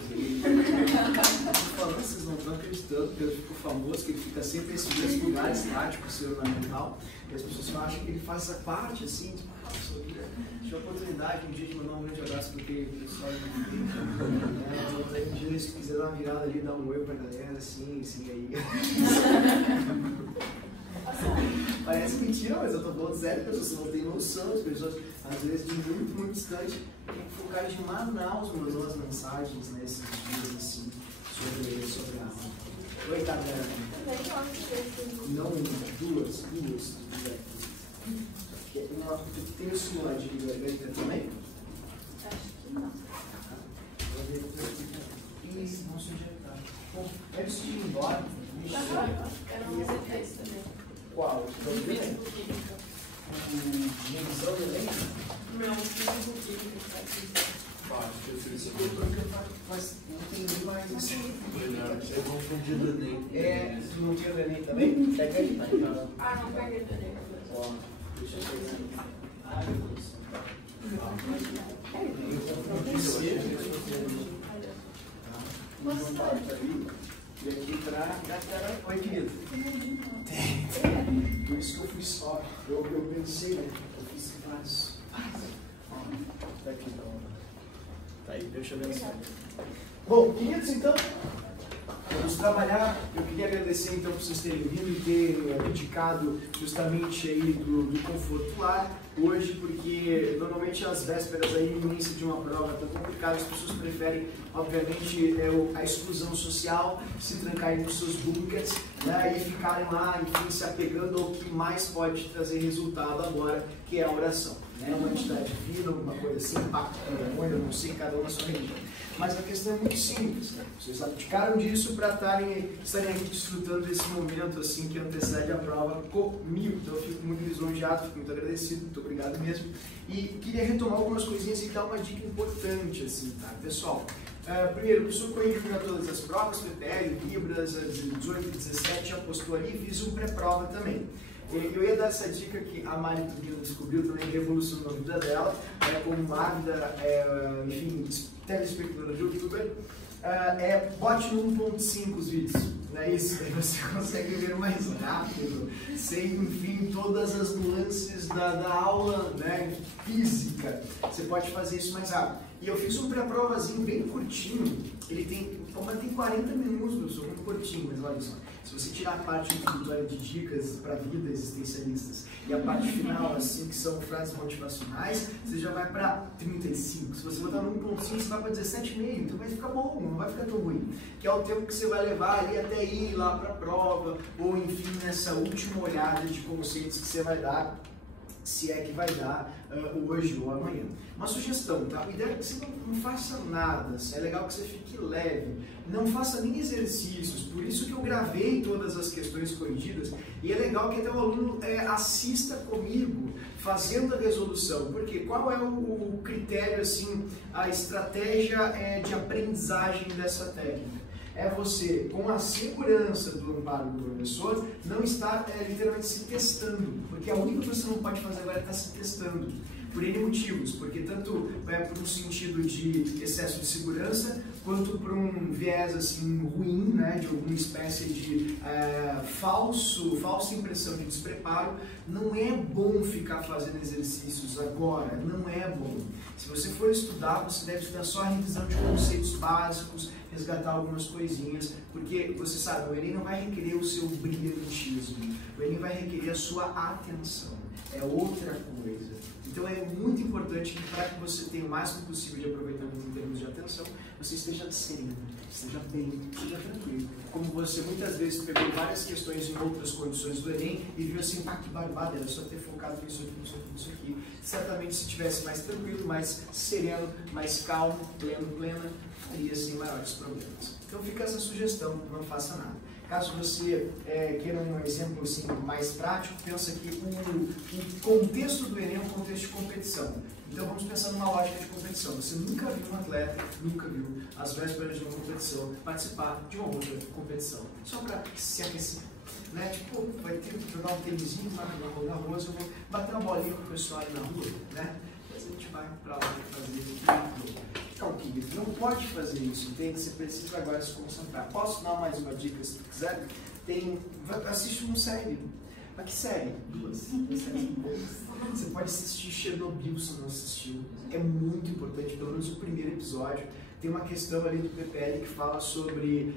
anos aí. Falando, vocês não estão acreditando que ele ficou famoso, que ele fica sempre nesses mesmos lugares táticos, seu ornamental, e as pessoas só acham que ele faz essa parte, assim, tipo, tive a oportunidade um dia de mandar um grande abraço porque o pessoal um dia se quiser dar uma virada ali, dar um oi pra galera, assim aí. Parece mentira, mas eu tô falando sério, as pessoas não têm noção, as pessoas, às vezes, de muito distante, o cara de Manaus mandou as mensagens nesses dias, assim, sobre a aula. Oi, Taberna. Não uma, duas. Tem o simulado de garganta também? Acho que não. Isso, não se injetar. Bom, é preciso ir embora. Era um exercício também. Qual? O divisão do Enem? Não, físico-química. Mas não tem mais isso. Você é confundido do Enem. É, tu não tinha o Enem também? Pega aí, tá? Ah, não peguei do Enem. Ó, deixa eu pegar. Ah, meu Deus. E aqui pra... Oi, querido. Tem. Por isso que eu fui só. Eu pensei, né? Eu fiz vários. Tá aqui, então. Tá aí, deixa eu ver. Bom, queridos, então, vamos trabalhar. Eu queria agradecer, então, por vocês terem vindo e terem abdicado justamente aí do conforto lar hoje, porque normalmente as vésperas aí, início de uma prova tão complicada, as pessoas preferem, obviamente, a exclusão social, se trancarem nos seus bunkers, né, e ficarem lá, enfim, se apegando ao que mais pode trazer resultado agora, que é a oração. Né, uma entidade divina, alguma coisa assim, pacto com o demônio, eu não sei, cada um na sua religião. Mas a questão é muito simples, né? Vocês abdicaram disso para estarem aqui desfrutando desse momento assim que antecede a prova comigo. Então eu fico muito lisonjeado, fico muito agradecido, muito obrigado mesmo. E queria retomar algumas coisinhas e dar uma dica importante, assim, tá? Pessoal, primeiro, o professor Coelho viu todas as provas, PPL, Libras, 18 e 17, apostou ali e fiz um pré-prova também. Eu ia dar essa dica que a Mari descobriu também, revolucionou a vida dela, como uma ávida, enfim, telespectadora de youtuber, bote no 1.5 os vídeos, não é isso? Aí você consegue ver mais rápido, sem, enfim, todas as nuances da aula, né, física, você pode fazer isso mais rápido. E eu fiz um pré-provazinho bem curtinho, ele tem 40 minutos, muito curtinho, mas olha só. Se você tirar a parte introdutória de dicas para a vida existencialistas e a parte final, assim, que são frases motivacionais, você já vai para 35. Se você botar no 1.5, você vai para 17,5. Então vai ficar bom, não vai ficar tão ruim. Que é o tempo que você vai levar ali até ir lá para a prova, ou enfim, nessa última olhada de conceitos que você vai dar, se é que vai dar hoje ou amanhã. Uma sugestão, tá? A ideia é que você não faça nada, é legal que você fique leve, não faça nem exercícios, por isso que eu gravei todas as questões corrigidas, e é legal que até o aluno assista comigo fazendo a resolução, porque qual é o critério, assim, a estratégia de aprendizagem dessa técnica? É você, com a segurança do amparo do professor, não estar literalmente se testando, porque a única coisa que você não pode fazer agora é estar se testando, por N motivos, porque tanto por um sentido de excesso de segurança, quanto por um viés assim, ruim, né, de alguma espécie de falsa impressão de despreparo. Não é bom ficar fazendo exercícios agora, não é bom. Se você for estudar, você deve estudar só a revisão de conceitos básicos, resgatar algumas coisinhas, porque você sabe, o Enem não vai requerer o seu brilhantismo, o Enem vai requerer a sua atenção, é outra coisa. Então é muito importante que para que você tenha o máximo possível de aproveitamento em termos de atenção, você esteja sereno, esteja bem, esteja tranquilo. Como você muitas vezes pegou várias questões em outras condições do Enem e viu assim, pá, que barbada, era só ter focado nisso aqui, nisso aqui, nisso aqui. Certamente se estivesse mais tranquilo, mais sereno, mais calmo, plena, teria assim maiores problemas. Então fica essa sugestão, não faça nada. Caso você queira um exemplo assim, mais prático, pensa que o contexto do Enem é um contexto de competição. Então vamos pensar numa lógica de competição. Você nunca viu um atleta, nunca viu, às vésperas de uma competição, participar de uma outra competição, só para se aquecer. Né? Tipo, vai ter que jogar um tênisinho lá na rua, eu vou bater uma bolinha com o pessoal ali na rua, né? Depois a gente vai para lá fazer tudo. Não, querido, não pode fazer isso, entende? Você precisa agora se concentrar. Posso dar mais uma dica se quiser? Assiste uma série. Mas que série? Duas. Você pode assistir Chernobyl se não assistiu. É muito importante, pelo menos o primeiro episódio. Tem uma questão ali do PPL que fala sobre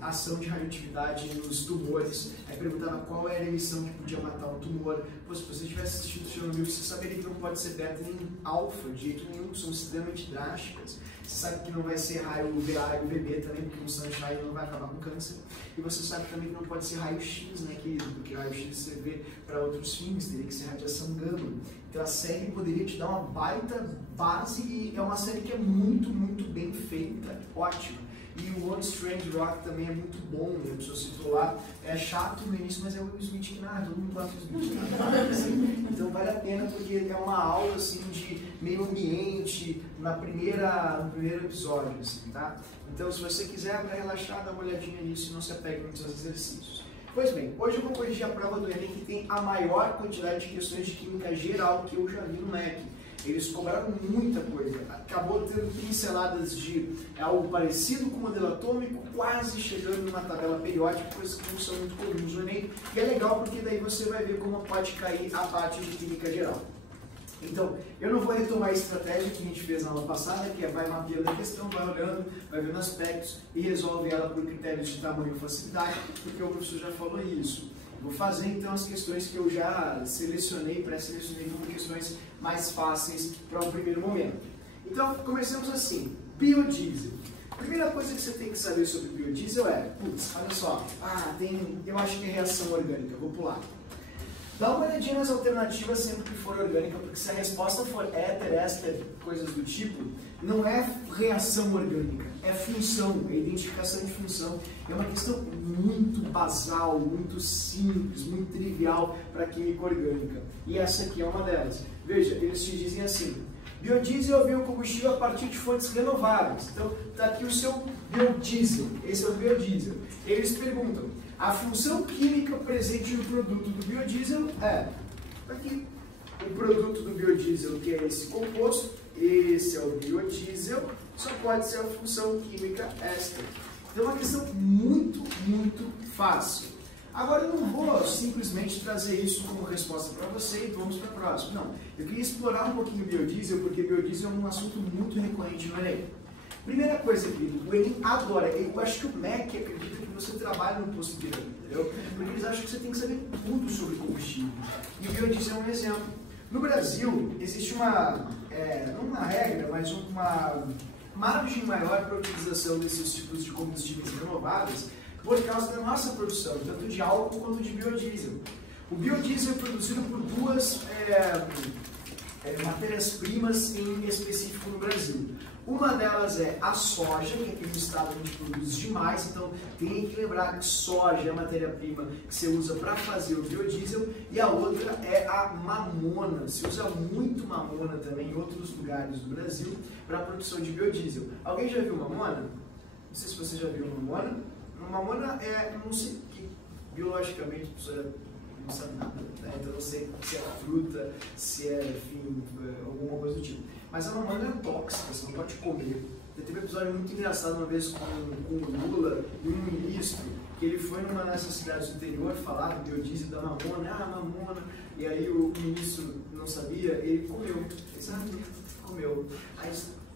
ação de radioatividade nos tumores. Aí perguntava qual era a emissão que podia matar um tumor. Pô, se você tivesse assistido Chernobyl, você saberia que não pode ser beta nem alfa, de jeito nenhum, são extremamente drásticas. Você sabe que não vai ser raio VA e VB também, porque o sunshine não vai acabar com câncer. E você sabe também que não pode ser raio-x, né, querido? Porque raio-x você vê para outros fins, teria que ser radiação gama. Então a série poderia te dar uma baita base e é uma série que é muito, muito bem feita, ótima. E o One Strange Rock também é muito bom, né? A pessoa citou lá, é chato no início, mas é o Will Smith que nada, todo mundo gosta do Will Smith. Assim. Então vale a pena porque é uma aula assim, de meio ambiente no primeiro episódio, assim, tá? Então se você quiser para relaxar, dá uma olhadinha nisso e não se apegue nos seus exercícios. Pois bem, hoje eu vou corrigir a prova do Enem que tem a maior quantidade de questões de química geral que eu já vi no MEC. Eles cobraram muita coisa, acabou tendo pinceladas de algo parecido com o modelo atômico, quase chegando numa tabela periódica, coisas que não são muito comuns no Enem. E é legal porque daí você vai ver como pode cair a parte de química geral. Então, eu não vou retomar a estratégia que a gente fez na aula passada, que é vai mapeando a questão, vai olhando, vai vendo aspectos e resolve ela por critérios de tamanho e facilidade, porque o professor já falou isso. Vou fazer então as questões que eu já selecionei, pré-selecionei como questões mais fáceis para um primeiro momento. Então, comecemos assim, biodiesel. A primeira coisa que você tem que saber sobre biodiesel é, putz, olha só, eu acho que é reação orgânica, vou pular. Dá uma olhadinha nas alternativas sempre que for orgânica, porque se a resposta for éter, éster, coisas do tipo, não é reação orgânica, é função, é identificação de função. É uma questão muito basal, muito simples, muito trivial para a química orgânica. E essa aqui é uma delas. Veja, eles te dizem assim, biodiesel é biocombustível a partir de fontes renováveis. Então, está aqui o seu biodiesel, esse é o biodiesel. Eles perguntam, a função química presente no produto do biodiesel é, aqui, o produto do biodiesel, que é esse composto, esse é o biodiesel, só pode ser a função química éster. Então é uma questão muito, muito fácil. Agora eu não vou simplesmente trazer isso como resposta para você e vamos para a próxima. Não, eu queria explorar um pouquinho o biodiesel, porque biodiesel é um assunto muito recorrente no Enem. Primeira coisa, querido, o Enem adora, eu acho que o MEC acredita que você trabalha no posto de Pirâmide, entendeu? Porque eles acham que você tem que saber tudo sobre combustível. E o biodiesel é um exemplo. No Brasil, existe uma, não uma regra, mas uma margem maior para a utilização desses tipos de combustíveis renováveis por causa da nossa produção, tanto de álcool quanto de biodiesel. O biodiesel é produzido por duas matérias-primas em específico no Brasil. Uma delas é a soja, que aqui no estado a gente produz demais, então tem que lembrar que soja é a matéria-prima que você usa para fazer o biodiesel, e a outra é a mamona. Se usa muito mamona também em outros lugares do Brasil para a produção de biodiesel. Alguém já viu mamona? Não sei se você já viu mamona. Mamona não sei que biologicamente a pessoa não sabe nada, né? Então não sei se é fruta, se é, enfim, alguma coisa do tipo. Mas a mamona é tóxica, você não pode comer. Teve um episódio muito engraçado uma vez com o Lula e um ministro, que ele foi numa dessas cidades do interior falar do biodiesel da mamona, mamona, e aí o ministro não sabia, ele comeu. Ele sabe, comeu. Aí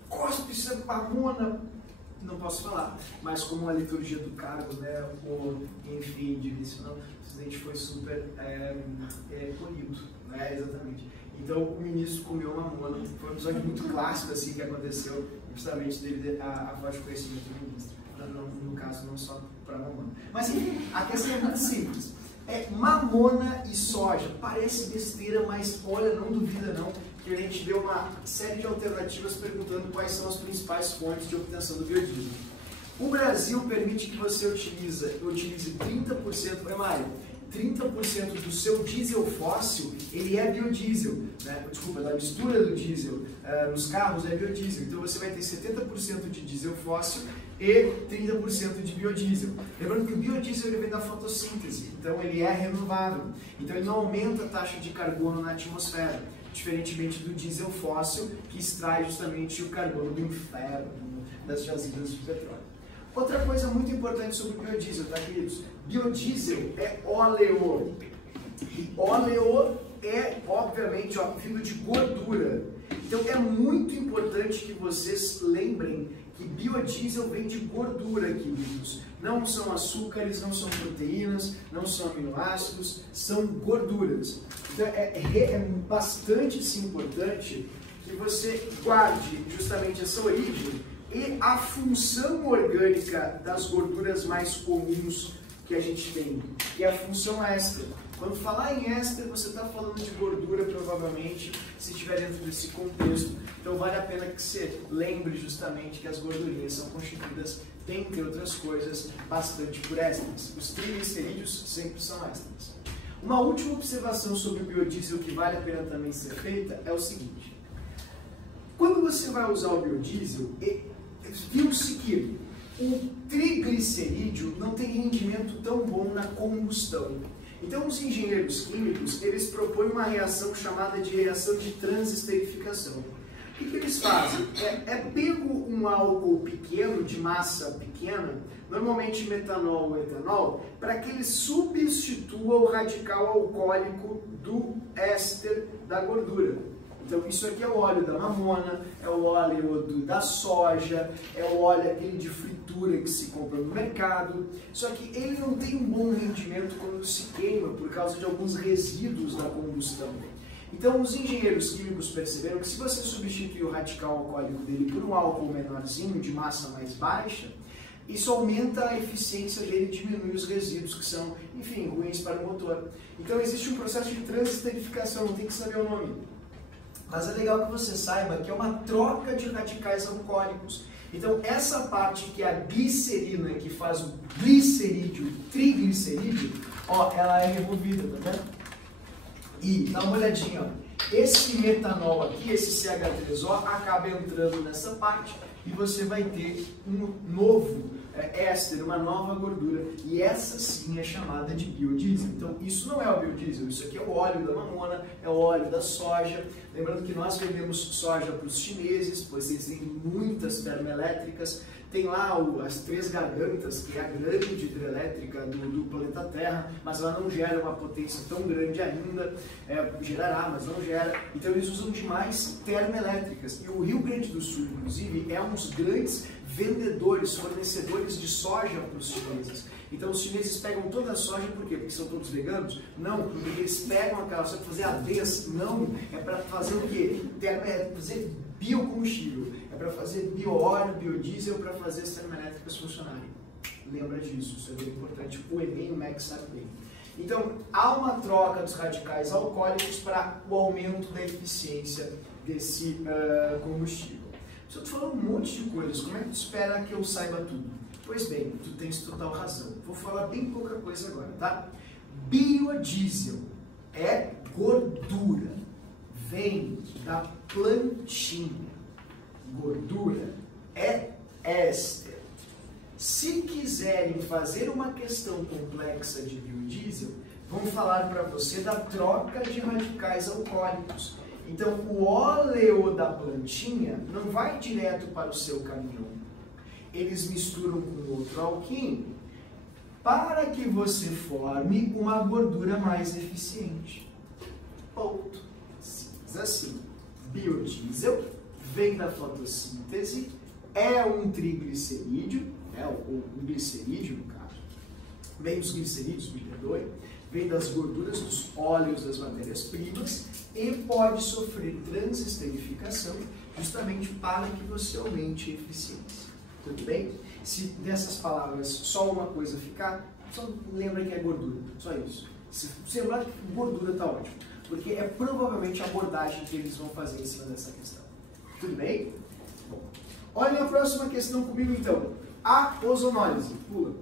cospe isso é mamona. Não posso falar, mas como a liturgia do cargo, né, ou enfim, direcional, o presidente foi super polido, né, exatamente. Então o ministro comeu mamona, foi um episódio muito clássico assim que aconteceu, justamente devido à falta de conhecimento do ministro, no caso não só para mamona. Mas enfim, a questão é muito simples. Mamona e soja, parece besteira, mas olha, não duvida não, que a gente deu uma série de alternativas perguntando quais são as principais fontes de obtenção do biodiesel. O Brasil permite que você utilize 30%, Mário, 30% do seu diesel fóssil, ele é biodiesel, né? Desculpa, da mistura do diesel nos carros é biodiesel. Então você vai ter 70% de diesel fóssil e 30% de biodiesel. Lembrando que o biodiesel ele vem da fotossíntese, então ele é renovável. Então ele não aumenta a taxa de carbono na atmosfera. diferentemente do diesel fóssil, que extrai justamente o carbono do inferno, das jazidas de petróleo. Outra coisa muito importante sobre o biodiesel, tá, queridos? Biodiesel é óleo. E óleo é, obviamente, ó, vindo de gordura. Então é muito importante que vocês lembrem que biodiesel vem de gordura, queridos. Não são açúcares, não são proteínas, não são aminoácidos, são gorduras. Então é bastante importante que você guarde justamente essa origem e a função orgânica das gorduras mais comuns que a gente tem, que é a função éster. Quando falar em éster, você está falando de gordura, provavelmente, se estiver dentro desse contexto. Então vale a pena que você lembre justamente que as gordurinhas são constituídas, dentre outras coisas, bastante por ésteres. Os triglicerídeos sempre são ésteres. Uma última observação sobre o biodiesel que vale a pena também ser feita é o seguinte. Quando você vai usar o biodiesel, viu-se que o triglicerídeo não tem rendimento tão bom na combustão. Então, os engenheiros químicos, eles propõem uma reação chamada de reação de transesterificação. O que eles fazem? Pego um álcool pequeno, de massa pequena, normalmente metanol ou etanol, para que ele substitua o radical alcoólico do éster da gordura. Então, isso aqui é o óleo da mamona, é o óleo da soja, é o óleo aquele de fritura que se compra no mercado. Só que ele não tem um bom rendimento quando se queima por causa de alguns resíduos da combustão. Então, os engenheiros químicos perceberam que se você substituir o radical alcoólico dele por um álcool menorzinho, de massa mais baixa, isso aumenta a eficiência dele e diminui os resíduos que são, enfim, ruins para o motor. Então, existe um processo de transesterificação, não tem que saber o nome. Mas é legal que você saiba que é uma troca de radicais alcoólicos. Então, essa parte que é a glicerina, que faz o glicerídeo, triglicerídeo, ó, ela é removida, tá vendo? E, dá uma olhadinha, ó, esse metanol aqui, esse CH3O, acaba entrando nessa parte e você vai ter um novo éster, uma nova gordura, e essa sim é chamada de biodiesel. Então, isso não é o biodiesel, isso aqui é o óleo da mamona, é o óleo da soja. Lembrando que nós vendemos soja para os chineses, pois eles têm muitas termoelétricas. Tem lá as Três Gargantas, que é a grande hidrelétrica do planeta Terra, mas ela não gera uma potência tão grande ainda, gerará, mas não gera. Então eles usam demais termoelétricas. E o Rio Grande do Sul, inclusive, é um dos grandes vendedores, fornecedores de soja para os chineses. Então os chineses pegam toda a soja, por quê? Porque são todos veganos? Não, porque eles pegam aquela soja para fazer ADs, não, é para fazer o quê? Fazer biocombustível, é para fazer bioóleo, biodiesel, para fazer as termoelétricas funcionarem. Lembra disso, isso é bem importante, o Enem e o MEC sabe bem. Então, há uma troca dos radicais alcoólicos para o aumento da eficiência desse combustível. Se eu estou falando um monte de coisas, como é que tu espera que eu saiba tudo? Pois bem, tu tens total razão. Vou falar bem pouca coisa agora, tá? Biodiesel é gordura, vem da plantinha. Gordura é éster. Se quiserem fazer uma questão complexa de biodiesel, vão falar para você da troca de radicais alcoólicos. Então, o óleo da plantinha não vai direto para o seu caminhão. Eles misturam com outro alquim para que você forme uma gordura mais eficiente. Ponto. Simples assim. Biodiesel vem da fotossíntese, é um triglicerídeo, o glicerídeo no caso, vem dos glicerídeos, me perdoe, vem das gorduras, dos óleos, das matérias-primas e pode sofrer transesterificação justamente para que você aumente a eficiência. Tudo bem? Se dessas palavras só uma coisa ficar, só lembra que é gordura, só isso. Se você lembrar que gordura está ótimo, porque é provavelmente a abordagem que eles vão fazer em cima dessa questão. Tudo bem? Bom, olhem a próxima questão comigo então. A ozonólise. Pula.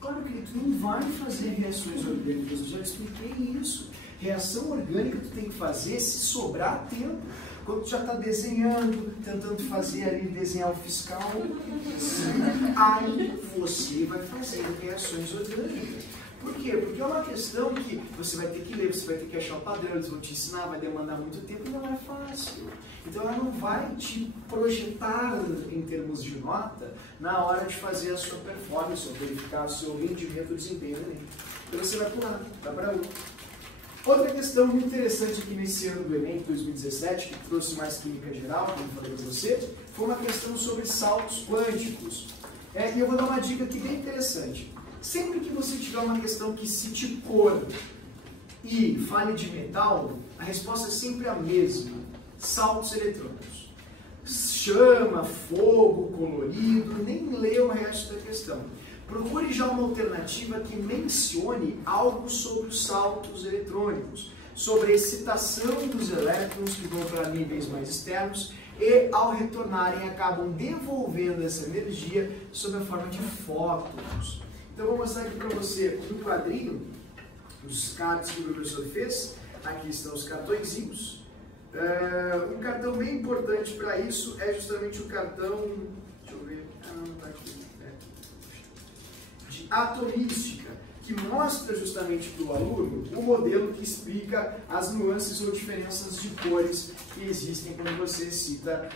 Claro que tu não vai fazer reações orgânicas, eu já expliquei isso. Reação orgânica tu tem que fazer se sobrar tempo. Quando tu já está desenhando, tentando fazer ali, desenhar o fiscal, aí você vai fazer reações orgânicas. Por quê? Porque é uma questão que você vai ter que ler, você vai ter que achar o padrão, eles vão te ensinar, vai demandar muito tempo, não é fácil. Então ela não vai te projetar em termos de nota na hora de fazer a sua performance, ou verificar o seu rendimento, o desempenho do Enem. Então você vai pular, vai para outra. Outra questão muito interessante aqui nesse ano do Enem 2017, que trouxe mais química geral, como eu falei para você, foi uma questão sobre saltos quânticos. E eu vou dar uma dica aqui bem interessante. Sempre que você tiver uma questão que cite cor e fale de metal, a resposta é sempre a mesma: saltos eletrônicos. Chama, fogo, colorido, nem lê o resto da questão. Procure já uma alternativa que mencione algo sobre os saltos eletrônicos, sobre a excitação dos elétrons que vão para níveis mais externos e, ao retornarem, acabam devolvendo essa energia sob a forma de fótons. Então, vou mostrar aqui para você um quadrinho dos cards que o professor fez. Aqui estão os cartõezinhos. Um cartão bem importante para isso é justamente o cartão, deixa eu ver, não está aqui, de atomística, que mostra justamente para o aluno o modelo que explica as nuances ou diferenças de cores que existem quando você cita,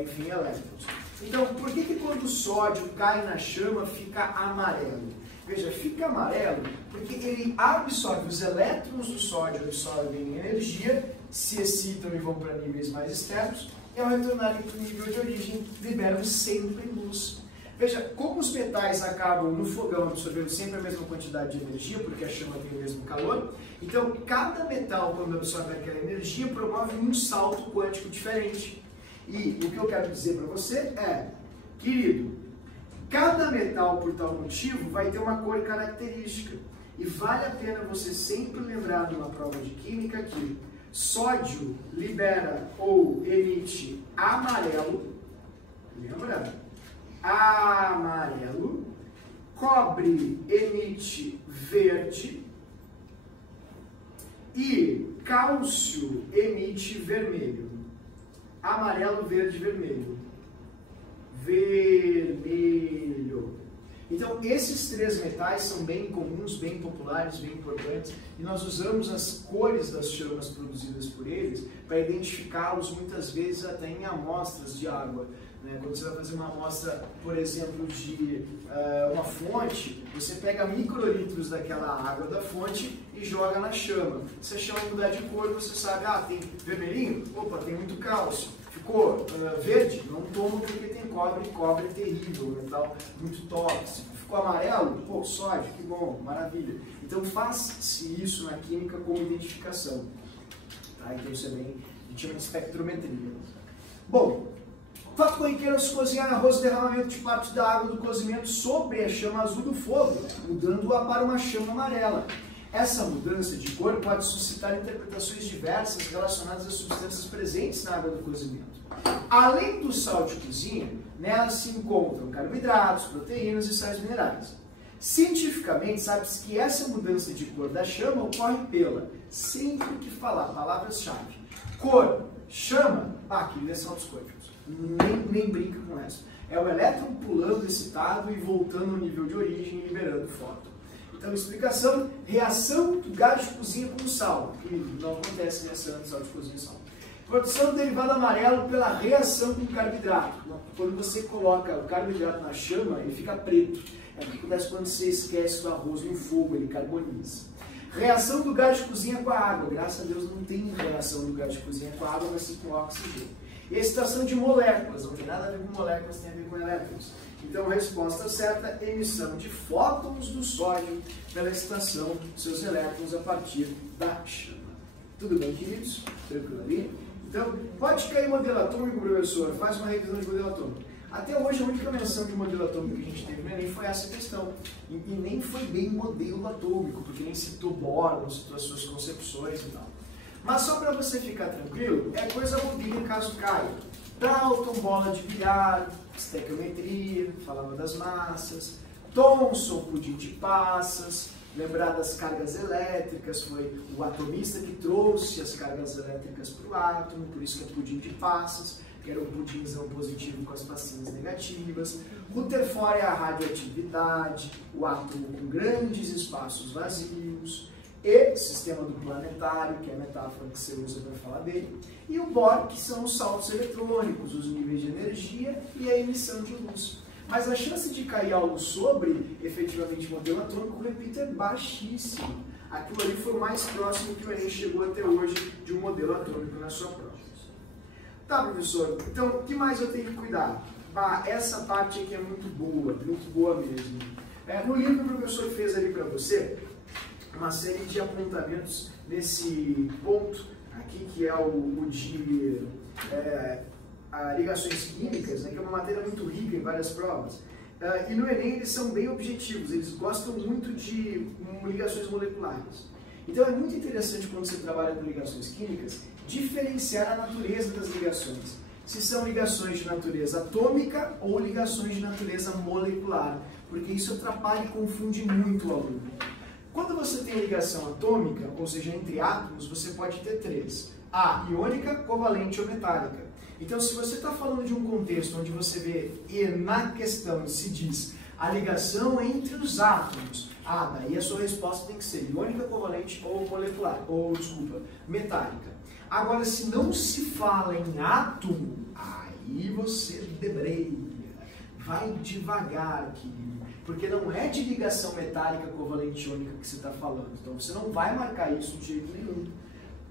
enfim, elétrons. Então, por que quando o sódio cai na chama fica amarelo? Veja, fica amarelo porque ele absorve, os elétrons do sódio absorvem energia, se excitam e vão para níveis mais externos, e ao retornarem para o nível de origem, liberam sempre luz. Veja, como os metais acabam no fogão absorvendo sempre a mesma quantidade de energia, porque a chama tem o mesmo calor, então cada metal, quando absorve aquela energia, promove um salto quântico diferente. E o que eu quero dizer para você é, querido, cada metal, por tal motivo, vai ter uma cor característica. E vale a pena você sempre lembrar numa prova de química que sódio libera ou emite amarelo, lembra? Amarelo, cobre emite verde e cálcio emite vermelho. Amarelo, verde, vermelho. Vermelho. Então, esses três metais são bem comuns, bem populares, bem importantes, e nós usamos as cores das chamas produzidas por eles para identificá-los muitas vezes até em amostras de água. Quando você vai fazer uma amostra, por exemplo, de uma fonte, você pega microlitros daquela água da fonte e joga na chama. Se a chama mudar de cor, você sabe, tem vermelhinho? Opa, tem muito cálcio. Ficou verde? Não toma porque tem cobre, cobre é terrível, metal muito tóxico. Ficou amarelo? Pô, sódio, que bom, maravilha. Então faz-se isso na química como identificação. Tá? Então isso é bem, a gente chama de espectrometria. Bom, fato corriqueiro se cozinhar arroz, derramamento de parte da água do cozimento sobre a chama azul do fogo, mudando-a para uma chama amarela. Essa mudança de cor pode suscitar interpretações diversas relacionadas às substâncias presentes na água do cozimento. Além do sal de cozinha, nela se encontram carboidratos, proteínas e sais minerais. Cientificamente, sabe-se que essa mudança de cor da chama ocorre pela, sempre que falar palavras-chave, cor, chama, querido, é saltos quânticos. Nem brinca com essa. É o elétron pulando excitado e voltando ao nível de origem e liberando fóton. Então, explicação, reação do gás de cozinha com sal, que não acontece reação de sal de cozinha e sal. Produção do derivado amarelo pela reação com o carboidrato. Quando você coloca o carboidrato na chama, ele fica preto. É o que acontece quando você esquece o arroz no fogo, ele carboniza. Reação do gás de cozinha com a água. Graças a Deus não tem reação do gás de cozinha com a água, mas sim com o oxigênio. Excitação de moléculas, não tem nada a ver com moléculas, tem a ver com elétrons. Então, a resposta certa é emissão de fótons do sódio pela excitação dos seus elétrons a partir da chama. Tudo bem, queridos? Tranquilo ali? Então, pode cair modelo atômico, professor, faz uma revisão de modelo atômico. Até hoje, a única menção de modelo atômico que a gente teve no Enem foi essa questão. E nem foi bem modelo atômico, porque nem citou Bohr, não citou as suas concepções e tal. Mas só para você ficar tranquilo, é coisa bobinha caso caia. Dalton, bola de bilhar, estequiometria, falava das massas, Thomson, pudim de passas, lembrar das cargas elétricas, foi o atomista que trouxe as cargas elétricas para o átomo, por isso que é pudim de passas, que era o pudimzão positivo com as passinhas negativas. Rutherford é a radioatividade, o átomo com grandes espaços vazios, e sistema do planetário, que é a metáfora que você usa para falar dele, e o Bohr, que são os saltos eletrônicos, os níveis de energia e a emissão de luz. Mas a chance de cair algo sobre, efetivamente, o modelo atômico, repito, é baixíssimo. Aquilo ali foi o mais próximo que o Enem chegou até hoje de um modelo atômico na sua prova. Tá, professor, então o que mais eu tenho que cuidar? Essa parte aqui é muito boa mesmo. No livro que o professor fez ali para você, uma série de apontamentos nesse ponto aqui, que é o de ligações químicas, né, que é uma matéria muito rica em várias provas. E no Enem eles são bem objetivos, eles gostam muito de ligações moleculares. Então é muito interessante quando você trabalha com ligações químicas, diferenciar a natureza das ligações. Se são ligações de natureza atômica ou ligações de natureza molecular, porque isso atrapalha e confunde muito o aluno. Quando você tem ligação atômica, ou seja, entre átomos, você pode ter três. A, iônica, covalente ou metálica. Então, se você está falando de um contexto onde você vê, e na questão se diz a ligação entre os átomos, daí a sua resposta tem que ser iônica, covalente ou molecular, metálica. Agora, se não se fala em átomo, aí você debreia, vai devagar aqui, porque não é de ligação metálica, covalente, iônica que você está falando. Então, você não vai marcar isso de jeito nenhum.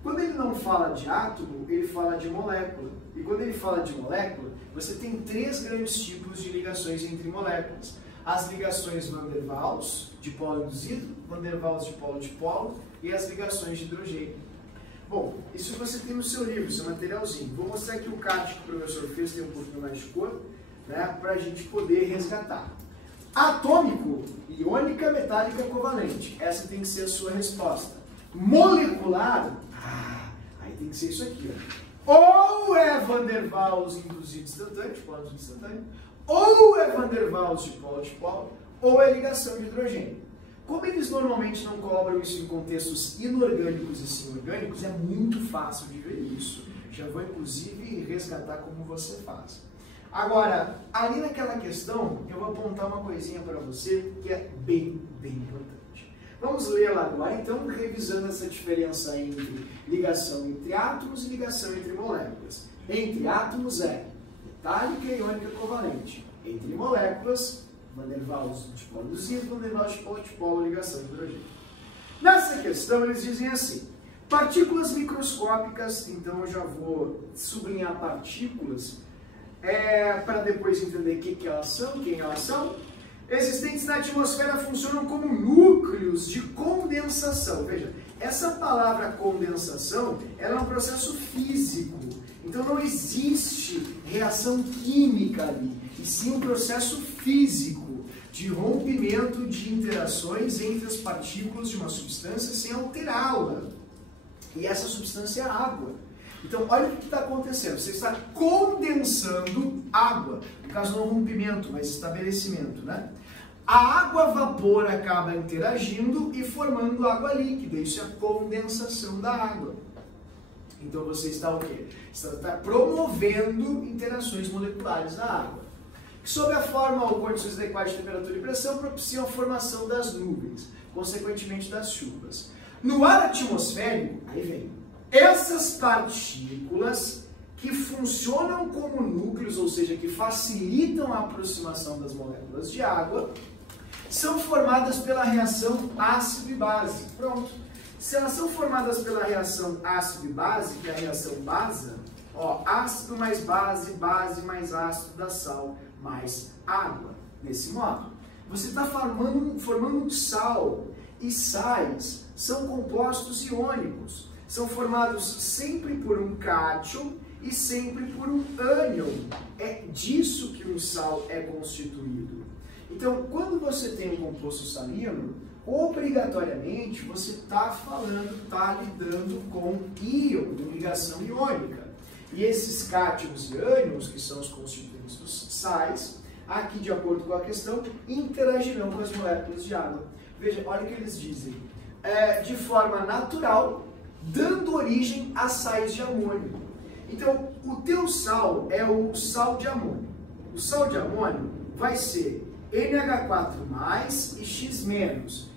Quando ele não fala de átomo, ele fala de molécula. E quando ele fala de molécula, você tem três grandes tipos de ligações entre moléculas. As ligações van der Waals, dipolo induzido, van der Waals dipolo-dipolo, e as ligações de hidrogênio. Bom, isso você tem no seu livro, seu materialzinho. Vou mostrar aqui o card que o professor fez, tem um pouquinho mais de cor, né, para a gente poder resgatar. Atômico, iônica, metálica, covalente. Essa tem que ser a sua resposta. Molecular, aí tem que ser isso aqui, ó. Ou é van der Waals induzido instantâneo, dipolo instantâneo, ou é van der Waals dipolo-dipolo, ou é ligação de hidrogênio. Como eles normalmente não cobram isso em contextos inorgânicos e sim orgânicos, é muito fácil de ver isso. Já vou, inclusive, resgatar como você faz. Agora, ali naquela questão, eu vou apontar uma coisinha para você que é bem importante. Vamos lê-la agora, então, revisando essa diferença entre ligação entre átomos e ligação entre moléculas. Entre átomos é metálica, iônica, covalente. Entre moléculas, van der Waals dipolo induzido, van der Waals dipolo, ligação de hidrogênio. Nessa questão, eles dizem assim, partículas microscópicas, então eu já vou sublinhar partículas, para depois entender o que elas são, quem elas são, existentes na atmosfera funcionam como núcleos de condensação. Veja, essa palavra condensação, ela é um processo físico, então não existe reação química ali, e sim um processo físico de rompimento de interações entre as partículas de uma substância sem alterá-la. E essa substância é a água. Então, olha o que está acontecendo. Você está condensando água. No caso, não rompimento, mas estabelecimento, né? A água-vapor acaba interagindo e formando água líquida. Isso é a condensação da água. Então, você está o quê? Você está promovendo interações moleculares na água. Sob a forma ou condições adequadas de temperatura e pressão, propiciam a formação das nuvens, consequentemente das chuvas. No ar atmosférico, aí vem, essas partículas que funcionam como núcleos, ou seja, que facilitam a aproximação das moléculas de água, são formadas pela reação ácido e base. Pronto. Se elas são formadas pela reação ácido e base, que é a reação basa, ácido mais base, base mais ácido dá sal, mais água. Desse modo, você está formando um sal, e sais são compostos iônicos. São formados sempre por um cátion e sempre por um ânion. É disso que um sal é constituído. Então, quando você tem um composto salino, obrigatoriamente você está lidando com íon, ligação iônica. E esses cátions e ânions, que são os constituintes dos sais, aqui de acordo com a questão, interagirão com as moléculas de água. Veja, olha o que eles dizem. De forma natural, dando origem a sais de amônio. Então, o teu sal é o sal de amônio. O sal de amônio, vai ser NH4+, e X-.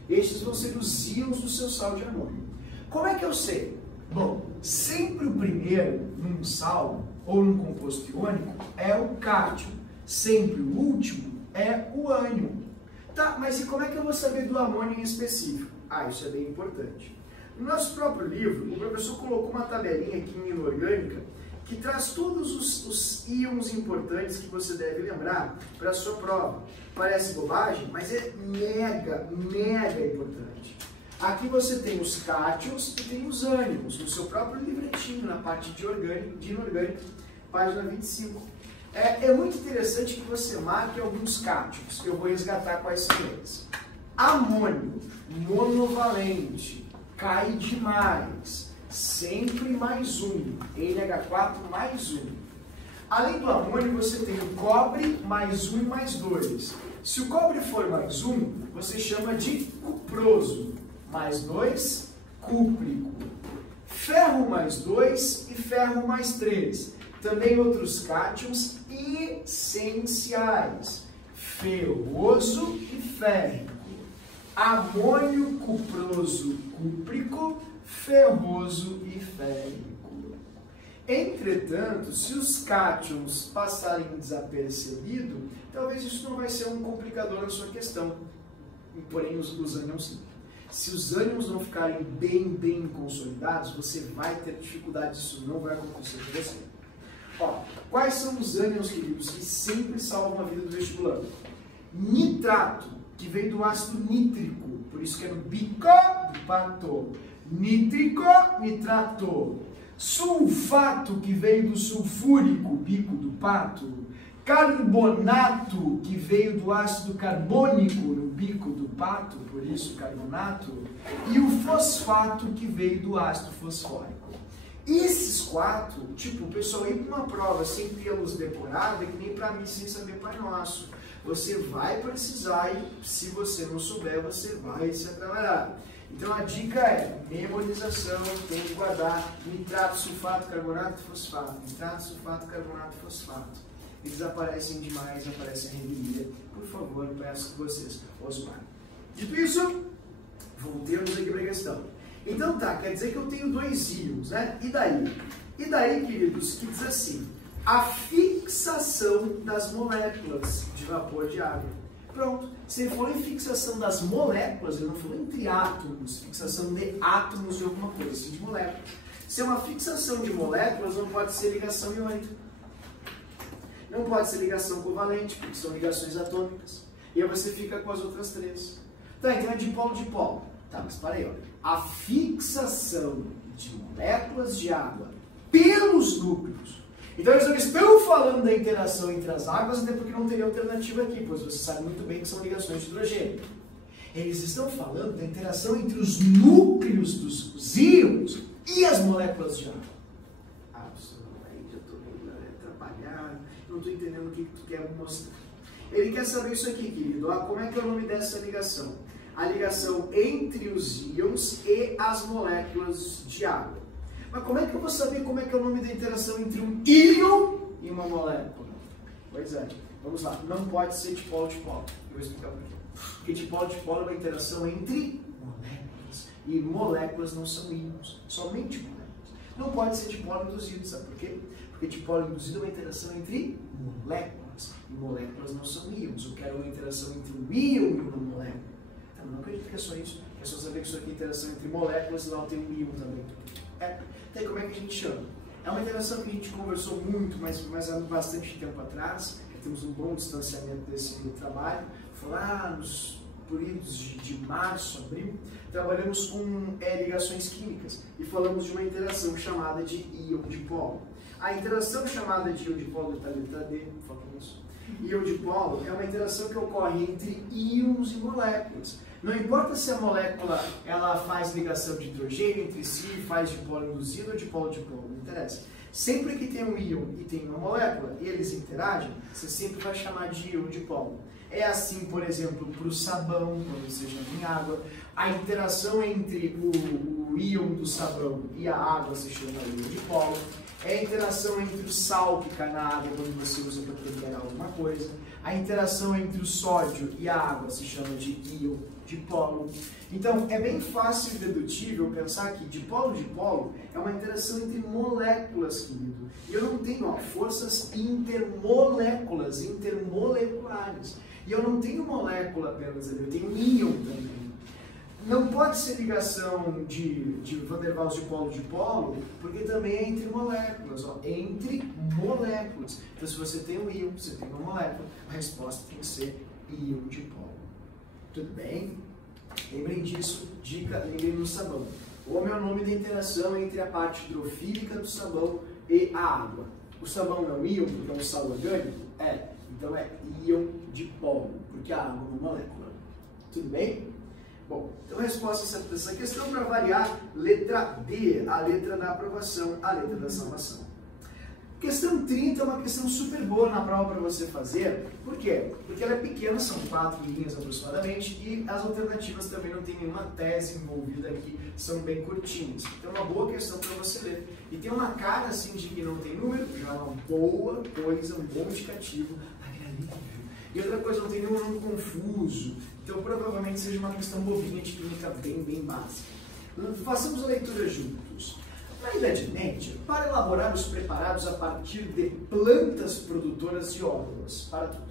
Estes vão ser os íons do seu sal de amônio. Como é que eu sei? Bom, sempre o primeiro num sal ou num composto iônico é o cátion. Sempre o último é o ânion. Tá, mas e como é que eu vou saber do amônio em específico? Ah, isso é bem importante. No nosso próprio livro, o professor colocou uma tabelinha aqui em inorgânica que traz todos os íons importantes que você deve lembrar para a sua prova. Parece bobagem, mas é mega importante. Aqui você tem os cátions e tem os ânions, no seu próprio livretinho, na parte de inorgânica, página 25. É muito interessante que você marque alguns cátions. Eu vou resgatar quais são eles. Amônio, monovalente, cai demais, sempre mais um, NH4+1. Além do amônio, você tem o cobre mais 1 e mais 2. Se o cobre for mais 1, você chama de cuproso. Mais 2, cúprico. Ferro mais 2 e ferro mais 3. Também outros cátions essenciais. Ferroso e férrico. Amônio, cuproso, cúprico, ferroso e férrico. Entretanto, se os cátions passarem desapercebidos, talvez isso não vai ser um complicador na sua questão. Porém, os ânions sim. Se os ânions não ficarem bem consolidados, você vai ter dificuldade, isso não vai acontecer com você. Ó, quais são os ânions, queridos, que sempre salvam a vida do vestibular? Nitrato, que vem do ácido nítrico, por isso que é no bico do pato. Nítrico, nitrato. Sulfato, que veio do sulfúrico, bico do pato. Carbonato, que veio do ácido carbônico, no bico do pato, por isso carbonato. E o fosfato, que veio do ácido fosfórico. Esses 4, tipo, o pessoal ir para uma prova sem tê-los decorado, é que nem para mim sem saber Pai Nosso. Você vai precisar e, se você não souber, você vai se atrapalhar. Então a dica é memorização, tem que guardar nitrato, sulfato, carbonato, fosfato. Nitrato, sulfato, carbonato, fosfato. Eles aparecem demais, aparecem em revelia. Por favor, peço que vocês os guardem. Dito isso, voltemos aqui para a questão. Então tá, quer dizer que eu tenho 2 íons, né? E daí? E daí, queridos, que diz assim, a fixação das moléculas de vapor de água. Pronto, se ele falou em fixação das moléculas, ele não falou entre átomos, fixação de átomos de alguma coisa, sim de moléculas. Se é uma fixação de moléculas, não pode ser ligação iônica. Não pode ser ligação covalente, porque são ligações atômicas. E aí você fica com as outras 3. Tá, então é dipolo-dipolo. Tá, mas para aí, ó. A fixação de moléculas de água pelos núcleos. Então eles não estão falando da interação entre as águas, até porque não teria alternativa aqui, pois você sabe muito bem que são ligações de hidrogênio. Eles estão falando da interação entre os núcleos dos íons e as moléculas de água. Absolutamente, eu estou meio atrapalhado, não estou entendendo o que tu quer mostrar. Ele quer saber isso aqui, querido. Como é que é o nome dessa ligação? A ligação entre os íons e as moléculas de água. Mas como é que eu vou saber como é que é o nome da interação entre um íon e uma molécula? Pois é, vamos lá. Não pode ser dipolo-dipolo. Eu vou explicar por quê. Porque dipolo-dipolo é uma interação entre moléculas. E moléculas não são íons, somente moléculas. Não pode ser dipolo induzido, sabe por quê? Porque dipolo induzido é uma interação entre moléculas. E moléculas não são íons. Eu quero uma interação entre um íon e uma molécula. Então, não acredito que é só isso. É só saber que isso aqui é interação entre moléculas e lá tem um íon também. Então, como é que a gente chama? É uma interação que a gente conversou muito, mas há bastante tempo atrás. Temos um bom distanciamento desse trabalho. Foi lá nos períodos de março, abril, trabalhamos com ligações químicas e falamos de uma interação chamada de íon-dipolo. A interação chamada de íon-dipolo, letra D, foca nisso. Íon-dipolo é uma interação que ocorre entre íons e moléculas. Não importa se a molécula ela faz ligação de hidrogênio entre si, faz dipolo induzido ou dipolo-dipolo, não interessa. Sempre que tem um íon e tem uma molécula e eles interagem, você sempre vai chamar de íon-dipolo. É assim, por exemplo, para o sabão, quando você joga em água. A interação entre o íon do sabão e a água se chama íon-dipolo. é a interação entre o sal que cai na água quando você usa para temperar alguma coisa. A interação entre o sódio e a água se chama de íon dipolo. Então, é bem fácil e dedutível pensar que dipolo-dipolo é uma interação entre moléculas, querido. E eu não tenho forças intermoléculas, intermoleculares. E eu não tenho molécula apenas ali, eu tenho íon também. Não pode ser ligação de Van der Waals dipolo-dipolo, porque também é entre moléculas, entre moléculas. Então, se você tem um íon, você tem uma molécula, a resposta tem que ser íon dipolo. Tudo bem? Lembrem disso, dica, lembrem no sabão. Como é o nome da interação entre a parte hidrofílica do sabão e a água? O sabão é um íon, porque é um sal orgânico? É. Então é íon dipolo, porque a água é uma molécula. Tudo bem? Bom, então a resposta a essa questão, para variar, letra D, a letra da aprovação, a letra da salvação. Questão 30 é uma questão super boa na prova para você fazer. Por quê? Porque ela é pequena, são 4 linhas aproximadamente, e as alternativas também não tem nenhuma tese envolvida aqui, são bem curtinhas. Então é uma boa questão para você ler. E tem uma cara assim de que não tem número, já é uma boa coisa, um bom indicativo. E outra coisa, não tem nenhum nome confuso. Então provavelmente seja uma questão bobinha de química bem básica. Façamos a leitura juntos. Na Idade Média, para elaborar os preparados a partir de plantas produtoras de óleos, para tudo.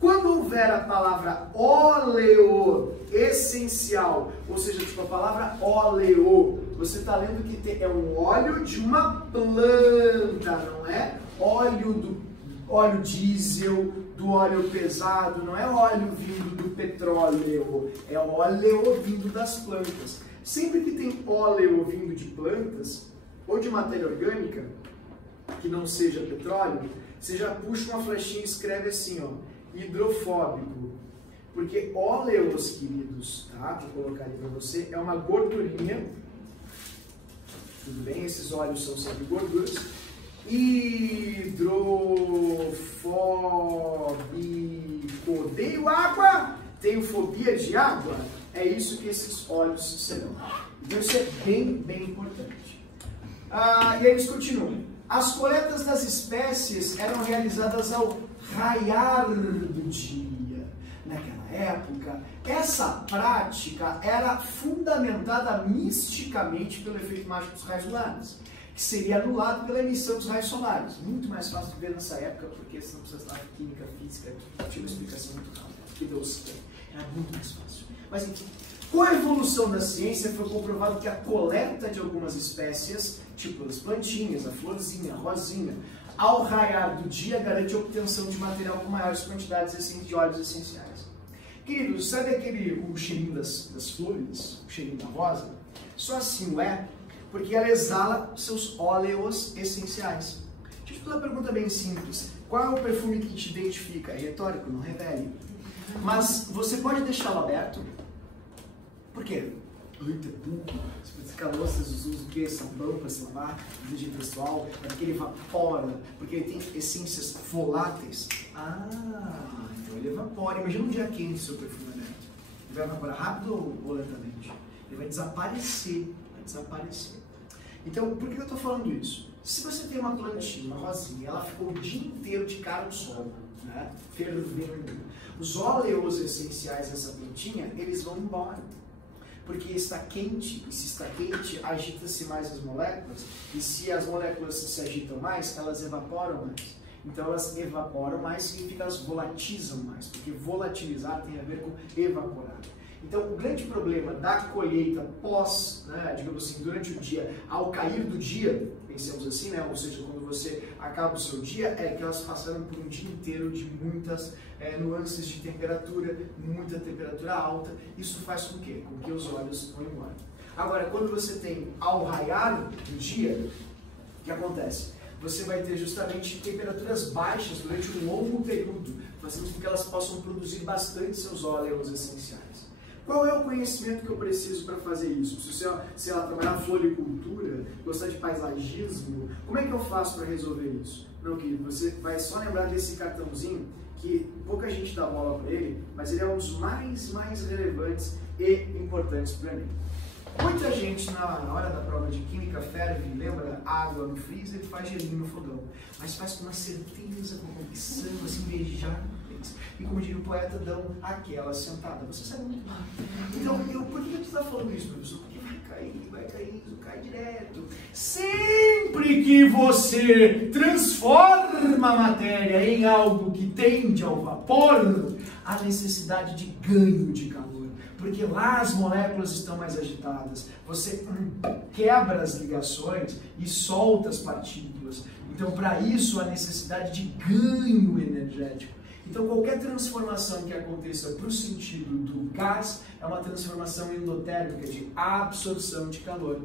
Quando houver a palavra óleo essencial, ou seja, tipo a palavra óleo, você está lendo que é um óleo de uma planta, não é óleo diesel, do óleo pesado, não é óleo vindo do petróleo, é óleo vindo das plantas. Sempre que tem óleo vindo de plantas, ou de matéria orgânica, que não seja petróleo, você já puxa uma flechinha e escreve assim, ó, hidrofóbico. Porque óleos, queridos, tá? Vou colocar ali para você, é uma gordurinha, tudo bem? Esses óleos são sempre gorduras. Hidrofóbico. Odeio água, tenho fobia de água. É isso que esses óleos serão. Então isso é bem importante. E aí eles continuam. As coletas das espécies eram realizadas ao raiar do dia. Naquela época, essa prática era fundamentada misticamente pelo efeito mágico dos raios solares, que seria anulado pela emissão dos raios solares. Muito mais fácil de ver nessa época, porque você não precisa estar em química, física, tinha uma explicação muito rápida, que Deus tem. Era muito mais fácil. Mas enfim, com a evolução da ciência foi comprovado que a coleta de algumas espécies, tipo as plantinhas, a florzinha, a rosinha, ao raiar do dia garante a obtenção de material com maiores quantidades de óleos essenciais. Queridos, sabe o cheirinho das flores, o cheirinho da rosa? Só assim o é, porque ela exala seus óleos essenciais. Deixa eu te fazer uma pergunta bem simples. Qual é o perfume que te identifica? É retórico, não revele. Mas você pode deixá-lo aberto. Por quê? Eita, burro. Você calor, vocês usam o quê? Sabão para se lavar, higiene pessoal, é porque ele evapora, porque ele tem essências voláteis. Então ele evapora. Imagina um dia quente seu perfume aberto. Ele vai evaporar rápido ou lentamente? Ele vai desaparecer. Então, por que eu estou falando isso? Se você tem uma plantinha, uma rosinha, ela ficou o dia inteiro de cara no sol, né? Fervendo. Os óleos essenciais dessa plantinha, eles vão embora. Porque está quente, e se está quente, agita-se mais as moléculas, e se as moléculas se agitam mais, elas evaporam mais. Então elas evaporam mais, significa que elas volatizam mais, porque volatilizar tem a ver com evaporar. Então o grande problema da colheita pós, né, digamos assim, durante o dia, ao cair do dia, pensemos assim, né, ou seja, quando você acaba o seu dia, é que elas passaram por um dia inteiro de muitas nuances de temperatura, muita temperatura alta. Isso faz com que os óleos vão embora. Agora, quando você tem ao raiar do dia, o que acontece? Você vai ter justamente temperaturas baixas durante um longo período, fazendo com que elas possam produzir bastante seus óleos essenciais. Qual é o conhecimento que eu preciso para fazer isso? Se você trabalhar floricultura, gostar de paisagismo, como é que eu faço para resolver isso? Não, querido, você vai só lembrar desse cartãozinho, que pouca gente dá bola para ele, mas ele é um dos mais relevantes e importantes para mim. Muita gente na hora da prova de química ferve, lembra água no freezer e faz gelinho no fogão. Mas faz com uma certeza, com convicção, assim, beijar. E como diria o poeta, dão aquela sentada. Você sabe muito bem. Então, por que eu estou falando isso, professor? Porque cai direto. Sempre que você transforma a matéria em algo que tende ao vapor, há necessidade de ganho de calor. Porque lá as moléculas estão mais agitadas. Você quebra as ligações e solta as partículas. Então, para isso, há necessidade de ganho energético. Então, qualquer transformação que aconteça para o sentido do gás é uma transformação endotérmica, de absorção de calor.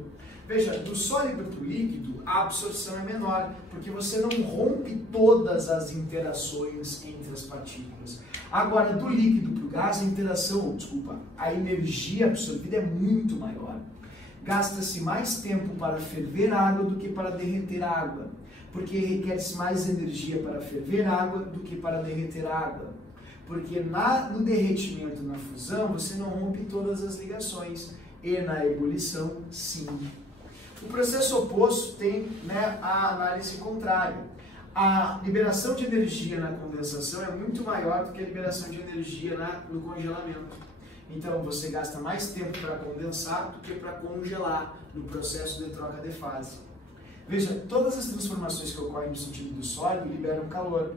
Veja, do sólido para o líquido, a absorção é menor, porque você não rompe todas as interações entre as partículas. Agora, do líquido para o gás, a energia absorvida é muito maior. Gasta-se mais tempo para ferver água do que para derreter água, porque requer-se mais energia para ferver água do que para derreter água. Porque no derretimento, na fusão, você não rompe todas as ligações, e na ebulição, sim. O processo oposto tem, né, a análise contrária. A liberação de energia na condensação é muito maior do que a liberação de energia no congelamento. Então, você gasta mais tempo para condensar do que para congelar no processo de troca de fase. Veja, todas as transformações que ocorrem no sentido do sólido liberam calor.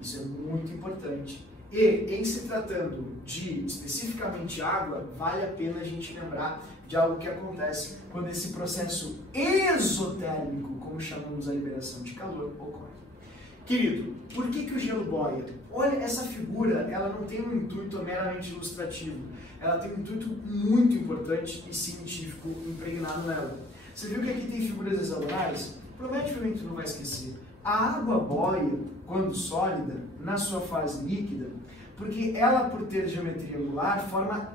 Isso é muito importante. E, em se tratando de, especificamente, água, vale a pena a gente lembrar de algo que acontece quando esse processo exotérmico, como chamamos a liberação de calor, ocorre. Querido, por que o gelo boia? Olha, essa figura, ela não tem um intuito meramente ilustrativo. Ela tem um intuito muito importante e científico impregnado nela. Você viu que aqui tem figuras hexagonais? Provavelmente não vai esquecer. A água boia, quando sólida, na sua fase líquida, porque ela, por ter geometria angular, forma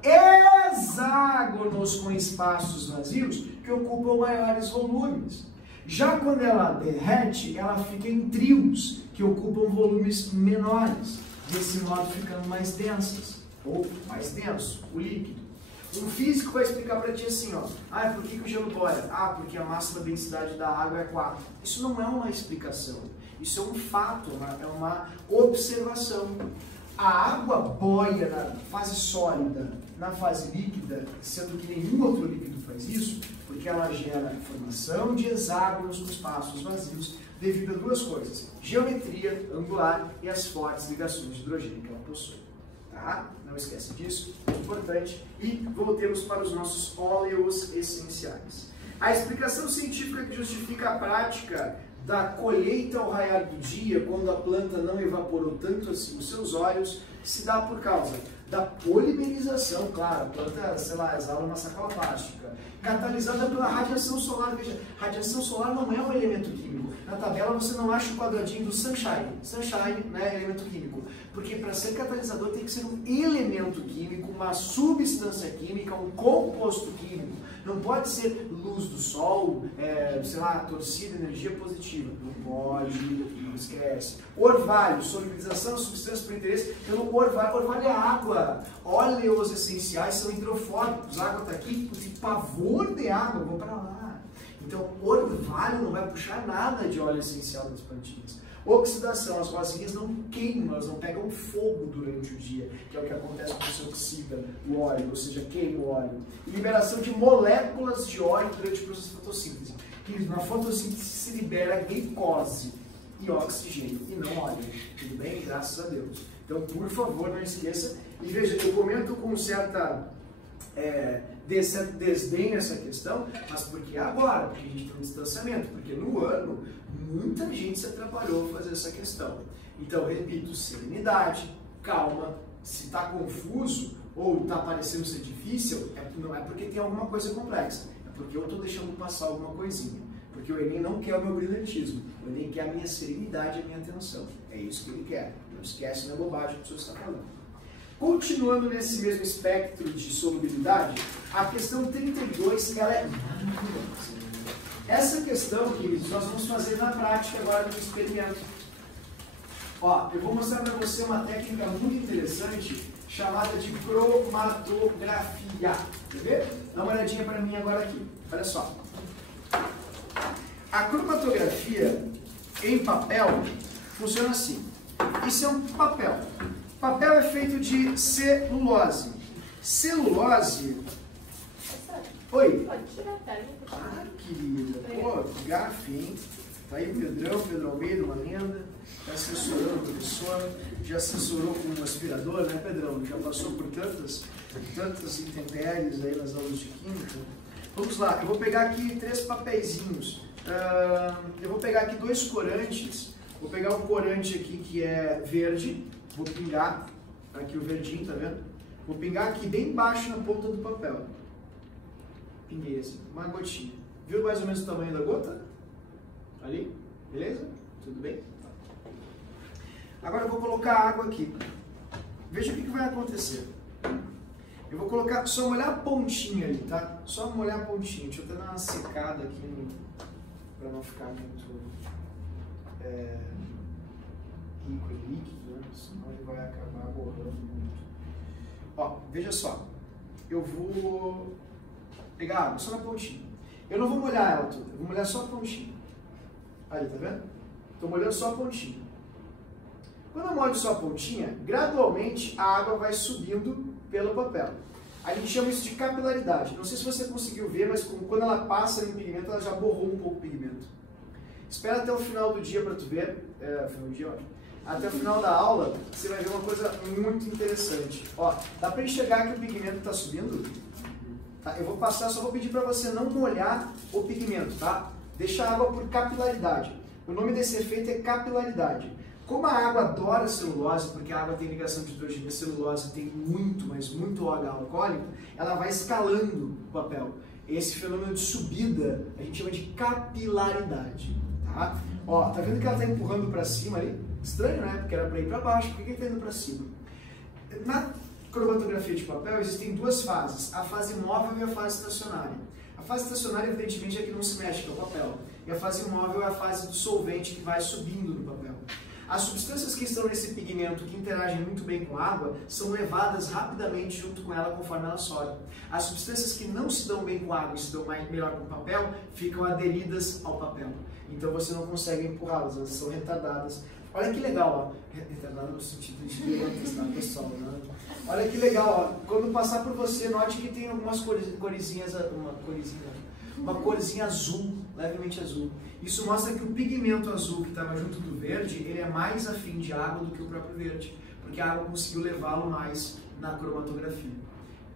hexágonos com espaços vazios que ocupam maiores volumes. Já quando ela derrete, ela fica em trios, que ocupam volumes menores, desse modo ficando mais densas, ou mais denso, o líquido. Um físico vai explicar para ti assim, ó, por que o gelo boia? Porque a máxima densidade da água é 4. Isso não é uma explicação, isso é um fato, é uma observação. A água boia na fase sólida, na fase líquida, sendo que nenhum outro líquido faz isso, porque ela gera formação de hexágonos com espaços vazios, devido a duas coisas: geometria angular e as fortes ligações de hidrogênio que ela possui. Tá? Não esquece disso, é importante. E voltemos para os nossos óleos essenciais. A explicação científica que justifica a prática da colheita ao raiar do dia, quando a planta não evaporou tanto assim os seus óleos, se dá por causa da polimerização, claro, a planta, sei lá, exala uma sacola plástica, catalisada pela radiação solar. Veja, radiação solar não é um elemento químico. Na tabela você não acha o quadradinho do sunshine. Sunshine, né, elemento químico. Porque para ser catalisador tem que ser um elemento químico, uma substância química, um composto químico. Não pode ser luz do sol, sei lá, torcida, energia positiva. Não pode, não esquece. Orvalho, solubilização, substância por interesse pelo orvalho. Orvalho é água. Óleos essenciais são hidrofóbicos. A água está aqui, tem pavor de água, eu vou para lá. Então, orvalho não vai puxar nada de óleo essencial das plantinhas. Oxidação, as rosinhas não queimam, elas não pegam fogo durante o dia, que é o que acontece quando você oxida o óleo, ou seja, queima o óleo. E liberação de moléculas de óleo durante o processo de fotossíntese. Na fotossíntese se libera glicose e oxigênio, e não óleo. Tudo bem? Graças a Deus. Então, por favor, não esqueça. E veja, eu comento com certo desdém essa questão, mas porque agora? Porque a gente tem um distanciamento, porque no ano muita gente se atrapalhou a fazer essa questão. Então, repito, serenidade, calma. Se está confuso ou está parecendo ser difícil, não é porque tem alguma coisa complexa, é porque eu estou deixando passar alguma coisinha. Porque o Enem não quer o meu brilhantismo, o Enem quer a minha serenidade e a minha atenção. É isso que ele quer. Não esquece, não é bobagem que o senhor está falando. Continuando nesse mesmo espectro de solubilidade, a questão 32, ela é muito. Essa questão, queridos, nós vamos fazer na prática agora no experimento. Ó, eu vou mostrar para você uma técnica muito interessante chamada de cromatografia. Quer ver? Dá uma olhadinha para mim agora aqui. Olha só. A cromatografia em papel funciona assim. Isso é um papel. Papel é feito de celulose. Celulose... Oi? Pode tirar a tela. Ah, querida. Pô, gafe, hein? Tá aí o Pedro Almeida, uma lenda. Já assessorou o professor, já assessorou com um aspirador, né, Pedrão? Já passou por tantas intempéries aí nas aulas de química. Vamos lá, eu vou pegar aqui 3 papeizinhos. Eu vou pegar aqui 2 corantes. Vou pegar um corante aqui que é verde. Vou pingar aqui o verdinho, tá vendo? Vou pingar aqui bem embaixo na ponta do papel. Pinguei assim, uma gotinha. Viu mais ou menos o tamanho da gota? Ali? Beleza? Tudo bem? Agora eu vou colocar água aqui. Veja o que vai acontecer. Eu vou colocar, só molhar a pontinha ali, tá? Só molhar a pontinha. Deixa eu até dar uma secada aqui para não ficar muito rico em líquido, né? Senão ele vai acabar borrando muito. Ó, veja só. Eu vou pegar água só na pontinha. Eu não vou molhar ela toda, eu vou molhar só a pontinha. Aí, tá vendo? Estou molhando só a pontinha. Quando eu molho só a pontinha, gradualmente a água vai subindo pelo papel. A gente chama isso de capilaridade. Não sei se você conseguiu ver, mas quando ela passa no pigmento, ela já borrou um pouco o pigmento. Espera até o final do dia para tu ver. Final do dia, ó. Até o final da aula, você vai ver uma coisa muito interessante. Ó, dá para enxergar que o pigmento está subindo? Tá, eu vou passar, só vou pedir para você não molhar o pigmento, tá? Deixa a água por capilaridade. O nome desse efeito é capilaridade. Como a água adora celulose, porque a água tem ligação de hidrogênio e a celulose tem muito, mas muito OH alcoólico, ela vai escalando o papel. Esse fenômeno de subida a gente chama de capilaridade. Tá? Ó, tá vendo que ela está empurrando para cima ali? Estranho, né? Porque era para ir para baixo. Por que está indo para cima? Na cromatografia de papel existem 2 fases, a fase móvel e a fase estacionária. A fase estacionária, evidentemente, é que não se mexe, que é o papel. E a fase móvel é a fase do solvente que vai subindo no papel. As substâncias que estão nesse pigmento, que interagem muito bem com a água, são levadas rapidamente junto com ela conforme ela sobe. As substâncias que não se dão bem com a água e se dão melhor com o papel, ficam aderidas ao papel. Então você não consegue empurrá-las, elas são retardadas. Olha que legal, ó. Retardada no sentido de levantas, tá, pessoal? Né? Olha que legal, ó. Quando passar por você, note que tem algumas uma corzinha azul, levemente azul. Isso mostra que o pigmento azul que estava junto do verde, ele é mais afim de água do que o próprio verde, porque a água conseguiu levá-lo mais na cromatografia.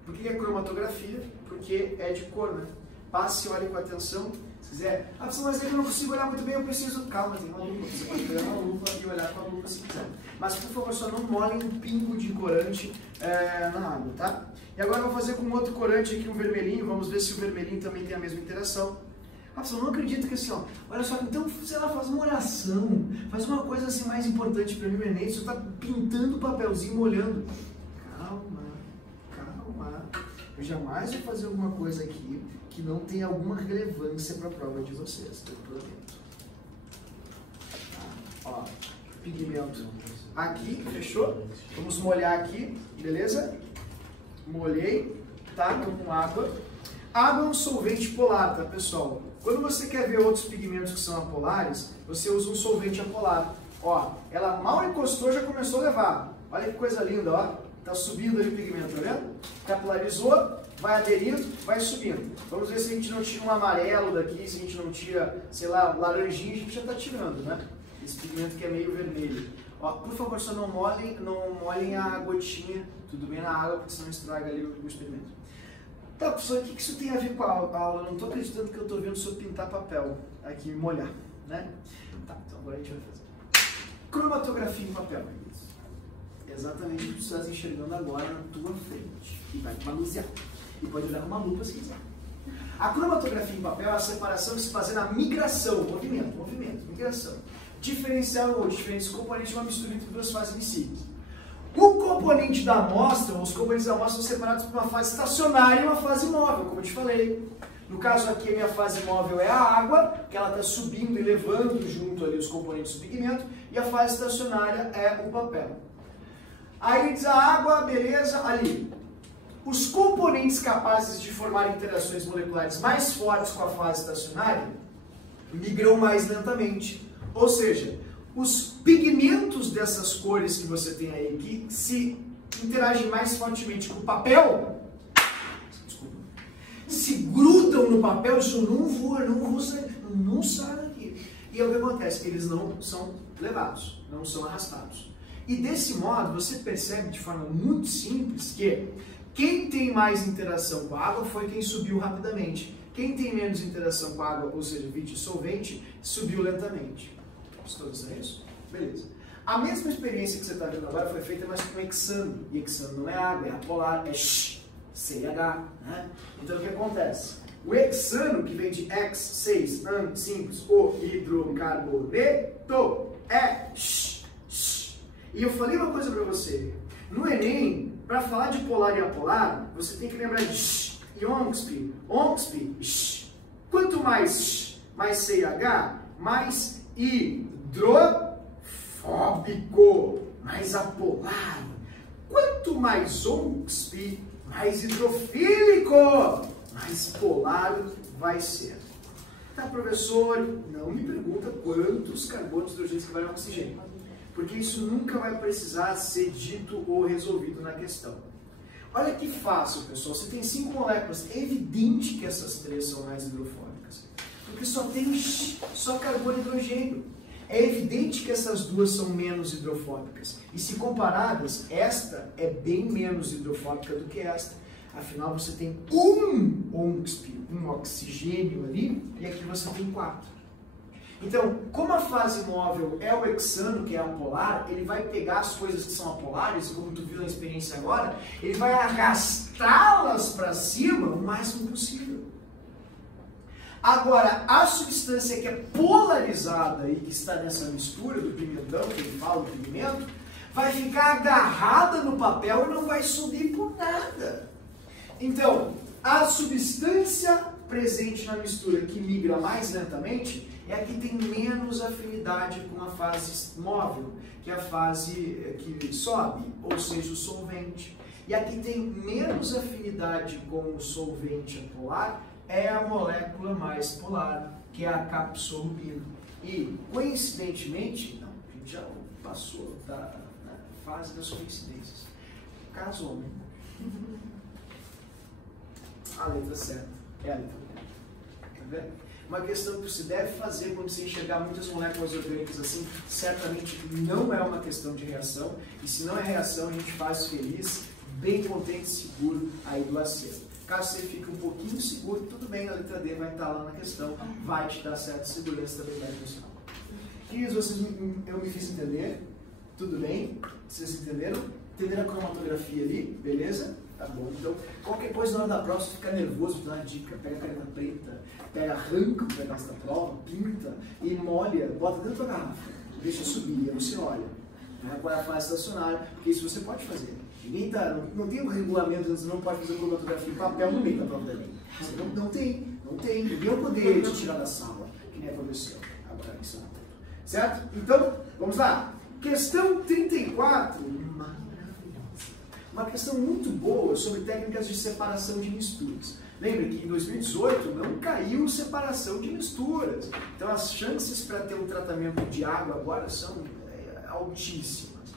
Por que é cromatografia? Porque é de cor, né? Passe e olhe com atenção. Se quiser, mas eu não consigo olhar muito bem, eu preciso... Calma, tem uma lupa, você pode pegar uma lupa e olhar com a lupa se quiser. Mas, por favor, só não molhem um pingo de corante na água, tá? E agora eu vou fazer com outro corante aqui, um vermelhinho, vamos ver se o vermelhinho também tem a mesma interação. Eu não acredito que assim, ó, olha só, então, sei lá, faz uma oração, faz uma coisa assim mais importante para mim, o Enem, você está pintando o papelzinho, molhando. Calma, calma. Eu jamais vou fazer alguma coisa aqui que não tenha alguma relevância para a prova de vocês, eu prometo. Ó, pigmento aqui, fechou? Vamos molhar aqui, beleza? Molhei, tá? Tô com água. Água é um solvente polar, tá, pessoal? Quando você quer ver outros pigmentos que são apolares, você usa um solvente apolar. Ó, ela mal encostou, já começou a levar. Olha que coisa linda, ó. Tá subindo ali o pigmento, tá vendo? Capilarizou, vai aderindo, vai subindo. Vamos ver se a gente não tira um amarelo daqui, se a gente não tira, sei lá, laranjinha, a gente já tá tirando, né? Esse pigmento que é meio vermelho. Ó, por favor, só não molhem a gotinha, tudo bem, na água, porque senão estraga ali o experimento. Tá, professor, o que isso tem a ver com a aula? Eu não estou acreditando que eu estou vendo o senhor pintar papel aqui, molhar, né? Tá, então agora a gente vai fazer. Cromatografia em papel. Exatamente o que você está enxergando agora na tua frente. E vai manusear. E pode olhar com uma lupa se quiser. A cromatografia em papel é a separação que se faz na migração, migração. Diferencial ou diferentes componentes de uma mistura entre 2 fases invisíveis. O componente da amostra, os componentes da amostra são separados por uma fase estacionária e uma fase móvel, como eu te falei. No caso aqui, a minha fase móvel é a água, que ela está subindo e levando junto ali os componentes do pigmento, e a fase estacionária é o papel. Aí diz a água, beleza, ali. Os componentes capazes de formar interações moleculares mais fortes com a fase estacionária migram mais lentamente. Ou seja, os pigmentos dessas cores que você tem aí, que se interagem mais fortemente com o papel, se grudam no papel, isso não sai daqui. E é o que acontece, eles não são levados, não são arrastados. E desse modo, você percebe de forma muito simples que quem tem mais interação com a água foi quem subiu rapidamente. Quem tem menos interação com a água, ou seja, vídeo solvente, subiu lentamente. Todos é isso? Beleza. A mesma experiência que você está vendo agora foi feita mais com hexano. E hexano não é água, é apolar, é CH. Né? Então o que acontece? O hexano, que vem de hex, 6, an, simples, o hidrocarboneto, é E eu falei uma coisa para você. No Enem, para falar de polar e apolar, você tem que lembrar de e ONXP. ONXP, quanto mais CH, mais hidrofóbico, mais apolar. Quanto mais ONXP, mais hidrofílico, mais polar vai ser. Tá, professor? Não me pergunta quantos carbonos de hidrogênio que vai ao oxigênio, porque isso nunca vai precisar ser dito ou resolvido na questão. Olha que fácil, pessoal. Você tem 5 moléculas. É evidente que essas 3 são mais hidrofóbicas, porque só tem só carbono e hidrogênio. É evidente que essas 2 são menos hidrofóbicas. E se comparadas, esta é bem menos hidrofóbica do que esta. Afinal, você tem um oxigênio ali, e aqui você tem 4. Então, como a fase móvel é o hexano, que é apolar, ele vai pegar as coisas que são apolares, como tu viu na experiência agora, ele vai arrastá-las para cima o máximo possível. Agora, a substância que é polarizada e que está nessa mistura do pimentão, que ele fala do pigmento, vai ficar agarrada no papel e não vai subir por nada. Então, a substância presente na mistura que migra mais lentamente é a que tem menos afinidade com a fase móvel, que é a fase que sobe, ou seja, o solvente. E a que tem menos afinidade com o solvente apolar é a molécula mais polar, que é a capsolubina. E, coincidentemente, não, a gente já passou da fase das coincidências. Casualmente, a letra certa é a letra B. Tá vendo? Uma questão que se deve fazer quando você enxergar muitas moléculas orgânicas assim, certamente não é uma questão de reação, e se não é reação, a gente faz feliz, bem contente e seguro aí do acerto. Caso você fique um pouquinho seguro, tudo bem, a letra D vai estar lá na questão, vai te dar certa segurança, também vai funcionar. Queridos, eu me fiz entender? Tudo bem? Vocês entenderam? Entenderam a cromatografia ali? Beleza? Tá bom, então qualquer coisa na hora da prova, você fica nervoso, dá uma dica, pega a caneta preta, arranca o pedaço da prova, pinta e molha, bota dentro da garrafa, deixa subir, aí você olha, né, qual é a fase estacionária, porque isso você pode fazer. Ninguém tá, não tem um regulamento, você não pode fazer cromatografia em papel no meio da prova da lei. Não tem, ninguém vai poder te tirar da sala, que nem aconteceu agora isso não. Certo? Então, vamos lá. Questão 34. Uma questão muito boa sobre técnicas de separação de misturas. Lembre que em 2018 não caiu separação de misturas. Então as chances para ter um tratamento de água agora são altíssimas.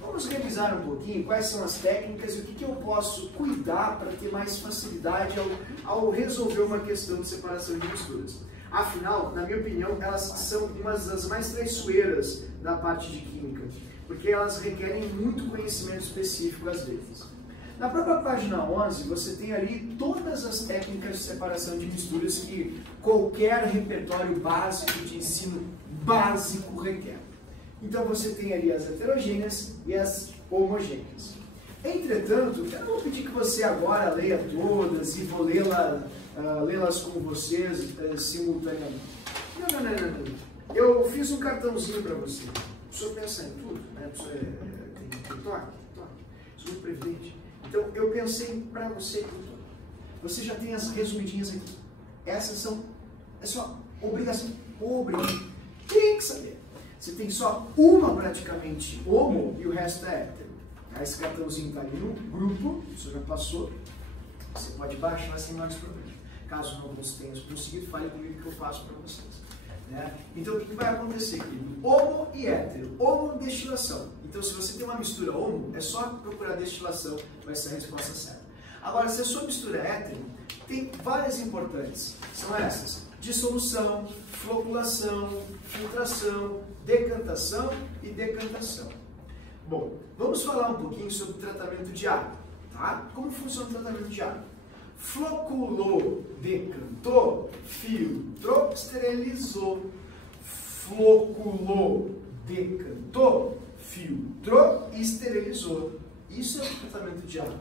Vamos revisar um pouquinho quais são as técnicas e o que eu posso cuidar para ter mais facilidade ao resolver uma questão de separação de misturas. Afinal, na minha opinião, elas são uma das mais traiçoeiras da parte de química, porque elas requerem muito conhecimento específico às vezes. Na própria página 11, você tem ali todas as técnicas de separação de misturas que qualquer repertório básico de ensino básico requer. Então você tem ali as heterogêneas e as homogêneas. Entretanto, eu não vou pedir que você agora leia todas e vou lê-las com vocês simultaneamente. Não. Eu fiz um cartãozinho para você. O senhor pensa em tudo, né? O senhor tem toque. Sou muito previdente. Então, eu pensei para você tudo. Você já tem as resumidinhas aqui. Essas são, é só obrigação. Tem que saber. Você tem só uma praticamente homo e o resto é hétero. Aí esse cartãozinho está ali no grupo, isso já passou. Você pode baixar sem mais problema. Caso não tenha conseguido, fale comigo que eu faço para vocês. Né? Então o que vai acontecer, querido? Homo e hétero. Homo, destilação. Então se você tem uma mistura homo, é só procurar destilação, vai ser a resposta certa. Agora, se a sua mistura é hétero, tem várias importantes. São essas: dissolução, floculação, filtração, decantação e decantação. Bom, vamos falar um pouquinho sobre o tratamento de água. Tá? Como funciona o tratamento de água? Floculou, decantou, filtrou, esterilizou. Floculou, decantou, filtrou e esterilizou. Isso é o tratamento de água.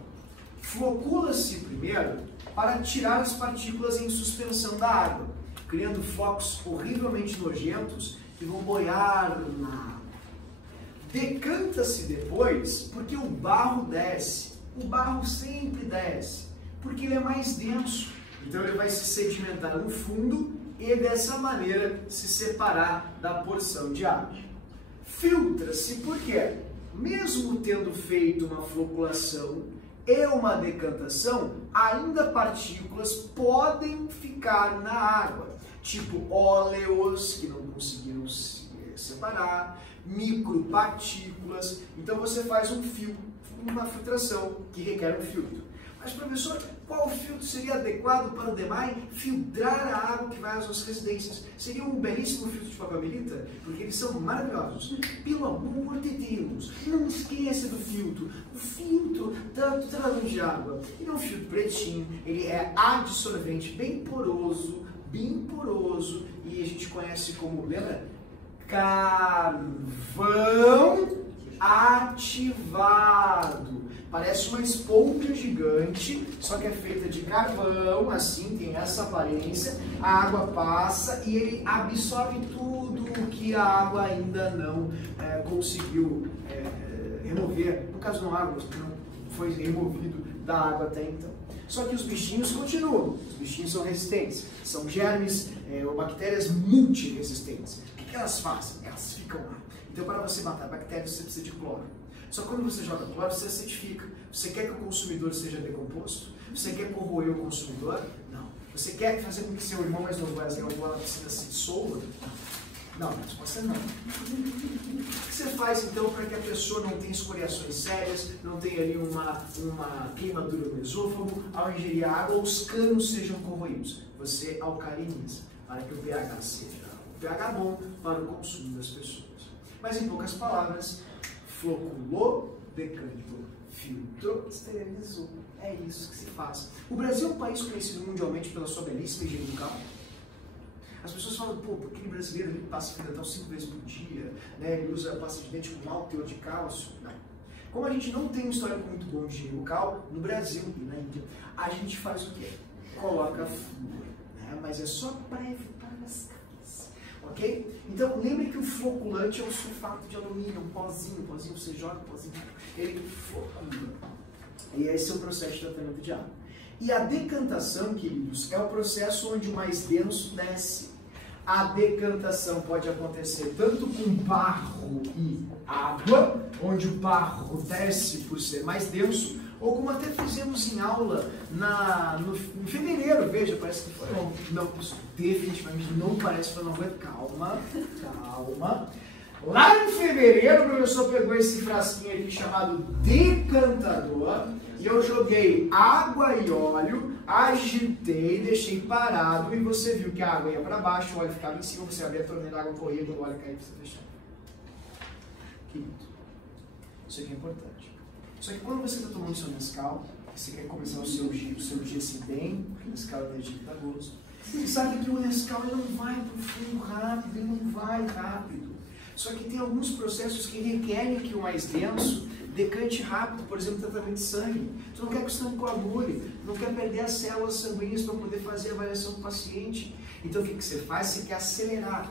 Flocula-se primeiro para tirar as partículas em suspensão da água, criando flocos horrivelmente nojentos que vão boiar na água. Decanta-se depois porque o barro desce. O barro sempre desce, porque ele é mais denso. Então ele vai se sedimentar no fundo e dessa maneira se separar da porção de água. Filtra-se porque, mesmo tendo feito uma floculação e uma decantação, ainda partículas podem ficar na água, tipo óleos que não conseguiram se separar, micropartículas. Então você faz uma filtração que requer um filtro. Mas professor, qual filtro seria adequado para o DEMAI filtrar a água que vai às nossas residências? Seria um belíssimo filtro de papelita? Porque eles são maravilhosos. Pelo amor de Deus, não esqueça do filtro. O filtro do tratamento de água. Ele é um filtro pretinho, ele é adsorvente, bem poroso, e a gente conhece como, lembra? Carvão ativado. Parece uma esponja gigante, só que é feita de carvão, assim, tem essa aparência. A água passa e ele absorve tudo o que a água ainda não conseguiu remover. No caso, não água, não foi removido da água até então. Só que os bichinhos continuam. Os bichinhos são resistentes. São germes ou bactérias multiresistentes. O que elas fazem? Elas ficam lá. Então, para você matar bactérias, você precisa de cloro. Só que quando você joga cloro, você acidifica. Você quer que o consumidor seja decomposto? Você quer corroer o consumidor? Não. Você quer fazer com que seu irmão mais novo vai lá na piscina se dissolva? Não. Não, a resposta é não. O que você faz então para que a pessoa não tenha escoriações sérias, não tenha ali uma queimadura no esôfago, ao ingerir a água, os canos sejam corroídos? Você alcaliniza, para que o pH seja o pH bom para o consumo das pessoas. Mas em poucas palavras, floculou, decantou, filtrou, esterilizou. É isso que se faz. O Brasil é um país conhecido mundialmente pela sua belíssima higiene bucal. As pessoas falam, pô, aquele brasileiro ele passa fio dental 5 vezes por dia, né? Ele usa pasta de dente com alto teor de cálcio. Não. Como a gente não tem um histórico muito bom de higiene bucal, no Brasil e na Índia, a gente faz o quê? Coloca flúor, né? Mas é só para evitar as caras, ok? Então, lembre que o floculante é um sulfato de alumínio, um pozinho, você joga um pozinho, ele flocula. E esse é o processo de tratamento de água. E a decantação, queridos, é o processo onde o mais denso desce. A decantação pode acontecer tanto com barro e água, onde o barro desce por ser mais denso, ou como até fizemos em aula em fevereiro, veja, parece que foi. Não, definitivamente não parece que foi, não foi. Calma. Lá em fevereiro, o professor pegou esse frasquinho aqui chamado decantador e eu joguei água e óleo, agitei, deixei parado e você viu que a água ia para baixo, o óleo ficava em cima, você abria a torneira, a água corria, o óleo caía, você fechava. Querido, isso aqui é importante. Só que quando você está tomando seu Nescau, você quer começar o seu dia assim bem, porque o Nescau é energia que dá gosto, você sabe que o Nescau ele não vai para o fundo rápido, ele não vai rápido. Só que tem alguns processos que requerem que o mais denso decante rápido, por exemplo, tratamento de sangue. Tu não quer que o sangue coagule, não quer perder as células sanguíneas para poder fazer a avaliação do paciente. Então o que você faz? Você quer acelerar.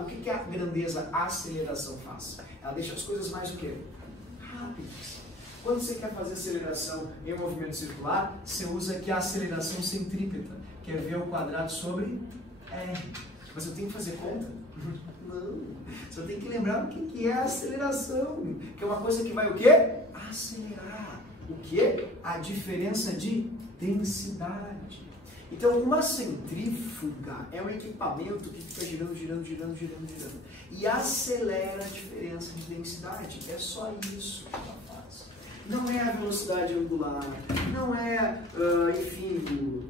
O que a grandeza aceleração faz? Ela deixa as coisas mais o quê? Rápidas. Quando você quer fazer aceleração em movimento circular, você usa aqui a aceleração centrípeta, que é V ao quadrado sobre R. Mas eu tenho que fazer conta? Não. Você tem que lembrar o que é a aceleração. Que é uma coisa que vai o quê? Acelerar. O quê? A diferença de densidade. Então, uma centrífuga é um equipamento que fica girando, girando, girando, girando, girando. E acelera a diferença de densidade. É só isso que ela faz. Não é a velocidade angular, não é, enfim,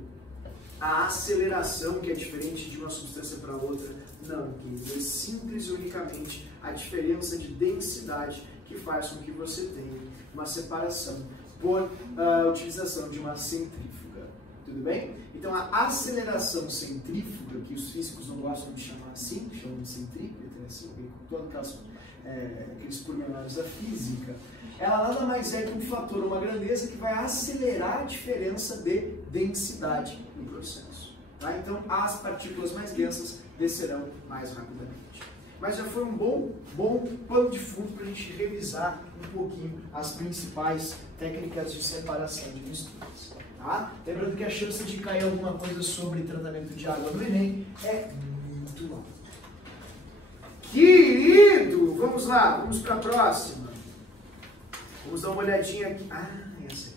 a aceleração que é diferente de uma substância para outra. Não, é simples e unicamente a diferença de densidade que faz com que você tenha uma separação por utilização de uma centrífuga. Tudo bem? Então, a aceleração centrífuga, que os físicos não gostam de chamar assim, chamam de centrífuga, assim, com todos aqueles pormenores da física, ela nada mais é que um fator, uma grandeza que vai acelerar a diferença de densidade no processo. Tá? Então, as partículas mais densas descerão mais rapidamente. Mas já foi um bom pano de fundo para a gente revisar um pouquinho as principais técnicas de separação de misturas. Tá? Lembrando que a chance de cair alguma coisa sobre tratamento de água no Enem é muito alta. Querido, vamos lá, vamos para a próxima. Vamos dar uma olhadinha aqui. Essa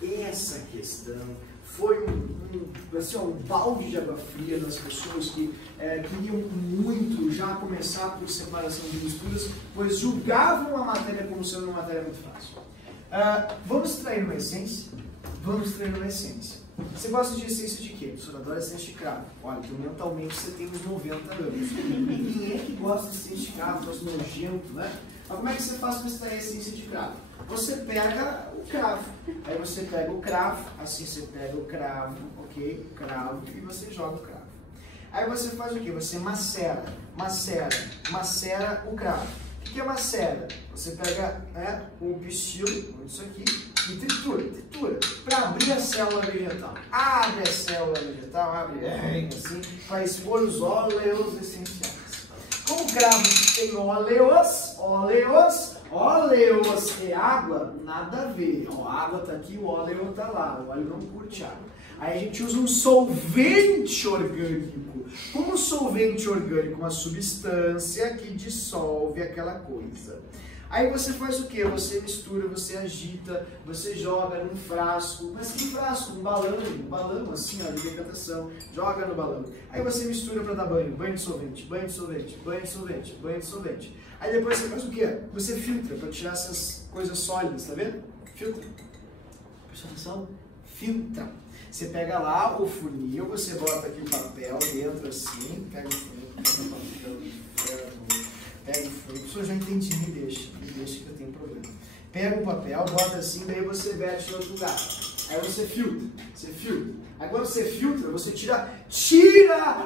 aqui. Essa questão foi um balde de água fria das pessoas que queriam muito já começar por separação de misturas, pois julgavam a matéria como sendo uma matéria muito fácil. Vamos extrair uma essência? Vamos extrair uma essência. Você gosta de essência de quê? Eu adoro essência de cravo. Olha, então mentalmente você tem uns 90 anos. Ninguém é que gosta de essência de cravo, gosta nojento, né? Mas como é que você faz para extrair a essência de cravo? Você pega o cravo. Aí você pega o cravo, assim você pega o cravo, ok? Cravo, e você joga o cravo. Aí você faz o quê? Você macera o cravo. O que é macera? Você pega um pistilo, isso aqui, e tritura, para abrir a célula vegetal. Abre a célula vegetal, abre assim, para expor os óleos essenciais. Como o cravo tem óleos e água, nada a ver. A água está aqui, o óleo está lá, o óleo não curte água. Aí a gente usa um solvente orgânico. Como solvente orgânico? Uma substância que dissolve aquela coisa. Aí você faz o quê? Você mistura, você agita, você joga num frasco. Mas que frasco? Um balão assim, ó, de decantação. Joga no balão. Aí você mistura para dar banho. Banho de solvente, banho de solvente, banho de solvente, banho de solvente. Aí depois você faz o quê? Você filtra para tirar essas coisas sólidas, tá vendo? Filtra. Presta atenção. Filtra. Você pega lá o funil, você bota aqui o papel dentro assim, pega o funil, pega o funil, a pessoa já entendi, me deixa que eu tenho problema. Pega o papel, bota assim, daí você verte em outro lugar. Aí você filtra. Aí quando você filtra, você tira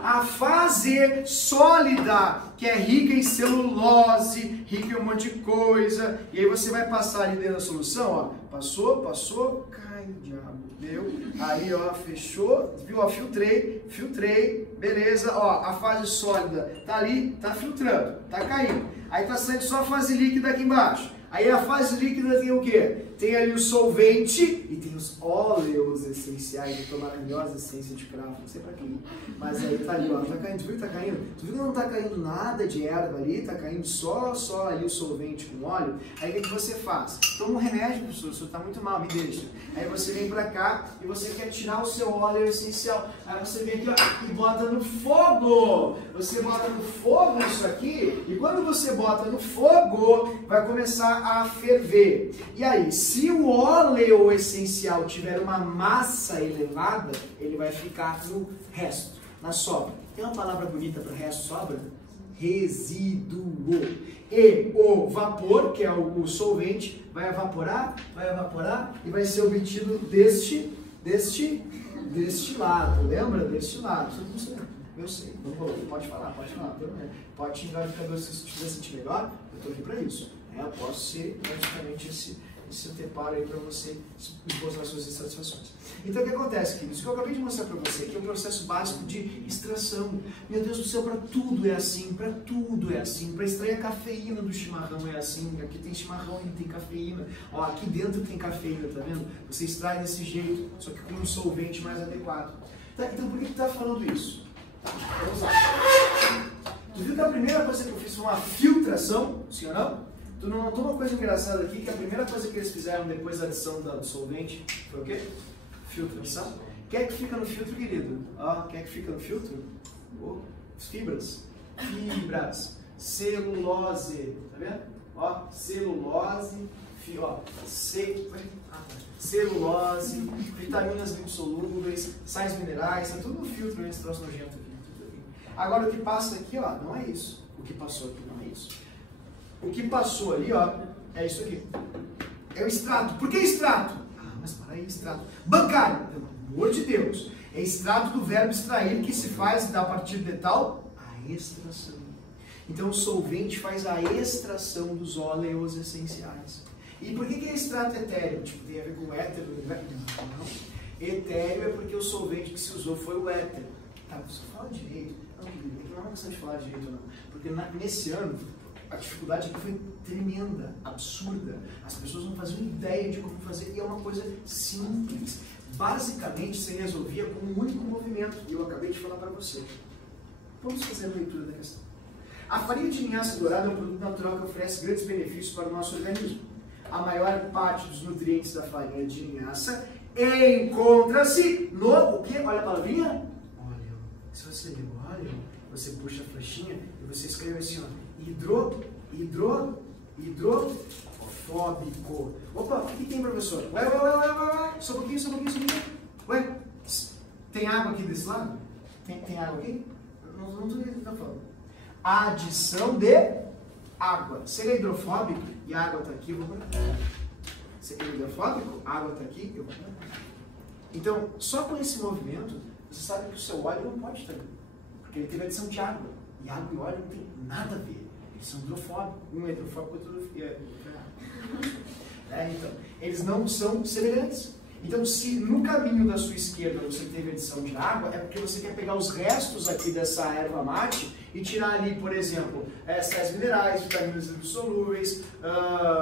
a fase sólida, que é rica em celulose, rica em um monte de coisa. E aí você vai passar ali dentro da solução, ó. Passou, cai, diabo. Deu. Aí, ó, fechou. Viu? Ó, filtrei. Beleza, ó, a fase sólida tá ali, tá filtrando, tá caindo. Aí tá saindo só a fase líquida aqui embaixo. Aí a fase líquida tem o quê? Tem ali o solvente e tem os óleos essenciais, de uma maravilhosa essência de cravo, não sei pra quê. Mas aí tá ali, ó, tá caindo, tu viu que tá caindo? Tu viu que não tá caindo nada de erva ali, tá caindo só ali o solvente com óleo? Aí o que você faz? Toma um remédio, professor, o senhor tá muito mal, me deixa. Aí você vem pra cá e você quer tirar o seu óleo essencial. Aí você vem aqui, ó, e bota no fogo. Você bota no fogo isso aqui, e quando você bota no fogo, vai começar a ferver. E aí, se o óleo essencial tiver uma massa elevada, ele vai ficar no resto, na sobra. Tem uma palavra bonita para resto, sobra? Resíduo. E o vapor, que é o solvente, vai evaporar e vai ser obtido deste lado. Lembra? Deste lado. Eu sei. Pode falar. Pode xingar o educador se quiser sentir melhor. Eu estou aqui para isso. Eu posso ser praticamente esse anteparo aí para você esboçar suas insatisfações. Então o que acontece, queridos? O que eu acabei de mostrar para você aqui é um processo básico de extração. Meu Deus do céu, para tudo é assim, para extrair a cafeína do chimarrão é assim, aqui tem chimarrão e tem cafeína, ó, aqui dentro tem cafeína, tá vendo? Você extrai desse jeito, só que com um solvente mais adequado. Tá, então por que está falando isso? Tá, vamos lá. Tu viu que a primeira coisa que eu fiz foi uma filtração, sim ou não? Tu não notou uma coisa engraçada aqui, que a primeira coisa que eles fizeram depois da adição do solvente foi o quê? Filtração. Quem é que fica no filtro, querido? Quem é que fica no filtro? Fibras. Celulose. Tá vendo? Celulose. Celulose, vitaminas lipossolúveis, sais minerais, tá tudo no filtro, esse troço nojento aqui. Agora o que passa aqui, não é isso. O que passou aqui não é isso. O que passou ali, é isso aqui. É o extrato. Por que extrato? Mas para aí, extrato. Bancário, pelo amor de Deus. É extrato do verbo extrair, que se faz a partir de tal a extração. Então o solvente faz a extração dos óleos essenciais. E por que é extrato etéreo? Tipo, tem a ver com éter? Não. Etéreo é porque o solvente que se usou foi o éter. Tá, você fala direito. Não é uma questão de falar direito, não. Porque nesse ano, a dificuldade aqui foi tremenda, absurda. As pessoas não faziam ideia de como fazer, e é uma coisa simples. Basicamente, se resolvia com um único movimento, e eu acabei de falar para você. Vamos fazer a leitura da questão. A farinha de linhaça dourada é um produto natural que oferece grandes benefícios para o nosso organismo. A maior parte dos nutrientes da farinha de linhaça encontra-se no... O quê? Olha a palavrinha? Óleo. Se você ler o óleo, você puxa a flechinha e você escreve assim, hidrofóbico. Opa, o que tem, professor? Ué. Só um pouquinho. Ué, tem água aqui desse lado? Tem água aqui? Não estou falando. Adição de água. Se ele é hidrofóbico e a água está aqui, eu vou para cá. Se ele é hidrofóbico, a água está aqui, eu vou para cá. Então, só com esse movimento, você sabe que o seu óleo não pode estar ali. Porque ele teve adição de água. E água e óleo não tem nada a ver. Eles são hidrofóbicos. Um é hidrofóbico, outro é... Então, eles não são semelhantes. Então, se no caminho da sua esquerda você teve adição de água, é porque você quer pegar os restos aqui dessa erva mate e tirar ali, por exemplo, sais minerais, vitaminas lipossolúveis,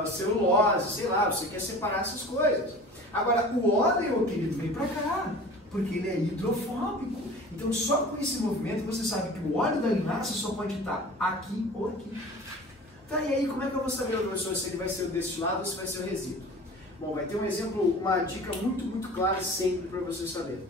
celulose, sei lá, você quer separar essas coisas. Agora, o óleo, querido, vem para cá, porque ele é hidrofóbico. Então, só com esse movimento você sabe que o óleo da linhaça só pode estar aqui ou aqui. Tá, e aí como é que eu vou saber, professor, se ele vai ser o destilado ou se vai ser o resíduo? Bom, vai ter um exemplo, uma dica muito clara sempre para você saber.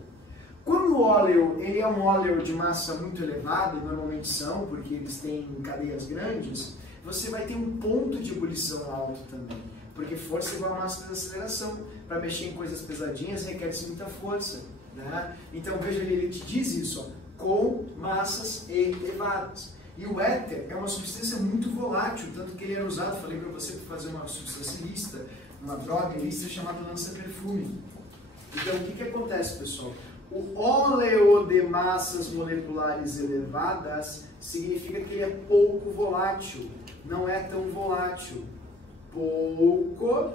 Quando o óleo, ele é um óleo de massa muito elevada, e normalmente são, porque eles têm cadeias grandes, você vai ter um ponto de ebulição alto também. Porque força é igual a massa de aceleração. Para mexer em coisas pesadinhas requer-se muita força. Né? Então veja ali, ele te diz isso, com massas elevadas. E o éter é uma substância muito volátil, tanto que ele era usado, falei para você, para fazer uma substância ilícita, uma droga ilícita chamada lança-perfume. Então, o que acontece, pessoal? O óleo de massas moleculares elevadas significa que ele é pouco volátil, não é tão volátil. Pouco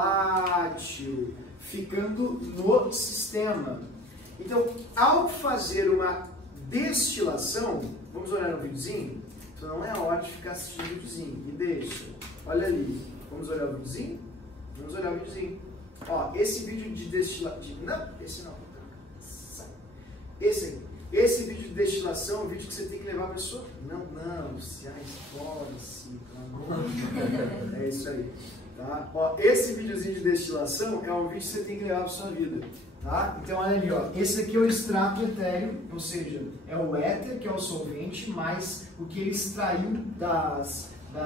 volátil, ficando no sistema. Então, ao fazer uma destilação, vamos olhar no videozinho? Então não é hora de ficar assistindo o videozinho, me deixa. Olha ali, vamos olhar o videozinho? Vamos olhar o videozinho. Ó, esse vídeo de destilação, não, esse não. Esse aí. Esse vídeo de destilação é um vídeo que você tem que levar a pessoa. Não, se a escola, sim, pelo amor de Deus. É isso aí. Tá? Ó, esse videozinho de destilação é um vídeo que você tem que levar para a sua vida. Tá? Então olha ali, ó. Esse aqui é o extrato etéreo, ou seja, é o éter, que é o solvente, mais o que ele extraiu da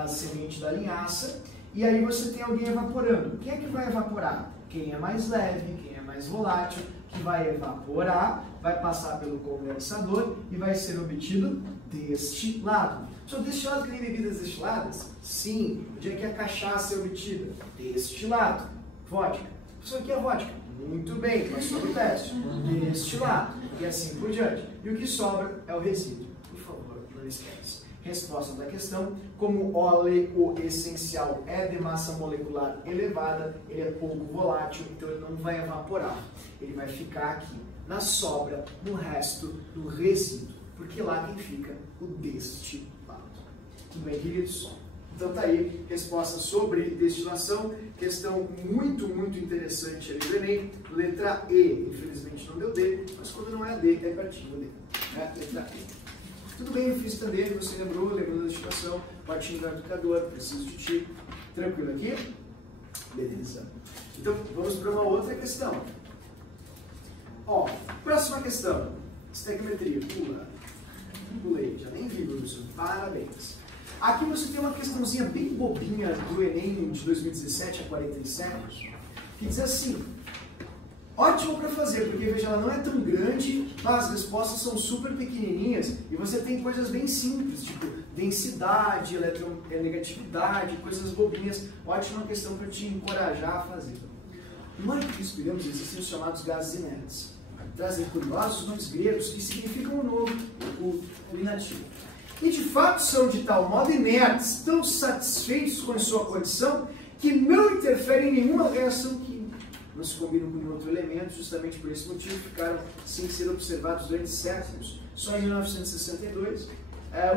semente da linhaça. E aí você tem alguém evaporando. Quem é que vai evaporar? Quem é mais leve, quem é mais volátil, que vai evaporar, vai passar pelo condensador e vai ser obtido destilado. Só destilado que nem bebidas destiladas? Sim. Onde é que a cachaça é obtida? Destilado. Vodka. Isso aqui é vodka. Muito bem, passou no teste. Destilado. E assim por diante. E o que sobra é o resíduo. Por favor, não esquece. Resposta da questão: como o óleo essencial é de massa molecular elevada, ele é pouco volátil, então ele não vai evaporar. Ele vai ficar aqui, na sobra, no resto, no resíduo. Porque lá quem fica? O destilado. Tudo bem, queridos? Então tá aí, resposta sobre destilação, questão muito interessante ali do Enem, letra E, infelizmente não deu D, mas quando não é D, é pertinho do D, né? Letra E. Tudo bem, eu fiz também, você lembrou da situação, partindo do educador, preciso de ti. Tranquilo aqui? Beleza. Então, vamos para uma outra questão. Ó, próxima questão. Estequiometria, pulei, já nem vi, professor. Parabéns. Aqui você tem uma questãozinha bem bobinha do Enem de 2017 a 47, que diz assim, ótimo para fazer, porque veja, ela não é tão grande, mas as respostas são super pequenininhas e você tem coisas bem simples, tipo densidade, eletronegatividade, coisas bobinhas. Ótima questão para te encorajar a fazer. No ar que respiramos existem os chamados gases inertes. Trazem curiosos nomes gregos que significam o novo, o inativo. E de fato são de tal modo inertes, tão satisfeitos com a sua condição, que não interferem em nenhuma reação química. Não se combinam com nenhum outro elemento, justamente por esse motivo ficaram sem ser observados durante séculos. Só em 1962,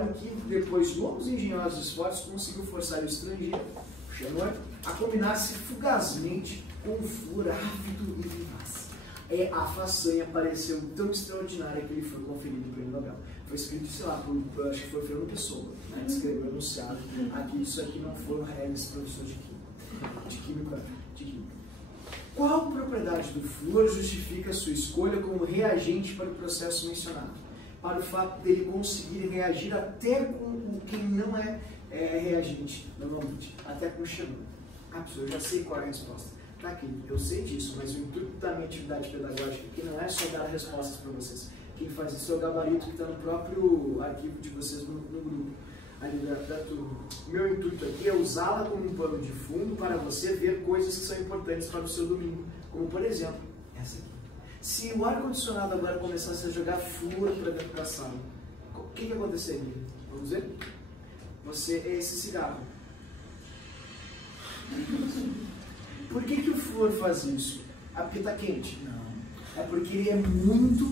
um químico, depois de longos e engenhosos esforços, conseguiu forçar o estrangeiro, o Chanot, a combinar-se fugazmente com o flúor ávido e vivaz. A façanha pareceu tão extraordinária que ele foi conferido o prêmio Nobel. Foi escrito, sei lá, acho que foi Fernando Pessoa, né, que escreveu anunciado aqui, isso aqui não foram regras professores de química. Qual propriedade do flúor justifica sua escolha como reagente para o processo mencionado? Para o fato dele conseguir reagir até com o que não é reagente, normalmente, até com o xenônimo. Ah, professor, eu já sei qual é a resposta. Tá aqui, eu sei disso, mas o intuito da minha atividade pedagógica aqui não é só dar respostas para vocês. Quem faz isso é o gabarito que está no próprio arquivo de vocês no grupo, ali da turma. O meu intuito aqui é usá-la como um pano de fundo para você ver coisas que são importantes para o seu domingo, como por exemplo, essa aqui. Se o ar-condicionado agora começasse a jogar flúor para dentro da sala, o que aconteceria? Vamos ver? Esse cigarro. Por que o flúor faz isso? Ah, porque está quente? Não. É porque ele é muito,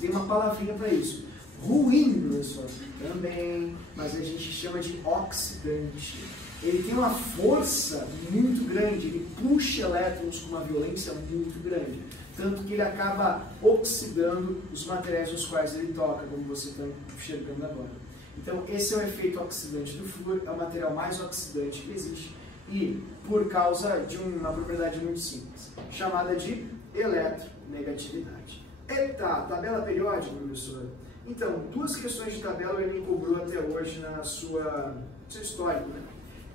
tem uma palavrinha para isso. Ruim, professor. Também, mas a gente chama de oxidante. Ele tem uma força muito grande, ele puxa elétrons com uma violência muito grande. Tanto que ele acaba oxidando os materiais nos quais ele toca, como você está enxergando agora. Então, esse é o efeito oxidante do flúor, é o material mais oxidante que existe. E por causa de uma propriedade muito simples, chamada de eletronegatividade. Eita, tabela periódica, professor. Então, duas questões de tabela o Enem cobrou até hoje na seu histórico, né?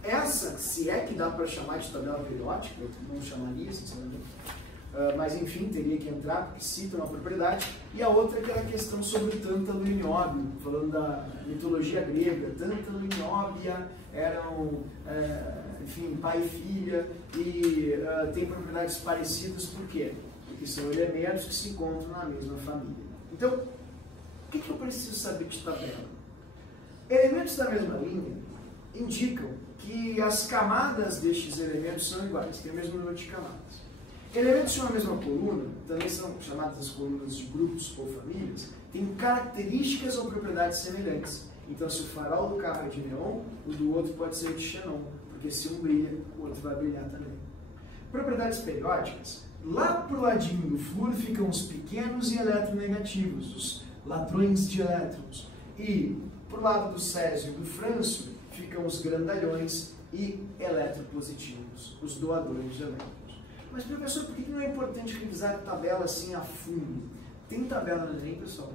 Essa, se é que dá para chamar de tabela periódica, eu não chamaria, sinceramente, mas enfim, teria que entrar, porque cita uma propriedade. E a outra é aquela questão sobre o Tântalo e o Nióbio, falando da mitologia grega. Tântalo e Nióbia eram, enfim, pai e filha, e têm propriedades parecidas, por quê? Porque são elementos que se encontram na mesma família. Então, o que eu preciso saber de tabela? Elementos da mesma linha indicam que as camadas destes elementos são iguais, tem o mesmo número de camadas. Elementos de uma mesma coluna, também são chamadas as colunas de grupos ou famílias, têm características ou propriedades semelhantes. Então, se o farol do carro é de neon, o do outro pode ser de xenon, porque se um brilha, o outro vai brilhar também. Propriedades periódicas. Lá para o ladinho do flúor ficam os pequenos e eletronegativos, os ladrões de elétrons. E para o lado do césio e do frâncio ficam os grandalhões e eletropositivos, os doadores de elétrons. Mas, professor, por que não é importante revisar a tabela assim a fundo? Tem tabela no Enem, pessoal?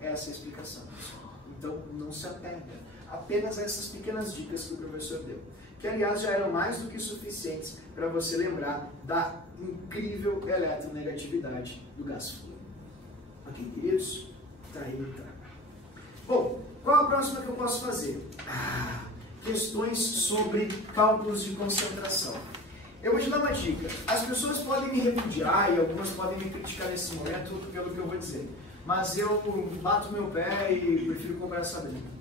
Essa é a explicação, pessoal. Então, não se apega. Apenas essas pequenas dicas que o professor deu. Que, aliás, já eram mais do que suficientes para você lembrar da incrível eletronegatividade do gás flúor. Ok, queridos? Tá aí no trago. Bom, qual a próxima que eu posso fazer? Questões sobre cálculos de concentração. Eu vou te dar uma dica. As pessoas podem me repudiar e algumas podem me criticar nesse momento pelo que eu vou dizer. Mas eu bato meu pé e prefiro comprar essa briga.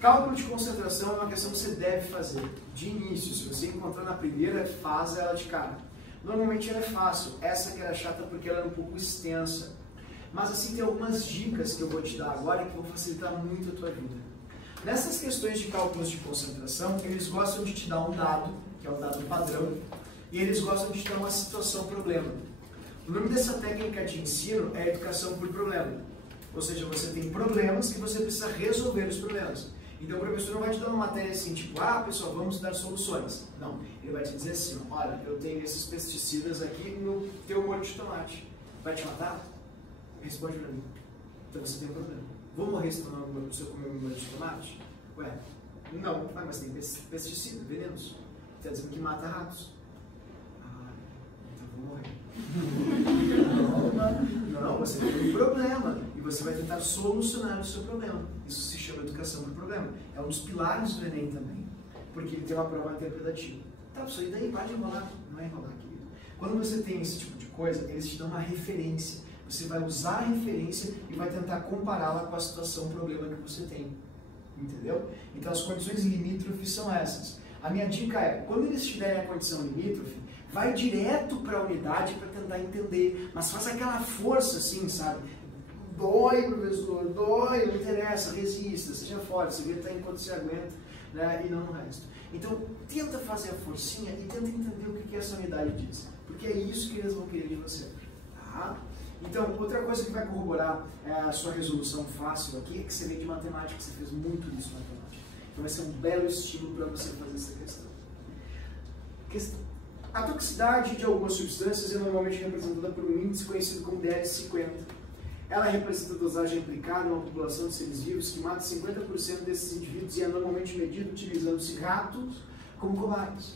Cálculo de concentração é uma questão que você deve fazer de início. Se você encontrar na primeira, faz ela de cara. Normalmente ela é fácil. Essa que era chata porque ela era um pouco extensa. Mas assim, tem algumas dicas que eu vou te dar agora que vão facilitar muito a tua vida. Nessas questões de cálculos de concentração, eles gostam de te dar um dado, que é o dado padrão, e eles gostam de te dar uma situação problema. O nome dessa técnica de ensino é educação por problema. Ou seja, você tem problemas que você precisa resolver os problemas. Então o professor não vai te dar uma matéria assim, tipo, ah, pessoal, vamos dar soluções. Não, ele vai te dizer assim, olha, eu tenho esses pesticidas aqui no teu molho de tomate. Vai te matar? Responde pra mim. Então você tem um problema. Vou morrer se eu comer um molho de tomate? Ué, não, mas tem pesticida, venenos. Está dizendo que mata ratos. Ah, então vou morrer. Não, você tem um problema. E você vai tentar solucionar o seu problema. Isso se chama educação por problema. É um dos pilares do Enem também. Porque ele tem uma prova interpretativa. Tá, pessoal, e daí pode enrolar? Não é enrolar, querido. Quando você tem esse tipo de coisa, eles te dão uma referência. Você vai usar a referência e vai tentar compará-la com a situação, o problema que você tem. Entendeu? Então as condições limítrofes são essas. A minha dica é, quando eles tiverem a condição limítrofe, vai direto para a unidade para tentar entender. Mas faz aquela força assim, sabe? Dói, professor, dói, não interessa, resista, seja forte, você aguenta enquanto você aguenta, né? E não no resto. Então, tenta fazer a forcinha e tenta entender o que essa unidade diz. Porque é isso que eles vão querer de você. Tá? Então, outra coisa que vai corroborar a sua resolução fácil aqui é que você vem de matemática, você fez muito isso em matemática. Então vai ser um belo estímulo para você fazer essa questão. A toxicidade de algumas substâncias é normalmente representada por um índice conhecido como DS50. Ela representa a dosagem aplicada a uma população de seres vivos que mata 50% desses indivíduos e é normalmente medido utilizando-se ratos como cobaias.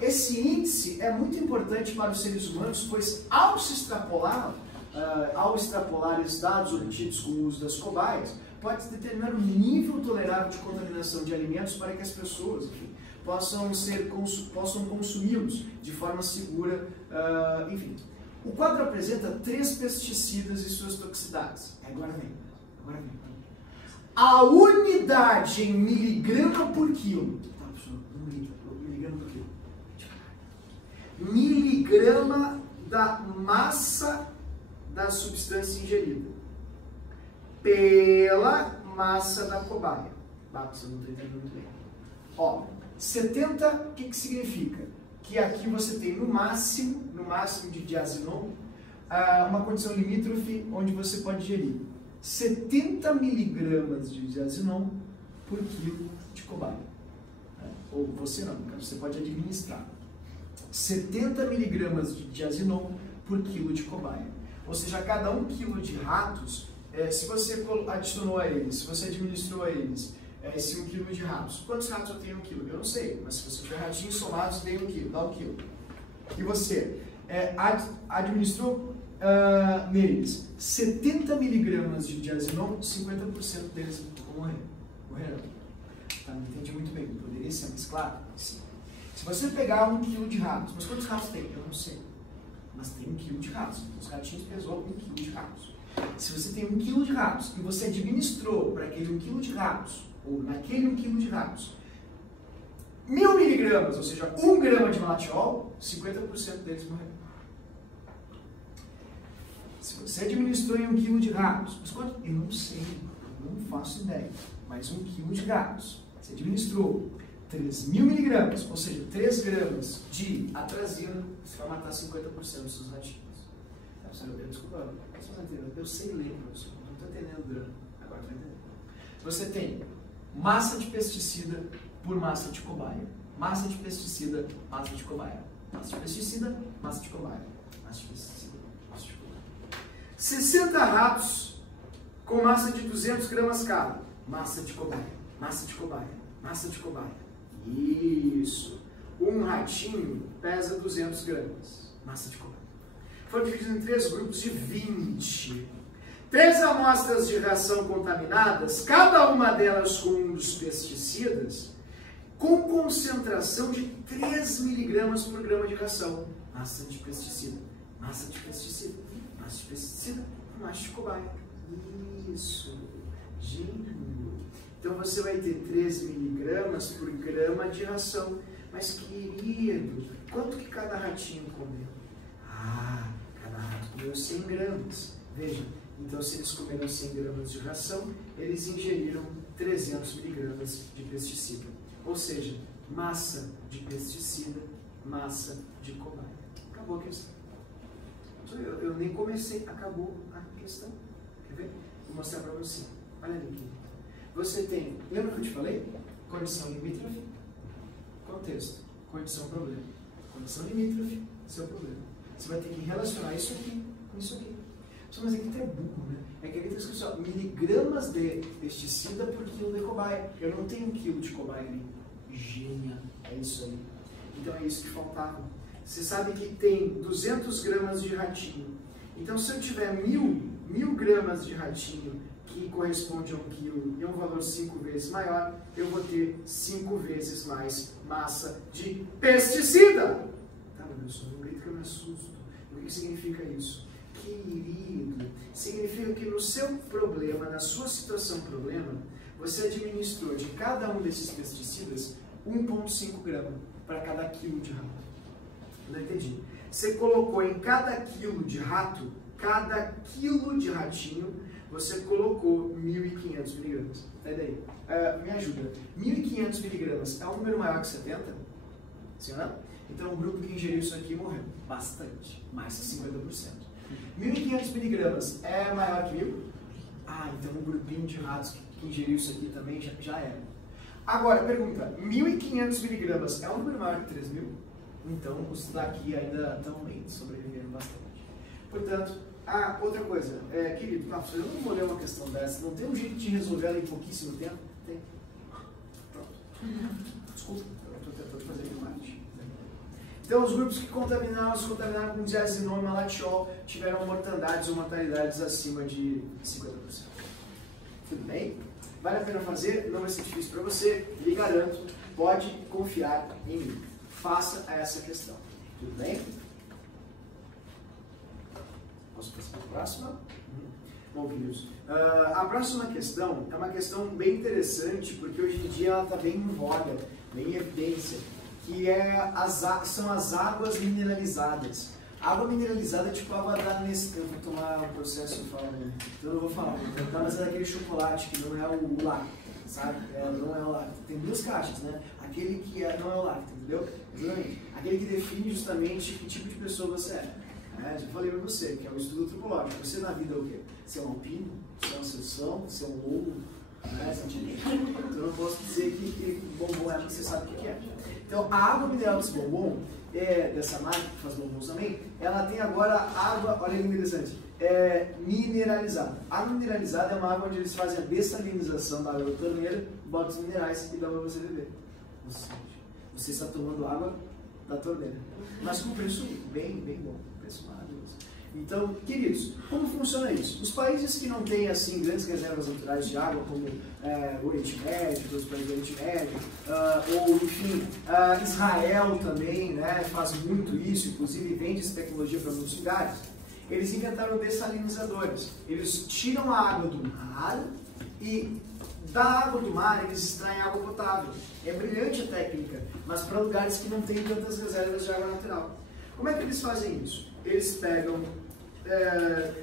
Esse índice é muito importante para os seres humanos, pois ao extrapolar os dados obtidos com o uso das cobaias, pode determinar o nível tolerável de contaminação de alimentos para que as pessoas, enfim, possam consumi-los de forma segura, enfim. O quadro apresenta 3 pesticidas e suas toxicidades. Agora vem. A unidade em miligrama por quilo. Tá, professor, miligrama por quilo. Miligrama da massa da substância ingerida pela massa da cobaia. Você não está entendendo muito bem. Ó, 70, o que significa? Que aqui você tem no máximo de diazinon, uma condição limítrofe onde você pode gerir 70 miligramas de diazinon por quilo de cobaia. Ou você não, você pode administrar 70 miligramas de diazinon por quilo de cobaia. Ou seja, a cada 1 quilo de ratos, se você adicionou a eles, se você administrou a eles, esse 1 quilo de ratos, quantos ratos eu tenho 1 quilo? Eu não sei, mas se você tiver ratinhos somados, dê 1 quilo, dá 1 quilo. E você administrou neles 70 miligramas de diazinon, 50% deles vão morrer. Morreram. Tá, não entendi muito bem, poderia ser mais claro? Sim. Se você pegar 1 quilo de ratos, mas quantos ratos tem? Eu não sei. Mas tem 1 quilo de ratos. Os ratinhos pesou 1 quilo de ratos. Se você tem 1 quilo de ratos e você administrou para aquele 1 quilo de ratos, ou naquele 1 quilo de ratos, 1000 miligramas, ou seja, 1 grama de malatiol, 50% deles morreram. Se você administrou em 1 quilo de ratos, mas quanto? Eu não sei, não faço ideia, mas 1 quilo de ratos, você administrou 3.000 miligramas, ou seja, 3 gramas de atrazina, você vai matar 50% dos seus ratinhos. Desculpa, eu sei ler, professor, não estou entendendo o drama. Agora estou entendendo. Você tem massa de pesticida por massa de cobaia. Massa de pesticida, massa de cobaia. Massa de pesticida, massa de cobaia. Massa de pesticida, massa de cobaia. 60 ratos com massa de 200 gramas cada. Massa de cobaia, massa de cobaia, massa de cobaia. Isso. Um ratinho pesa 200 gramas. Massa de cobaia. Foram divididos em 3 grupos de 20. 3 amostras de ração contaminadas, cada uma delas com um dos pesticidas, com concentração de 3 miligramas por grama de ração. Massa de pesticida, massa de pesticida, massa de pesticida, massa de cobaia. Isso. Gênio. Então você vai ter 3 miligramas por grama de ração. Mas, querido, quanto que cada ratinho comeu? Ah, cada rato comeu 100 gramas. Veja, então se eles comeram 100 gramas de ração, eles ingeriram 300 miligramas de pesticida. Ou seja, massa de pesticida, massa de cobaia. Acabou a questão. Eu nem comecei, acabou a questão. Quer ver? Vou mostrar para você. Olha ali, querido. Você tem, lembra que eu te falei? Condição limítrofe, contexto, condição problema. Condição limítrofe, seu problema. Você vai ter que relacionar isso aqui com isso aqui. Mas aqui tá burro, né? É que aqui está escrito só miligramas de pesticida por quilo de cobaia. Eu não tenho 1 quilo de cobaia ali. Gênia, é isso aí. Então é isso que faltava. Você sabe que tem 200 gramas de ratinho. Então se eu tiver 1000 gramas de ratinho, que corresponde a 1 quilo, e um valor 5 vezes maior, eu vou ter 5 vezes mais massa de pesticida. Tá, meu Deus, não grito que eu me assusto. O que significa isso? Querido, significa que no seu problema, na sua situação problema, você administrou de cada um desses pesticidas 1,5 grama para cada quilo de rato. Não entendi. Você colocou em cada quilo de rato, cada quilo de ratinho, você colocou 1.500 miligramas. Tá daí? Me ajuda. 1.500 miligramas é um número maior que 70? Sim ou não? Então o grupo que ingeriu isso aqui morreu. Bastante. Mais que 50%. 1.500 miligramas é maior que 1.000? Ah, então um grupinho de ratos que ingeriu isso aqui também já era. Agora, pergunta, 1.500 miligramas é um número maior que 3.000? Então, os daqui ainda estão sobrevivendo bastante. Portanto, outra coisa, querido, eu não vou ler uma questão dessa, não tem um jeito de resolver ela em pouquíssimo tempo? Tem. Pronto. Desculpa, eu estou tentando fazer imagem. Então, os grupos que se contaminaram com diazinoma e malatiol tiveram mortandades ou mortalidades acima de 50%. Tudo bem? Vale a pena fazer, não vai ser difícil para você, lhe garanto, pode confiar em mim. Faça essa questão. Tudo bem? Posso passar para a próxima? Bom, queridos, a próxima questão é uma questão bem interessante, porque hoje em dia ela está bem em voga, bem em evidência, que são as águas mineralizadas. A água mineralizada é tipo a água da Nestlé. Eu vou tomar um processo, então eu vou falar. Mas é daquele chocolate que não é o lácteo, sabe? Não é o lácteo. Tem duas caixas, né? Aquele que não é o lácteo, entendeu? Exatamente. Aquele que define justamente que tipo de pessoa você é. Já falei pra você, que é o estudo antropológico. Você na vida é o quê? Você é um alpino? Você é uma seleção? Você é um lobo? Então eu não posso dizer que bombom é porque você sabe o que é. Então a água mineral desse bombom, dessa marca que faz bombons também, ela tem agora água, olha que interessante, mineralizada. A água mineralizada é uma água onde eles fazem a dessalinização da água da torneira, botam os minerais e dá para você beber. Ou seja, você está tomando água da torneira, mas com preço bem bom, preço maravilhoso. Então, queridos, como funciona isso? Os países que não têm assim grandes reservas naturais de água, como o Oriente Médio, todos os países do Oriente Médio, ou enfim, Israel também, né, faz muito isso, inclusive vende essa tecnologia para muitos lugares. Eles inventaram dessalinizadores. Eles tiram a água do mar e da água do mar eles extraem água potável. É brilhante a técnica, mas para lugares que não têm tantas reservas de água natural. Como é que eles fazem isso? Eles pegam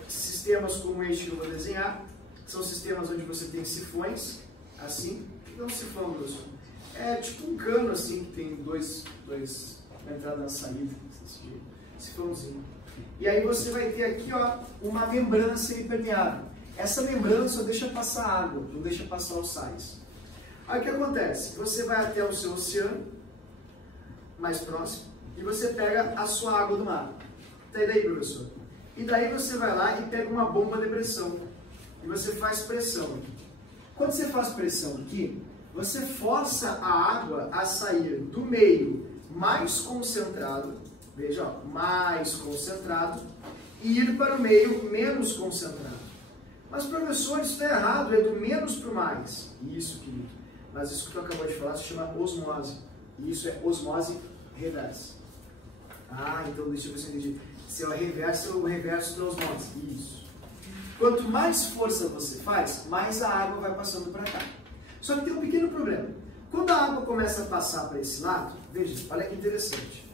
sistemas como este que eu vou desenhar, que são sistemas onde você tem sifões, assim, não sifão grosso. É tipo um cano assim, que tem dois uma entrada na saída, sifãozinho. E aí você vai ter aqui, ó, uma membrana semipermeável. Essa membrana só deixa passar água, não deixa passar os sais. Aí o que acontece? Você vai até o seu oceano, mais próximo, e você pega a sua água do mar. Tá aí daí, professor? E daí você vai lá e pega uma bomba de pressão. E você faz pressão aqui. Quando você faz pressão aqui, você força a água a sair do meio mais concentrado, veja, ó, mais concentrado, e ir para o meio menos concentrado. Mas, professor, isso está errado, é do menos para o mais. Isso, querido. Mas isso que tu acabou de falar se chama osmose. E isso é osmose reversa. Ah, então deixa eu ver se eu entendi. Se é o reverso da osmose. Isso. Quanto mais força você faz, mais a água vai passando para cá. Só que tem um pequeno problema. Quando a água começa a passar para esse lado, veja, olha que interessante.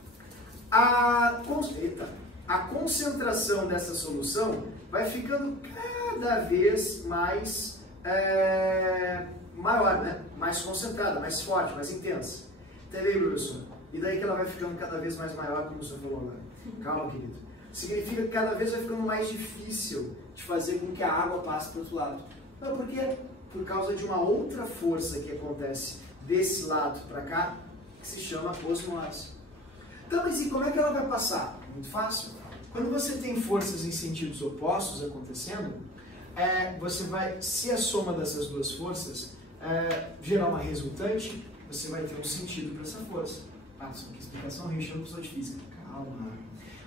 A concentração dessa solução vai ficando cada vez mais maior, né? Mais concentrada, mais forte, mais intensa. Entendeu, professor? E daí que ela vai ficando cada vez mais maior, como o senhor falou agora. Calma, querido. significa que cada vez vai ficando mais difícil de fazer com que a água passe para o outro lado. Não, por quê? Por causa de uma outra força que acontece desse lado para cá, que se chama osmose. Então, mas e como é que ela vai passar? Muito fácil. Quando você tem forças em sentidos opostos acontecendo, você vai, se a soma dessas duas forças gerar uma resultante, você vai ter um sentido para essa força. Só que explicação rixa, não precisou de física. Calma.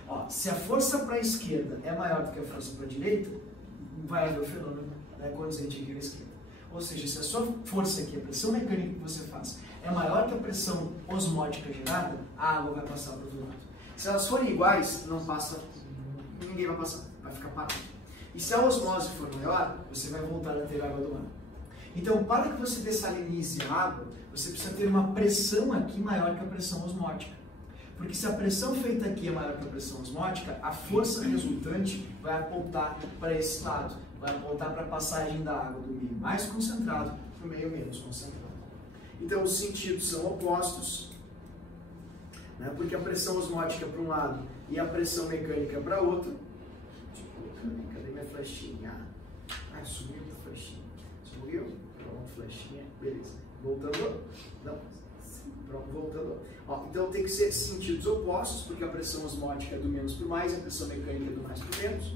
Ó, se a força para a esquerda é maior do que a força para a direita, vai haver o fenômeno condizente aqui à esquerda. Ou seja, se a sua força aqui, a pressão mecânica que você faz, é maior que a pressão osmótica gerada, a água vai passar para o outro lado. Se elas forem iguais, não passa, ninguém vai passar, vai ficar parado. E se a osmose for maior, você vai voltar a ter água do mar. Então, para que você dessalinize a água, você precisa ter uma pressão aqui maior que a pressão osmótica. Porque se a pressão feita aqui é maior que a pressão osmótica, a força resultante vai apontar para esse lado, vai apontar para a passagem da água do meio mais concentrado para o meio menos concentrado. Então, os sentidos são opostos, né? Porque a pressão osmótica para um lado e a pressão mecânica para outro. Cadê minha flechinha? Sumiu minha flechinha. Sumiu? Pronto, flechinha. Beleza. Voltando? Não. Pronto, voltando. Ó, então tem que ser sentidos opostos, porque a pressão osmótica é do menos para o mais, a pressão mecânica é do mais para o menos.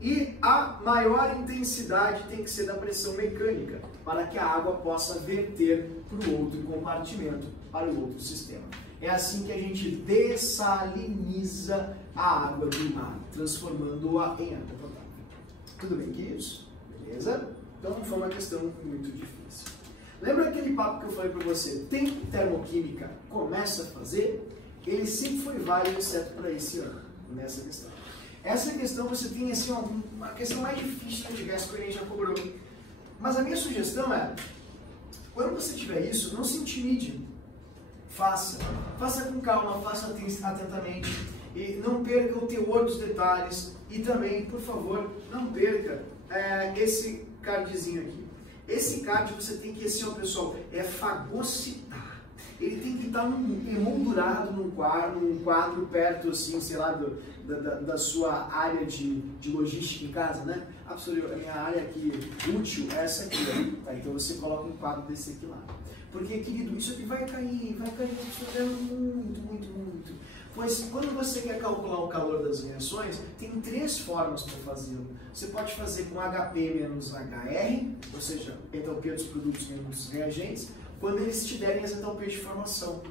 E a maior intensidade tem que ser da pressão mecânica, para que a água possa verter para o outro compartimento, para o outro sistema. É assim que a gente dessaliniza a água do mar, transformando-a em água potável. Tudo bem que isso? Beleza? Então não foi uma questão muito difícil. Lembra aquele papo que eu falei para você? Tem termoquímica? Começa a fazer? Ele sempre foi válido, exceto para esse ano, nessa questão. Essa questão você tem assim, uma questão mais difícil de ligar, que a gente já cobrou. Mas a minha sugestão é, quando você tiver isso, não se intimide. Faça com calma, faça atentamente e não perca o teor dos detalhes e também, por favor, não perca esse cardzinho aqui. Esse card você tem que, assim, ó, pessoal, fagocitar. Ele tem que estar emoldurado num quadro perto, assim, sei lá, da sua área de logística em casa, né? A minha área aqui útil é essa aqui, ó. Tá, então você coloca um quadro desse aqui lá. Porque, querido, isso aqui vai cair muito. Pois quando você quer calcular o calor das reações, tem 3 formas para fazê-lo. Você pode fazer com HP menos HR, ou seja, entalpia dos produtos menos reagentes, quando eles te derem as entalpias de formação.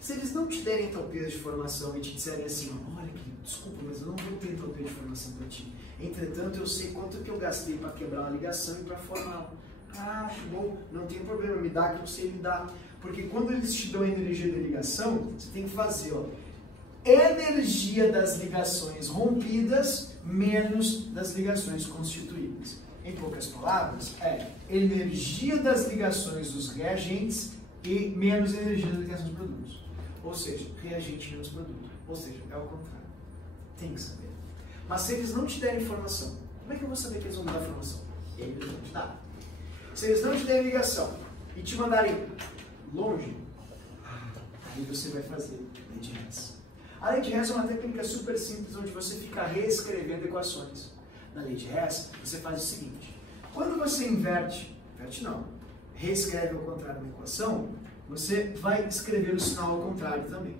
Se eles não te derem entalpias de formação e te disserem assim, olha, querido, desculpa, mas eu não vou ter entalpia de formação para ti. Entretanto, eu sei quanto que eu gastei para quebrar uma ligação e para formá-la. Ah, bom, não tem problema, me dá que eu sei lidar. Porque quando eles te dão a energia da ligação, você tem que fazer, ó, energia das ligações rompidas menos das ligações constituídas. Em poucas palavras, energia das ligações dos reagentes e menos energia das ligações dos produtos. Ou seja, reagente menos produto. Ou seja, é o contrário. Tem que saber. Mas se eles não te derem informação, como é que eu vou saber que eles vão me dar informação? Eles vão te dar. Se eles não te derem ligação e te mandarem longe, aí você vai fazer lei de Hess. A lei de Hess é uma técnica super simples onde você fica reescrevendo equações. Na lei de Hess, você faz o seguinte: quando você reescreve ao contrário uma equação, você vai escrever o sinal ao contrário também.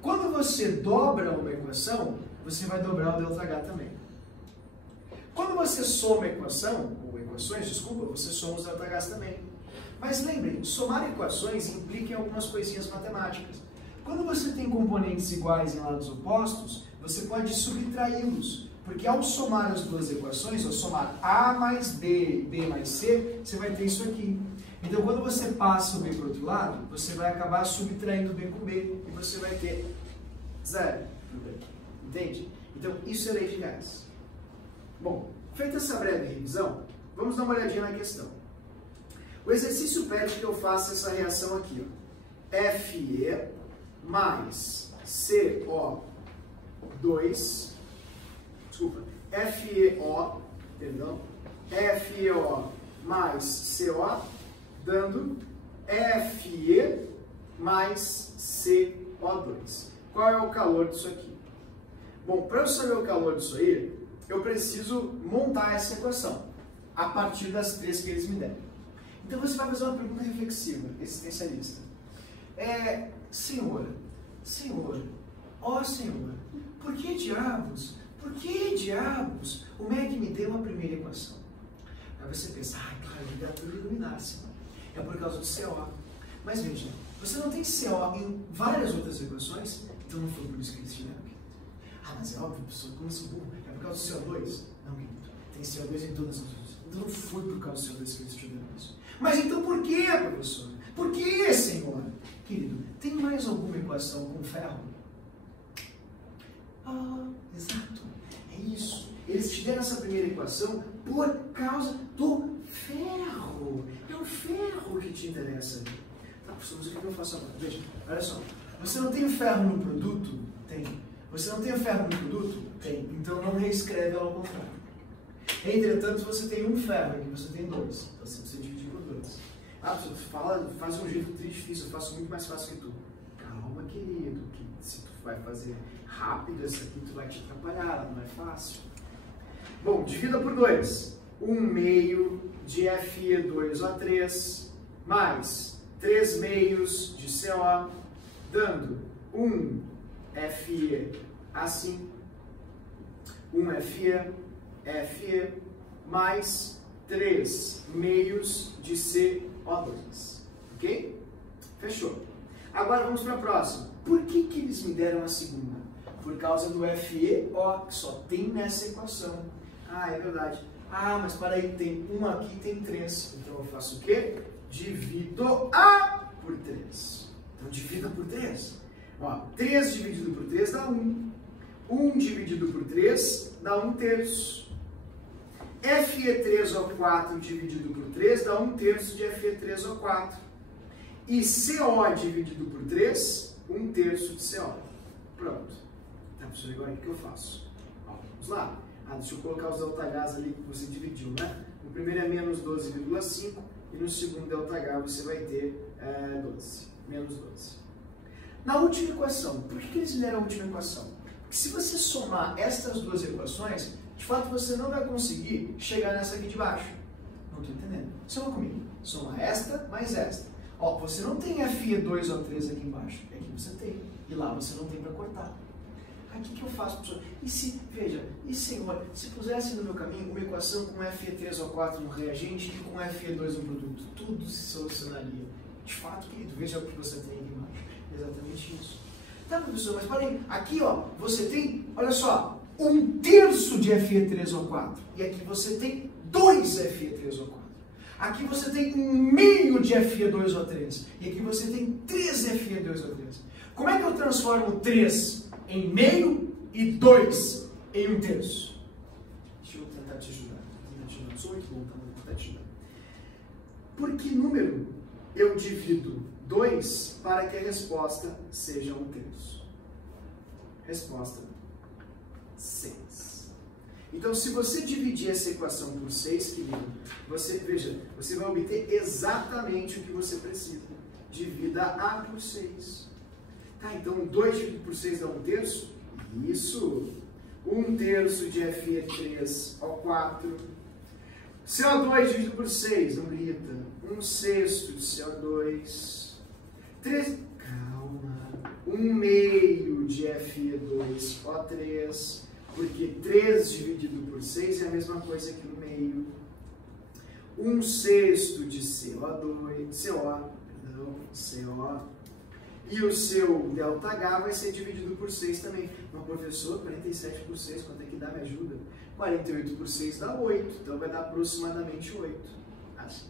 Quando você dobra uma equação, você vai dobrar o ΔH também. Quando você soma equações, você soma os ΔHs também. Mas lembrem, somar equações implica em algumas coisinhas matemáticas. Quando você tem componentes iguais em lados opostos, você pode subtraí-los. Porque ao somar as duas equações, ao somar A mais B, B mais C, você vai ter isso aqui. Então, quando você passa o B para o outro lado, você vai acabar subtraindo B com B e você vai ter 0 no B. Entende? Então, isso é lei de Hess. Bom, feita essa breve revisão, vamos dar uma olhadinha na questão. O exercício pede que eu faça essa reação aqui, ó. Fe mais CO2, FeO mais CO, dando Fe mais CO2. Qual é o calor disso aqui? Bom, para eu saber o calor disso aí, eu preciso montar essa equação a partir das 3 que eles me deram. Então você vai fazer uma pergunta reflexiva, existencialista. Senhor, ó Senhor, por que diabos o MEG me deu a primeira equação? Aí você pensa, claro, ele deu tudo iluminar-se. É por causa do CO. Mas veja, você não tem CO em várias outras equações, então não foi por isso que eles te deram. Mas é óbvio, professor, como assim, é por causa do CO2? Não, querido, tem CO2 em todas as outras. Então não foi por causa do CO2 que eles te deram isso. Mas então por que, professor? Por que, Senhor? Querido, tem mais alguma equação com ferro? Exato, é isso. Eles te deram essa primeira equação por causa do ferro. É o ferro que te interessa. Tá, professor, mas o que eu faço agora? Veja, olha só. Você não tem o ferro no produto? Tem. Você não tem o ferro no produto? Tem. Então não reescreve ela ao contrário. Entretanto, você tem um ferro aqui, você tem 2. Então você precisa dividir por 2. Professor, faz um jeito difícil, eu faço muito mais fácil que tu. Calma, querido, que se tu vai fazer rápido, essa aqui tu vai te atrapalhar, não é fácil. Bom, divida por 2. 1 meio de Fe2O3 mais 3 meios de CO, dando 1 Fe assim, 1 Fe mais 3 meios de CO2. Ok? Fechou. Agora vamos para a próxima. Por que eles me deram a segunda? Por causa do FeO, que só tem nessa equação. É verdade. Mas para aí, tem 1 aqui, tem 3. Então eu faço o quê? Divido A por 3. Então divida por 3. 3 dividido por 3 dá 1. 1 dividido por 3 dá 1/3. Fe3O4 dividido por 3 dá 1/3 de Fe3O4. E CO dividido por 3, 1/3 de CO. Pronto. Tá, professor, agora o que eu faço? Vamos lá. Deixa eu colocar os ΔH ali que você dividiu, né? No primeiro é menos 12,5 e no segundo ΔH você vai ter 12. Menos 12. Na última equação, por que eles deram a última equação? Porque se você somar estas duas equações, de fato você não vai conseguir chegar nessa aqui de baixo. Não estou entendendo. Soma comigo. Soma esta mais esta. Você não tem Fe2O3 aqui embaixo. Aqui você tem. E lá você não tem para cortar. O que eu faço, professor? Senhor, se pusesse no meu caminho uma equação com Fe3O4 no reagente e com Fe2 no produto, tudo se solucionaria. De fato, querido, veja o que você tem aqui embaixo. Exatamente isso. Tá, professor, mas parei. Aqui, você tem, olha só, 1/3 de Fe3O4. E aqui você tem 2 Fe3O4. Aqui você tem 1 meio de Fe2O3. E aqui você tem 3 Fe2O3. Como é que eu transformo 3 em meio e 2 em 1/3? Deixa eu tentar te ajudar. Não sou muito bom, vou tentar te ajudar. Por que número eu divido 2 para que a resposta seja 1/3? Resposta 6. Então, se você dividir essa equação por 6, querido, você vai obter exatamente o que você precisa. Divida A por 6. Tá, então 2 dividido por 6 dá 1/3? Isso. 1/3 de Fe3O4. CO2 dividido por 6, não grita. 1/6 de CO2. 3, calma. 1 meio de Fe2O3, porque 3 dividido por 6 é a mesma coisa que 1 meio. 1/6 de CO. E o seu ΔH vai ser dividido por 6 também. Mas, professor, 47 por 6, quanto é que dá? Me ajuda? 48 por 6 dá 8. Então, vai dar aproximadamente 8. Assim.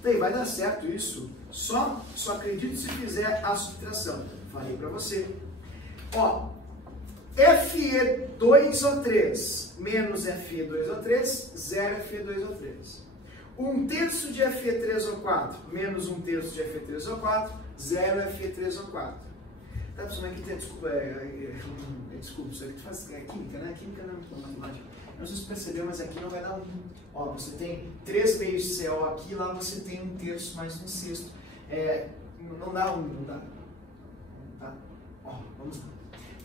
Então, aí, vai dar certo isso? Só acredito se fizer a subtração. Falei para você. Fe2O3 menos Fe2O3, 0 Fe2O3. 1/3 de Fe3O4 menos 1/3 de Fe3O4, 0 Fe3O4. Tá, pessoal, aqui tem, desculpa, desculpa, isso aqui tu faz química, né? Química não é muito matemática. Não sei se percebeu, mas aqui não vai dar 1. Você tem 3 meios de CO aqui, lá você tem 1/3 mais 1/6. Não dá 1, não dá. Tá? Vamos lá.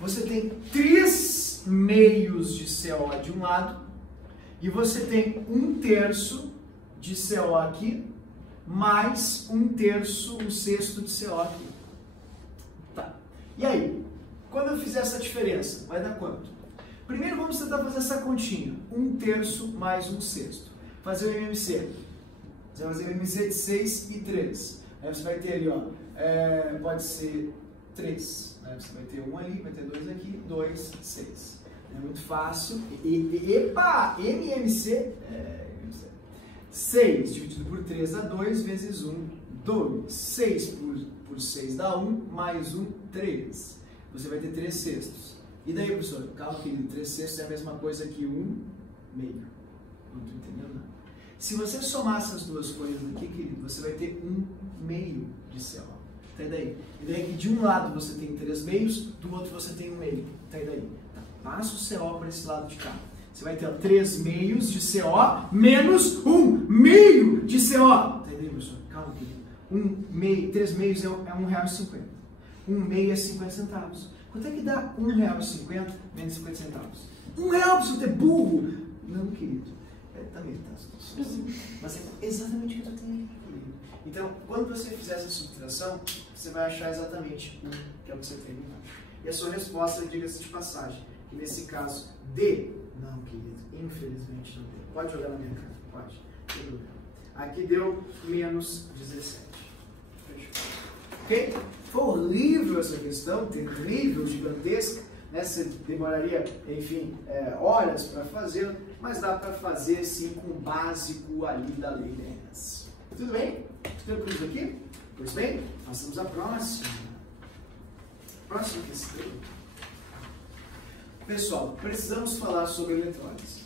Você tem 3 3 meios de CO de um lado e você tem 1/3 de CO aqui, mais 1/3, 1/6 de CO aqui. Tá. E aí, quando eu fizer essa diferença, vai dar quanto? Primeiro vamos tentar fazer essa continha. 1/3 mais 1/6. Fazer o MMC. Você vai fazer o MMC de 6 e 3. Aí você vai ter ali, ó, pode ser 3. Aí você vai ter 1 ali, vai ter 2 aqui, 2, 6. É muito fácil. Epa! MMC. 6 dividido por 3 dá 2, vezes 1, 2. 6 por 6 dá 1, mais 1, 3. Você vai ter 3/6. E daí, professor? Calma, querido, 3/6 é a mesma coisa que 1 meio. Não estou entendendo nada. Se você somar essas duas coisas aqui, querido, você vai ter 1 meio de CO. Tá aí daí? E daí que de um lado você tem 3 meios, do outro você tem 1 meio. Tá aí daí? Tá. Passa o CO para esse lado de cá. Você vai ter, ó, 3 meios de CO menos 1 meio de CO. Tá aí daí, professor? Calma, querido. 3 meios é R$1,50. 1 meio é 50 centavos. Quanto é que dá R$1,50 menos 50 centavos? R$1, você é burro! Não, querido. Também tá. Mas é exatamente o que eu tenho aqui. Então, quando você fizer essa subtração, você vai achar exatamente o que é o que você tem embaixo. E a sua resposta, diga-se de passagem, que nesse caso, D, não, querido, infelizmente não deu. Pode jogar na minha cara, pode. Tem problema. Aqui deu menos 17. Fechou. Ok? Foi horrível essa questão, terrível, gigantesca, né? Você demoraria, enfim, horas para fazer, mas dá para fazer sim com o básico ali da lei de Henry. Tudo bem? Tranquilo aqui? Pois bem, passamos à próxima. Próxima questão. Pessoal, precisamos falar sobre eletrólise.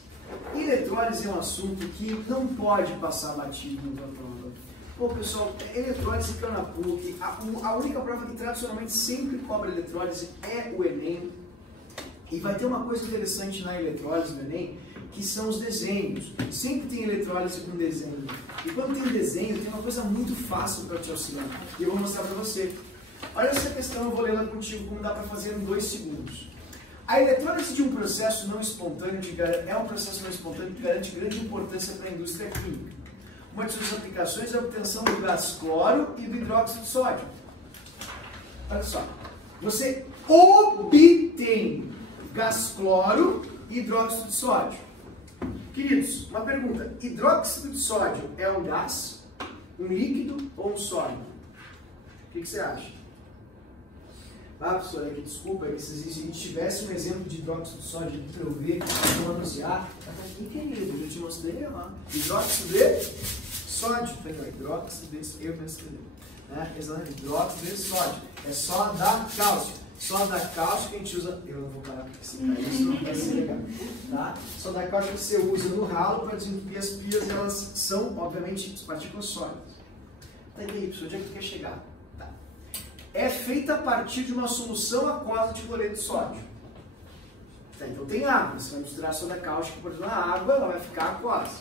Eletrólise é um assunto que não pode passar batido na prova. Pô, pessoal, eletrólise caiu na PUC. A única prova que tradicionalmente sempre cobra eletrólise é o Enem. E vai ter uma coisa interessante na eletrólise do Enem, que são os desenhos. Sempre tem eletrólise com desenho. E quando tem desenho, tem uma coisa muito fácil para te auxiliar. E eu vou mostrar para você. Olha essa questão, eu vou lê-la contigo, como dá para fazer em 2 segundos. A eletrólise de um processo não espontâneo é um processo não espontâneo que garante grande importância para a indústria química. Uma de suas aplicações é a obtenção do gás cloro e do hidróxido de sódio. Olha só, você obtém gás cloro e hidróxido de sódio. Queridos, uma pergunta: hidróxido de sódio é um gás, um líquido ou um sólido? O que você acha? Ah, professor, aqui, desculpa, se a gente tivesse um exemplo de hidróxido de sódio para eu ver, eu vou anunciar, mas aqui, querido, eu já te mostrei lá. Hidróxido de sódio, hidróxido de, eu pensei, né? Exatamente, hidróxido de sódio, é só da cálcio. Só da cálcio que a gente usa, eu não vou parar porque se cair isso não vai ser legal, tá? Só da cálcio que você usa no ralo para desentupir as pias, elas são, obviamente, partículas sólidas. Tá aí, professor, onde é que tu quer chegar? Tá. É feita a partir de uma solução aquosa de cloreto de sódio. Tá, então tem água, você vai misturar a soda cáustica por exemplo, na água, ela vai ficar aquosa.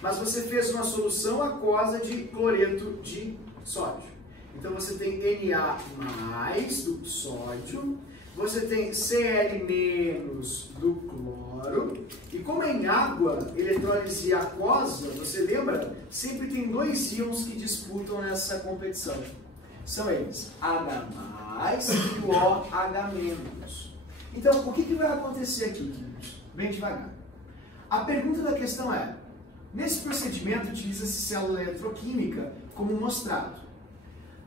Mas você fez uma solução aquosa de cloreto de sódio. Então você tem Na mais do sódio, você tem Cl menos do cloro, e como é em água, eletrólise aquosa, você lembra? Sempre tem 2 íons que disputam nessa competição. São eles, H mais e o OH menos. Então, o que vai acontecer aqui, queridos? Bem devagar. A pergunta da questão é, nesse procedimento utiliza-se célula eletroquímica como mostrado.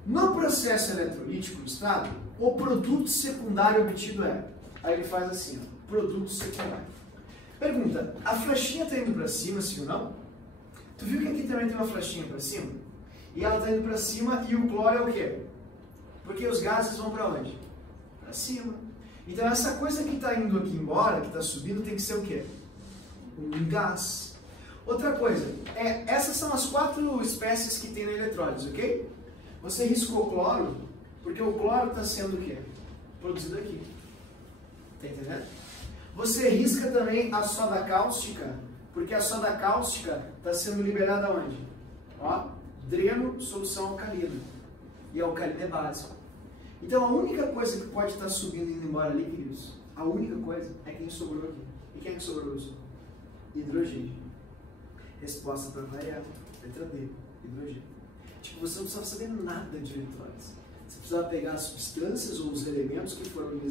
No processo eletrolítico mostrado, o produto secundário obtido é, aí ele faz assim, ó, produto secundário. Pergunta, a flechinha está indo para cima, sim ou não? Tu viu que aqui também tem uma flechinha para cima? E ela está indo para cima e o cloro é o quê? Porque os gases vão para onde? Para cima. Então essa coisa que está indo aqui embora, que está subindo, tem que ser o quê? Um gás. Outra coisa, essas são as 4 espécies que tem na eletrólise, ok? Você riscou cloro, porque o cloro está sendo o quê? Produzido aqui. Está entendendo? Você risca também a soda cáustica, porque a soda cáustica está sendo liberada onde? Ó, dreno, solução alcalina. E a alcalina é básica. Então a única coisa que pode estar subindo e indo embora ali, queridos, A única coisa é quem sobrou aqui. E quem é que sobrou isso? Hidrogênio. Resposta para variar. Letra D. Hidrogênio. Tipo, você não precisava saber nada de eletrólise. Você precisava pegar as substâncias ou os elementos que foram lhe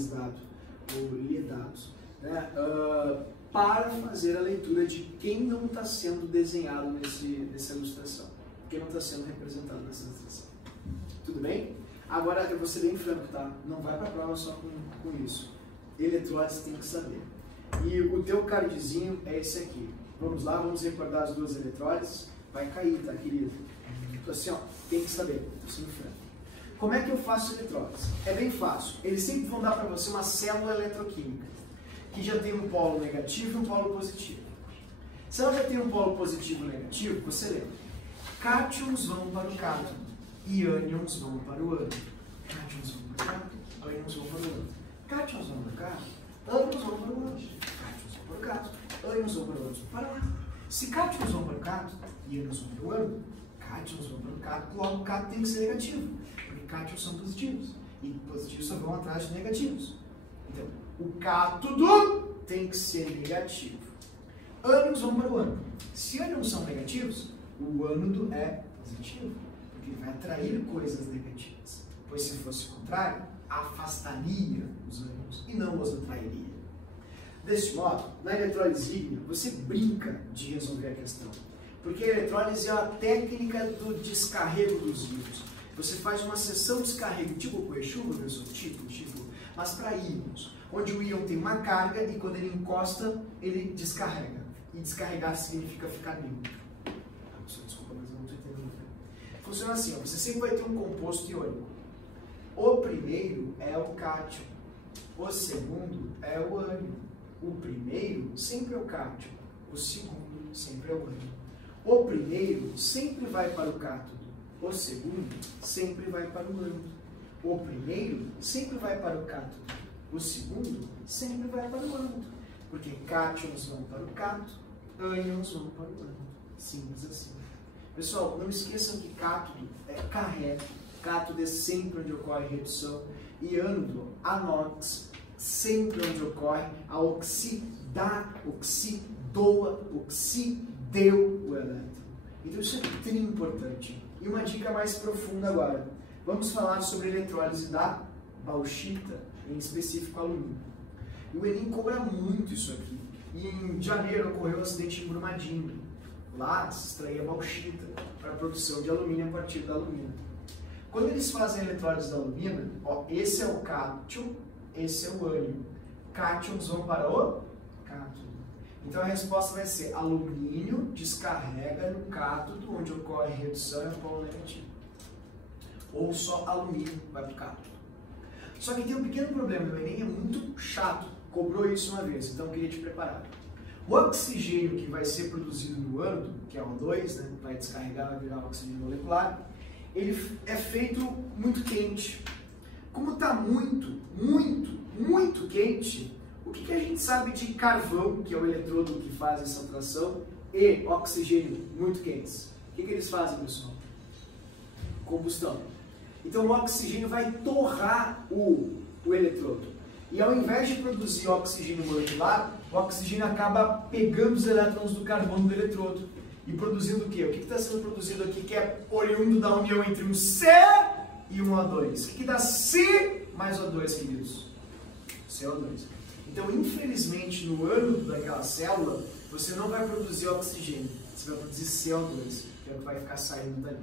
dados, né, para fazer a leitura de quem não está sendo desenhado nessa ilustração. Quem não está sendo representado nessa ilustração. Tudo bem? Agora eu vou ser bem franco, tá? Não vai para a prova só com isso. Eletrólise tem que saber. E o teu cardzinho é esse aqui. Vamos lá, vamos recordar as duas eletrólises. Vai cair, tá, querido? Então, assim, ó, tem que saber. Assim, franco. Como é que eu faço eletrólise? É bem fácil. Eles sempre vão dar para você uma célula eletroquímica, que já tem um polo negativo e um polo positivo. Se ela já tem um polo positivo e negativo, você lembra. Cátions vão para o cátodo e ânions vão para o ânion. Cátions vão para o cátodo, ânions vão para o ânion. Cátions vão para o cátodo, ânions vão para o ânion. Cátions vão para o cátodo, ânions vão para o ânion. Para lá. Se cátions vão para o cátodo e ânions vão para o ânion, cátions vão para o cátodo, logo o cátodo tem que ser negativo, porque cátions são positivos e positivos só vão atrás de negativos. Então, o cátodo tem que ser negativo. Ânions vão para o ânion. Se ânions são negativos, o ânodo é positivo, porque ele vai atrair coisas negativas. Pois se fosse o contrário, afastaria os ânions e não os atrairia. Deste modo, na eletrólise ígnea, você brinca de resolver a questão, porque a eletrólise é a técnica do descarrego dos íons. Você faz uma seção de descarrego tipo Koechuba, tipo, mas para íons, onde o íon tem uma carga e quando ele encosta, ele descarrega. E descarregar significa ficar neutro. Desculpa, mas eu não estou entendendo. Funciona assim, ó, você sempre vai ter um composto iônico. O primeiro é o cátion, o segundo é o ânion. O primeiro sempre é o cátion, o segundo sempre é o ânion. O primeiro sempre vai para o cátodo, o segundo sempre vai para o ânion. O primeiro sempre vai para o cátodo, o segundo sempre vai para o ânion. Porque cátions vão para o cátodo, ânions vão para o ânion. Simples assim. Pessoal, não esqueçam que cátodo é carrega, cátodo é sempre onde ocorre redução, e ânodo, anox, sempre onde ocorre a oxidar, oxidoa, oxideu o elétron. Então isso é muito importante. E uma dica mais profunda agora. Vamos falar sobre a eletrólise da bauxita, em específico alumínio. E o Enem cobra muito isso aqui. E em janeiro ocorreu um acidente em Brumadinho. Lá se extraía bauxita para a produção de alumínio a partir da alumina. Quando eles fazem a eletrólise da alumina, ó, esse é o cátion, esse é o ânion. Cátions vão para o cátodo. Então a resposta vai ser alumínio descarrega no cátodo, onde ocorre redução e o polo negativo. Ou só alumínio vai para o cátodo. Só que tem um pequeno problema, o Enem é muito chato, cobrou isso uma vez, então eu queria te preparar. O oxigênio que vai ser produzido no ânodo, que é o O2, né, vai descarregar, vai virar oxigênio molecular, ele é feito muito quente. Como está muito quente, o que a gente sabe de carvão, que é o eletrodo que faz essa atração, e oxigênio muito quentes? O que eles fazem, pessoal? Combustão. Então o oxigênio vai torrar o eletrodo. E ao invés de produzir oxigênio molecular, o oxigênio acaba pegando os elétrons do carbono do eletrodo e produzindo o quê? O que está sendo produzido aqui que é oriundo da união entre um C e um O2? O que dá C mais O2, queridos? CO2. Então, infelizmente, no ânodo daquela célula, você não vai produzir oxigênio, você vai produzir CO2, que é o que vai ficar saindo dali.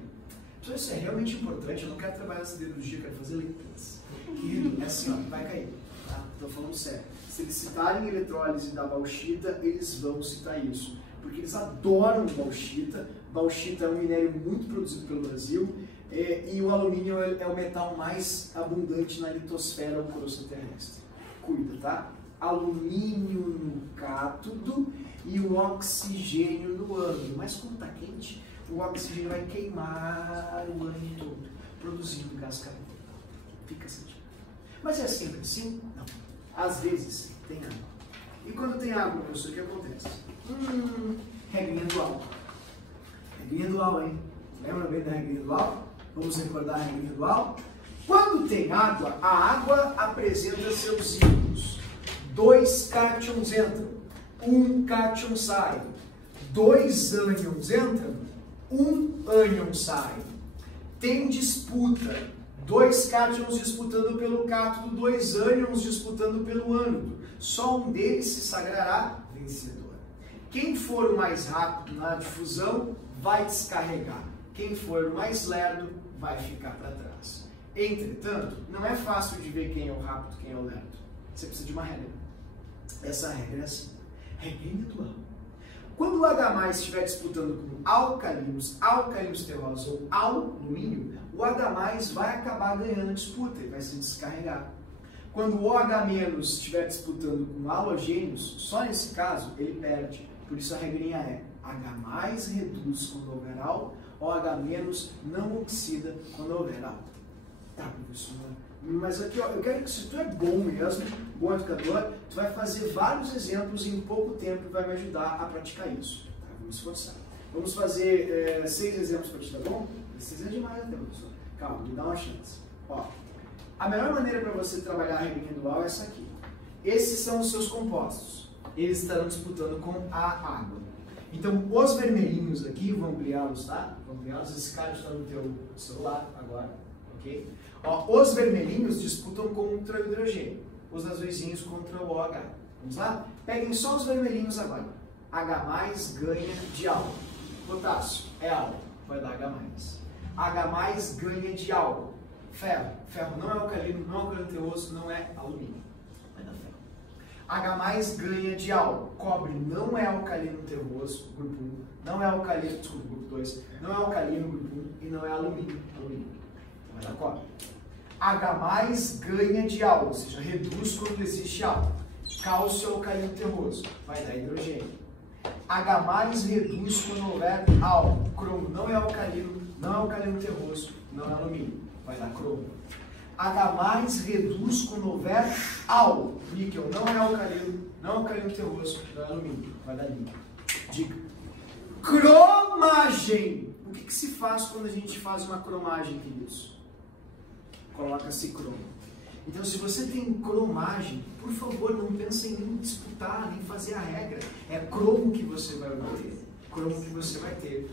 Então, isso é realmente importante. Eu não quero trabalhar nessa ideologia, eu quero fazer letras. Querido, é assim, ó, vai cair. Tá? Estou falando sério. Se eles citarem eletrólise da bauxita, eles vão citar isso. Porque eles adoram bauxita. Bauxita é um minério muito produzido pelo Brasil. E o alumínio é o metal mais abundante na litosfera ou crosta terrestre. Cuida, tá? Alumínio no cátodo e o oxigênio no ânodo. Mas como está quente, o oxigênio vai queimar o ânodo todo, produzindo gás carbônico. Fica sentido. Mas é sempre assim? Não. Às vezes tem água. E quando tem água, professor, o que acontece? Regrinha dual. Regrinha dual, hein? Lembra bem da regrinha dual? Vamos recordar a regrinha dual? Quando tem água, a água apresenta seus íons. 2 cátions entram, 1 cátion sai. 2 ânions entram, 1 ânion sai. Tem disputa, 2 cátions disputando pelo cátodo, 2 ânions disputando pelo ânodo. Só um deles se sagrará vencedor. Quem for o mais rápido na difusão vai descarregar. Quem for o mais lerdo vai ficar para trás. Entretanto, não é fácil de ver quem é o rápido e quem é o lerdo. Você precisa de uma regra. Essa regra é assim. Regrinha dual. Quando o H+ estiver disputando com alcalinos terrosos ou alumínio, o H+ vai acabar ganhando a disputa e vai se descarregar. Quando o OH- estiver disputando com halogênios, só nesse caso ele perde. Por isso a regrinha é H+ reduz quando houver Al, OH- não oxida quando houver Al. Tá, professor? Mas aqui, ó, eu quero que, se tu é bom mesmo, bom educador, tu vai fazer vários exemplos em pouco tempo e vai me ajudar a praticar isso. Tá? Vamos esforçar. Vamos fazer 6 exemplos para ti, tá bom? 6 é demais até, professor. Calma, me dá uma chance. Ó, a melhor maneira para você trabalhar a regrinha dual é essa aqui. Esses são os seus compostos. Eles estarão disputando com a água. Então, os vermelhinhos aqui, vou ampliá-los, tá? Vou ampliá-los. Esse cara está no teu celular agora, ok? Ó, os vermelhinhos disputam contra o hidrogênio, os azuisinhos contra o OH. Vamos lá? Peguem só os vermelhinhos agora. H+ ganha de álcool. Potássio é álcool, vai dar H+. H+ ganha de álcool. Ferro. Ferro não é alcalino, não é alcalino terroso, não é alumínio. Vai dar ferro. H+ ganha de álcool. Cobre não é alcalino terroso, grupo 1. Não é alcalino, desculpa, grupo 2. Não é alcalino, grupo 1. E não é alumínio, alumínio. Vai dar cobre. H+ ganha de álcool, ou seja, reduz quando existe álcool. Cálcio é alcalino terroso, vai dar hidrogênio. H+ reduz quando houver álcool. Cromo não é alcalino terroso, não é alumínio, vai dar cromo. H+ reduz quando houver álcool. Níquel não é alcalino terroso, não é alumínio, vai dar níquel. Dica. Cromagem. O que se faz quando a gente faz uma cromagem, queridos? Coloca-se cromo. Então, se você tem cromagem, por favor, não pense em disputar, nem fazer a regra. É cromo que você vai obter. Cromo que você vai ter.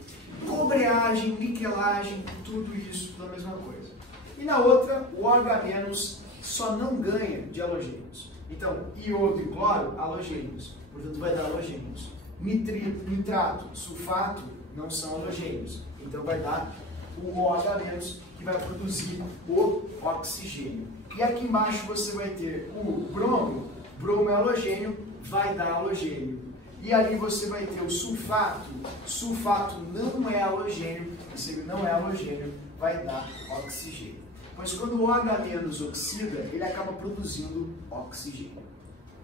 Cobreagem, niquelagem, tudo isso da mesma coisa. E na outra, o OH- só não ganha de halogênios. Então, iodo e cloro, halogênios. Portanto, vai dar halogênios. Nitrato, sulfato, não são halogênios. Então, vai dar o OH- que vai produzir o oxigênio. E aqui embaixo você vai ter o bromo. Bromo é halogênio, vai dar halogênio. E ali você vai ter o sulfato. Sulfato não é halogênio, se ele não é halogênio, vai dar oxigênio. Mas quando o OH- oxida, ele acaba produzindo oxigênio.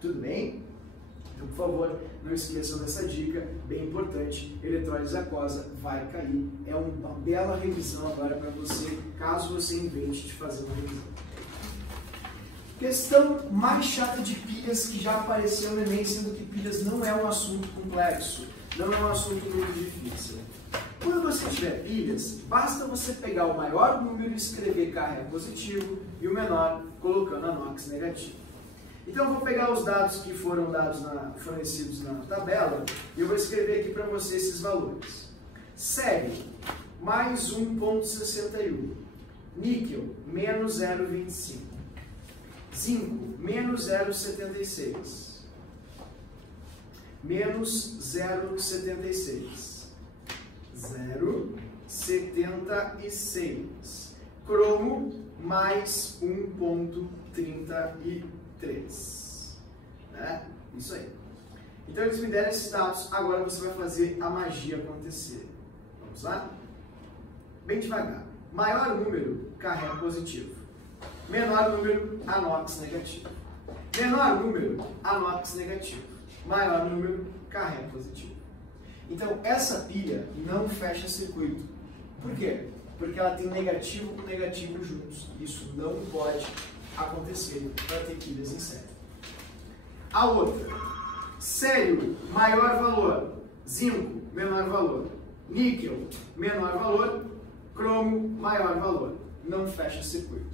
Tudo bem? Então, por favor, não esqueçam dessa dica, bem importante, eletrólise aquosa vai cair. É uma bela revisão agora para você, caso você invente de fazer uma revisão. Questão mais chata de pilhas que já apareceu no Enem, sendo que pilhas não é um assunto complexo, não é um assunto muito difícil. Quando você tiver pilhas, basta você pegar o maior número e escrever Kr positivo e o menor colocando anox negativo. Então eu vou pegar os dados que foram fornecidos na tabela e eu vou escrever aqui para você esses valores. Sério, mais 1,61. Níquel, menos 0,25. Zinco, menos 0,76. Menos 0,76. 0,76. Cromo, mais 1,33. Né? Isso aí. Então eles me deram esses dados, agora você vai fazer a magia acontecer. Vamos lá? Bem devagar. Maior número, Kr positivo. Menor número, anox negativo. Menor número, anox negativo. Maior número, Kr positivo. Então, essa pilha não fecha circuito. Por quê? Porque ela tem negativo com negativo juntos. Isso não pode acontecer para ter pilhas em série. A outra, sério, maior valor. Zinco, menor valor. Níquel, menor valor. Cromo, maior valor. Não fecha circuito.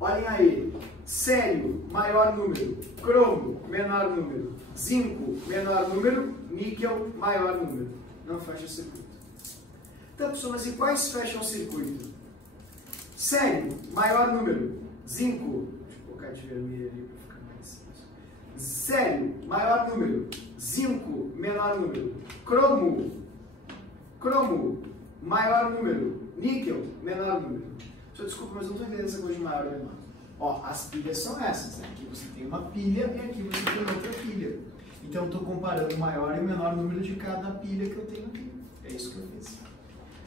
Olhem aí, Célio, maior número. Cromo, menor número. Zinco, menor número. Níquel, maior número. Não fecha circuito. Então, pessoal, mas e quais fecham o circuito? Célio, maior número. Zinco, deixa eu colocar de vermelho ali para ficar mais. Célio, maior número. Zinco, menor número. Cromo, maior número. Níquel, menor número. Desculpa, mas eu não estou entendendo essa coisa de maior ou menor. Ó, as pilhas são essas. Né? Aqui você tem uma pilha e aqui você tem outra pilha. Então eu estou comparando o maior e o menor número de cada pilha que eu tenho aqui. É isso que eu fiz.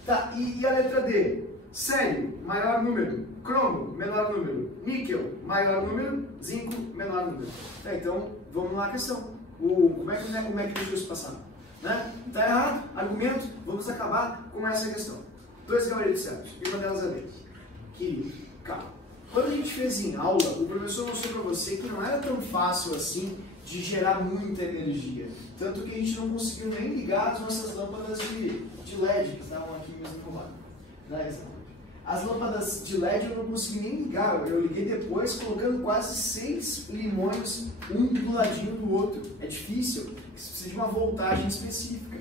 Tá, e a letra D? Célio, maior número. Cromo, menor número. Níquel, maior número. Zinco, menor número. Tá, então vamos lá a questão. Como é que deixou isso passar? Né? Tá errado? Argumento? Vamos acabar com essa questão. 2 gabaritos certos. E uma delas é B. Querido, calma. Quando a gente fez em aula, o professor mostrou para você que não era tão fácil assim de gerar muita energia. Tanto que a gente não conseguiu nem ligar as nossas lâmpadas de LED, que estavam aqui mesmo no lado. As lâmpadas de LED eu não consegui nem ligar. Eu liguei depois colocando quase 6 limões, um do ladinho do outro. É difícil, precisa de uma voltagem específica.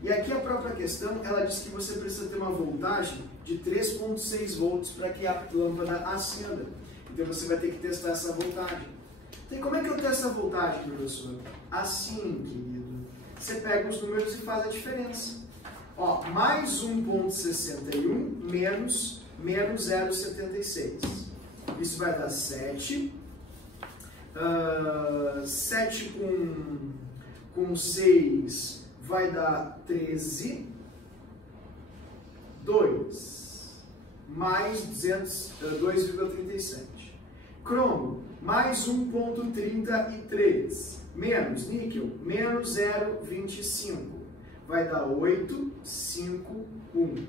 E aqui a própria questão, ela diz que você precisa ter uma voltagem de 3,6 volts para que a lâmpada acenda. Então você vai ter que testar essa voltagem. Então como é que eu testo essa voltagem, professor? Assim, querido. Você pega os números e faz a diferença. Ó, mais 1,61 menos 0,76. Isso vai dar 7. 7 com 6 vai dar 13. 2 mais 2,37. Cromo, mais 1,33. Menos níquel, menos 0,25. Vai dar 8, 5, 1.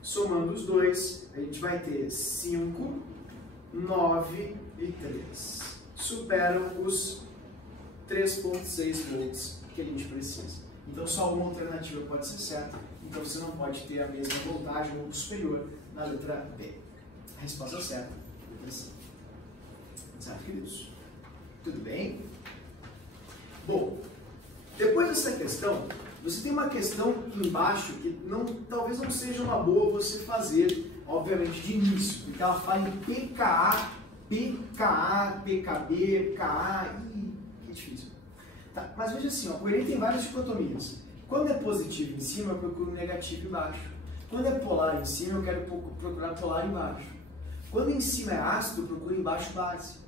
Somando os dois, a gente vai ter 5, 9 e 3. Superam os 3,6 volts que a gente precisa. Então só uma alternativa pode ser certa. Então você não pode ter a mesma voltagem ou superior na letra B. A resposta certa, letra C. Certo, queridos? Tudo bem? Bom, depois dessa questão, você tem uma questão aqui embaixo que talvez não seja uma boa você fazer, obviamente, de início, porque ela fala em PKA, PKA, PKB, PKA, que difícil. Tá, mas veja assim, ó, o Enem tem várias dicotomias. Quando é positivo em cima, eu procuro negativo embaixo. Quando é polar em cima, eu quero procurar polar embaixo. Quando em cima é ácido, eu procuro embaixo base.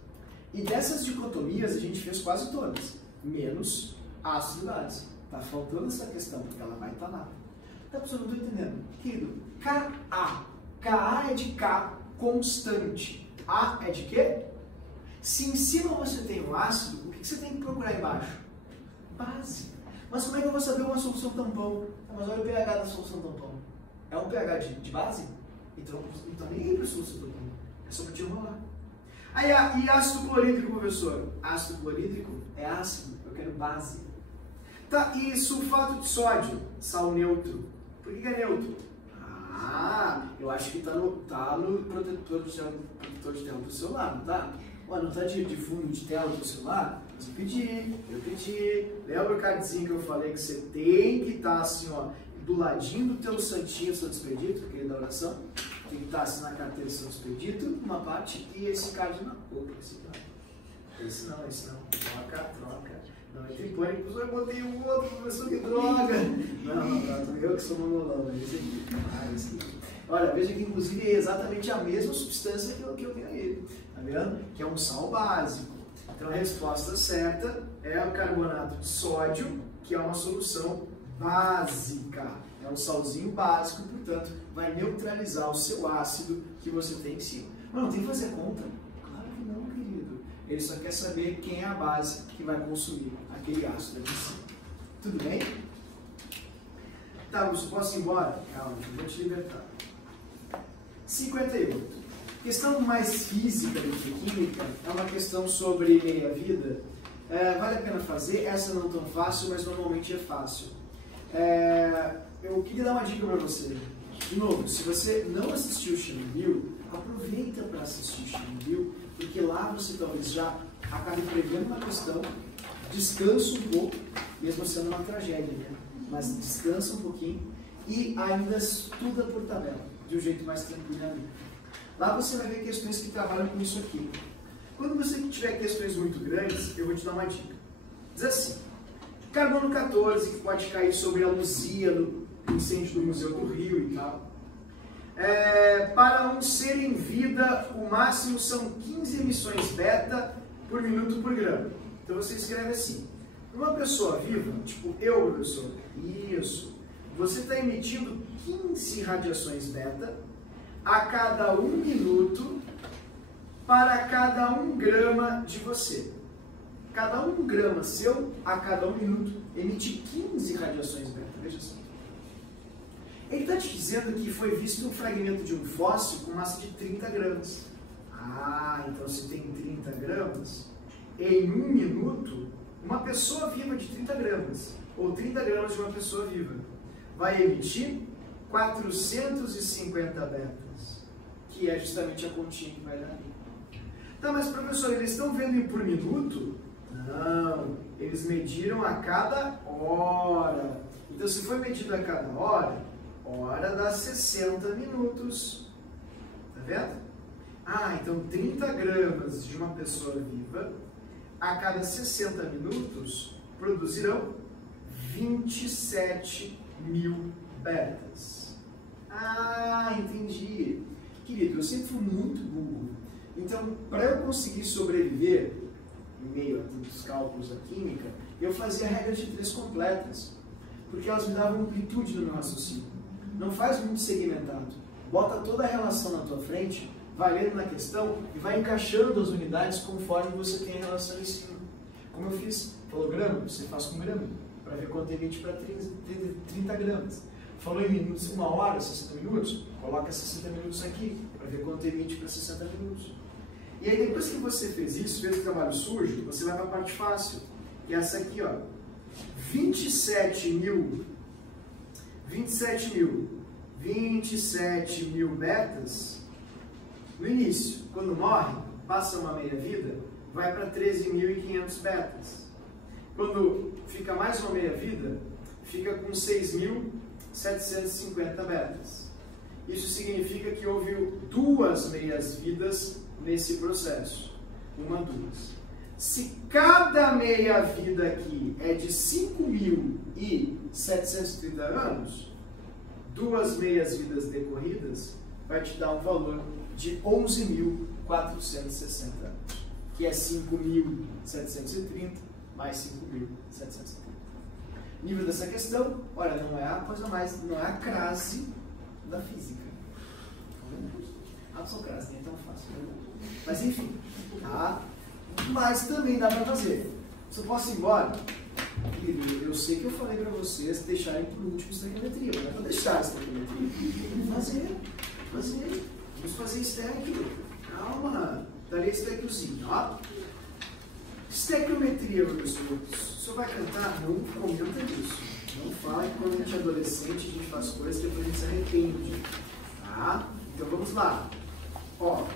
E dessas dicotomias a gente fez quase todas, menos ácido e base. Tá faltando essa questão, porque ela vai estar lá. Tá, pessoal, não estou entendendo. Querido, Ka. Ka é de K constante. A é de quê? Se em cima você tem um ácido, o que você tem que procurar embaixo? Base. Mas como é que eu vou saber uma solução tampão? Mas olha o pH da solução tampão. É um pH de base? Então não está nem aí para a solução tampão. É só para te enrolar. Aí, e ácido clorídrico, professor? Ácido clorídrico é ácido. Eu quero base. Tá, e sulfato de sódio? Sal neutro. Por que é neutro? Ah, eu acho que está no protetor de tela do celular, não tá? Ué, não tá de fundo de tela do celular? Mas eu pedi. Lembra o cardzinho que eu falei que você tem que estar assim, ó, do ladinho do teu santinho, Santo Expedito, aquele da oração? Tem que estar assim na carteira do Santo Expedito, uma parte, e esse card na boca. Esse não. Troca. Não, tem pânico, eu botei o outro, professor, que droga! Não, eu que sou monolão, esse aqui. Esse aqui. Olha, veja que inclusive é exatamente a mesma substância que eu tenho aí, tá vendo? Que é um sal básico. Então a resposta certa é o carbonato de sódio, que é uma solução básica. É um salzinho básico, portanto, vai neutralizar o seu ácido que você tem em cima. Mas não tem que fazer conta? Claro que não, querido. Ele só quer saber quem é a base que vai consumir aquele ácido aqui em cima. Tudo bem? Tá, Lúcio, posso ir embora? Calma, eu vou te libertar. 58. Questão mais física do que química é uma questão sobre meia-vida. Vale a pena fazer, essa não é tão fácil, mas normalmente é fácil. Eu queria dar uma dica para você. De novo, se você não assistiu o Chernobyl, aproveita para assistir o Chernobyl, porque lá você talvez já acabe prevendo uma questão, descansa um pouco, mesmo sendo uma tragédia, né? Mas descansa um pouquinho e ainda estuda por tabela, de um jeito mais tranquilo. Lá você vai ver questões que trabalham com isso aqui. Quando você tiver questões muito grandes, eu vou te dar uma dica. Diz assim, carbono 14, que pode cair sobre a Luzia, no incêndio do Museu do Rio e tal. Para um ser em vida, o máximo são 15 emissões beta por minuto por grama. Então você escreve assim, uma pessoa viva, tipo eu, professor, isso, você está emitindo 15 radiações beta a cada 1 minuto para cada 1 grama de você. Cada 1 grama seu, a cada 1 minuto, emite 15 radiações beta. Veja só. Ele está te dizendo que foi visto um fragmento de um fóssil com massa de 30 gramas. Ah, então se tem 30 gramas, em 1 minuto, uma pessoa viva de 30 gramas, ou 30 gramas de uma pessoa viva, vai emitir 450 betas, que é justamente a continha que vai dar ali. Tá, mas professor, eles estão vendo por minuto? Não, eles mediram a cada hora. Então, se foi medido a cada hora dá 60 minutos. Tá vendo? Ah, então 30 gramas de uma pessoa viva, a cada 60 minutos, produzirão 27 mil betas. Ah, entendi. Querido, eu sempre fui muito burro. Então, para eu conseguir sobreviver em meio a tantos cálculos da química, eu fazia regras de 3 completas, porque elas me davam amplitude no meu raciocínio. Não faz muito segmentado. Bota toda a relação na tua frente, vai lendo na questão e vai encaixando as unidades conforme você tem a relação em cima. Como eu fiz, falou grama, você faz com grama, para ver quanto emite para 30 gramas. Falou em minutos, 1 hora, 60 minutos, coloca 60 minutos aqui, para ver quanto emite para 60 minutos. E aí depois que você fez isso, fez o trabalho sujo, você vai para a parte fácil, que é essa aqui, ó. 27 mil betas no início. Quando morre, passa uma meia-vida, vai para 13.500 betas. Quando fica mais uma meia-vida, fica com 6.750 betas. Isso significa que houve 2 meias-vidas nesse processo. 1, 2. Se cada meia-vida aqui é de 5.730 anos, 2 meias-vidas decorridas vai te dar um valor de 11.460 anos, que é 5.730 mais 5.730. Nível dessa questão, olha, não é a coisa mais, não é a crase da física. A sua crase nem é tão fácil, né? Mas enfim, tá? Mas também dá para fazer. Se eu posso ir embora, eu sei que eu falei para vocês deixarem por último estequiometria, mas não vou deixar a estequiometria. Vamos fazer estequio. Calma, darei estequiozinho, ó. Estequiometria, professor. O senhor vai cantar? Não comenta isso. Não fala que quando a gente é adolescente a gente faz coisas que depois a gente se arrepende. Tá? Então vamos lá. Ó.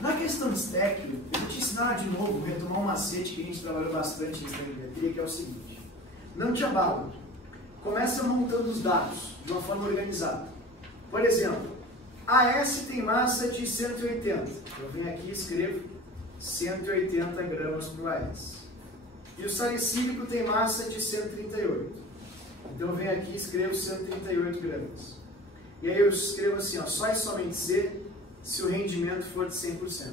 Na questão de estequio, eu vou te ensinar de novo, retomar um macete que a gente trabalhou bastante em estequiometria, que é o seguinte. Não te abala. Começa montando os dados de uma forma organizada. Por exemplo, AS tem massa de 180. Eu venho aqui e escrevo 180 gramas para o AS. E o salicílico tem massa de 138. Então eu venho aqui e escrevo 138 gramas. E aí eu escrevo assim, ó, só e somente C, se o rendimento for de 100%.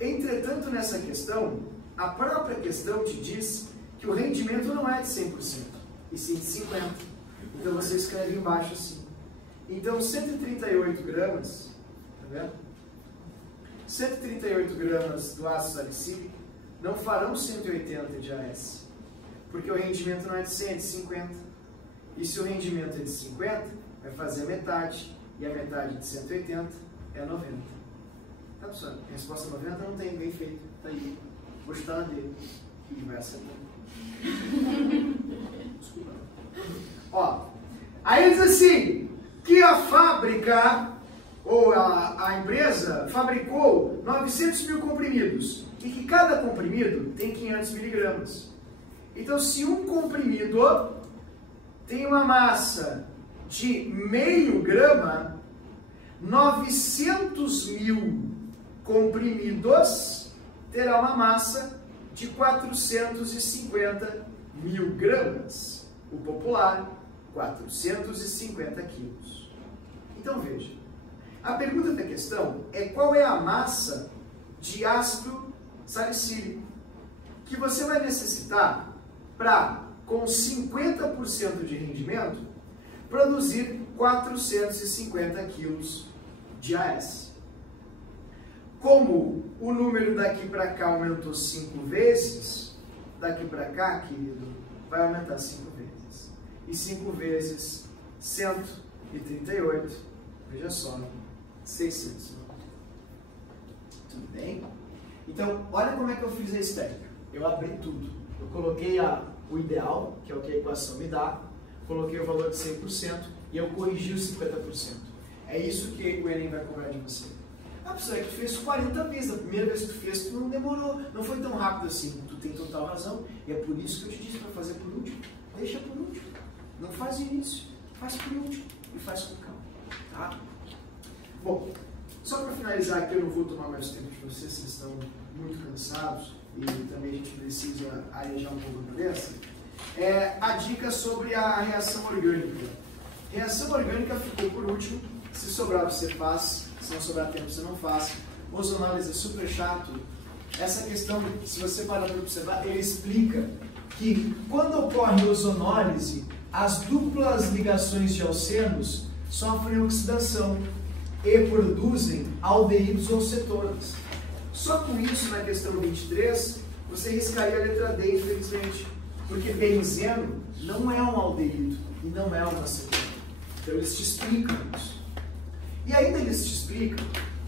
Entretanto, nessa questão, a própria questão te diz que o rendimento não é de 100%, e sim de 50%. Então você escreve embaixo assim. Então 138 gramas, tá vendo? 138 gramas do ácido salicílico não farão 180 de AS, porque o rendimento não é de 100, é de 50. E se o rendimento é de 50, vai fazer a metade, e a metade de 180 é 90. Tá, pessoal? A resposta 90 não tem, bem feito. Tá aí. Vou chutar na dele. E vai acertar. Desculpa. Ó. Aí diz assim, que a fábrica ou a empresa fabricou 900 mil comprimidos e que cada comprimido tem 500 miligramas. Então, se um comprimido tem uma massa de meio grama, 900 mil comprimidos terá uma massa de 450 mil gramas. O popular, 450 quilos. Então, veja. A pergunta da questão é qual é a massa de ácido salicílico que você vai necessitar para, com 50% de rendimento, produzir 450 quilos de AS. Como o número daqui para cá aumentou 5 vezes, daqui para cá, querido, vai aumentar 5 vezes. E 5 vezes 138, veja só, 600. Tudo bem? Então, olha como é que eu fiz a estética. Eu abri tudo. Eu coloquei o ideal, que é o que a equação me dá, coloquei o valor de 100% e eu corrigi os 50%. É isso que o Enem vai cobrar de você. Ah, professor, é que tu fez 40 vezes. A primeira vez que tu fez, tu não demorou. Não foi tão rápido assim. Tu tem total razão. E é por isso que eu te disse para fazer por último. Deixa por último. Não faz de início. Faz por último. E faz com calma. Tá? Bom, só para finalizar aqui, eu não vou tomar mais tempo de vocês estão muito cansados e também a gente precisa arejar um pouco a cabeça. A dica sobre a reação orgânica. Reação orgânica ficou por último. Se sobrar, você faz. Se não sobrar tempo, você não faz. Ozonólise é super chato. Essa questão, se você parar para observar, ele explica que quando ocorre ozonólise, as duplas ligações de alcenos sofrem oxidação e produzem aldeídos ou cetonas. Só com isso, na questão 23, você riscaria a letra D, infelizmente. Porque benzeno não é um aldeído e não é uma cetona. Então eles te explicam isso. E ainda eles te explicam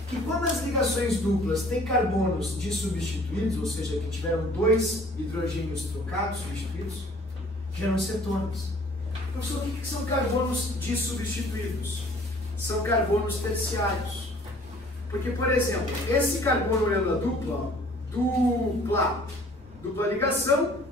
que quando as ligações duplas têm carbonos dissubstituídos, ou seja, que tiveram 2 hidrogênios trocados, substituídos, geram cetonas. Professor, o que são carbonos dissubstituídos? São carbonos terciários. Porque, por exemplo, esse carbono olhando a dupla, dupla ligação.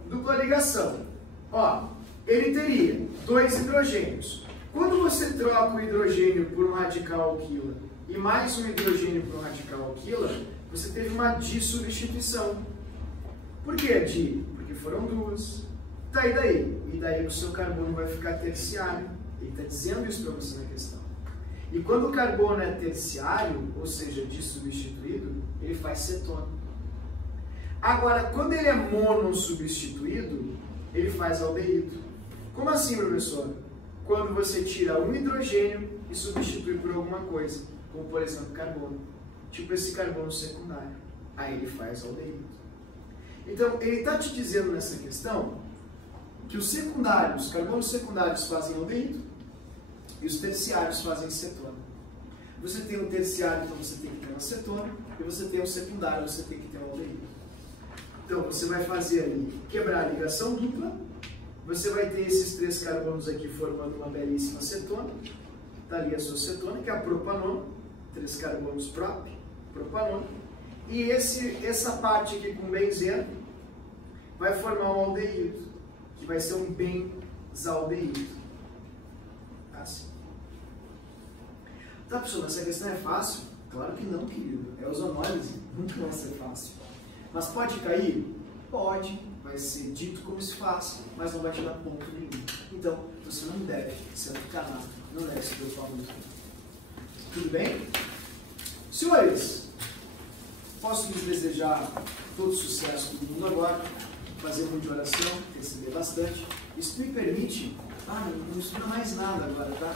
Ó, ele teria 2 hidrogênios. Quando você troca o hidrogênio por um radical alquila e mais um hidrogênio por um radical alquila, você teve uma dissubstituição. Por que di? Porque foram 2. Tá, e daí? E daí o seu carbono vai ficar terciário. Ele está dizendo isso para você na questão. E quando o carbono é terciário, ou seja, dissubstituído, ele faz cetona. Agora, quando ele é monossubstituído, ele faz aldeído. Como assim, professor? Quando você tira um hidrogênio e substitui por alguma coisa, como por exemplo carbono. Tipo esse carbono secundário. Aí ele faz aldeído. Então, ele está te dizendo nessa questão que os carbonos secundários fazem aldeído, e os terciários fazem cetona. Você tem um terciário, então você tem que ter uma cetona, e você tem um secundário, você tem que ter um aldeído. Então você vai fazer ali, quebrar a ligação dupla, você vai ter esses 3 carbonos aqui formando uma belíssima cetona, está ali a sua cetona, que é a propanona, 3 carbonos propanona, e essa parte aqui com benzeno vai formar um aldeído, que vai ser um benzaldeído. Assim. Tá, pessoal, essa questão é fácil? Claro que não, querido. É ozonólise, nunca vai ser fácil. Mas pode cair? Pode. Vai ser dito como se faz, mas não vai te dar ponto nenhum. Então, você não deve se aficionar, não deve se preocupar muito. Tudo bem? Senhores, posso lhes desejar todo sucesso do mundo agora, fazer muita oração, receber bastante. Isso me permite... não estuda mais nada agora, tá?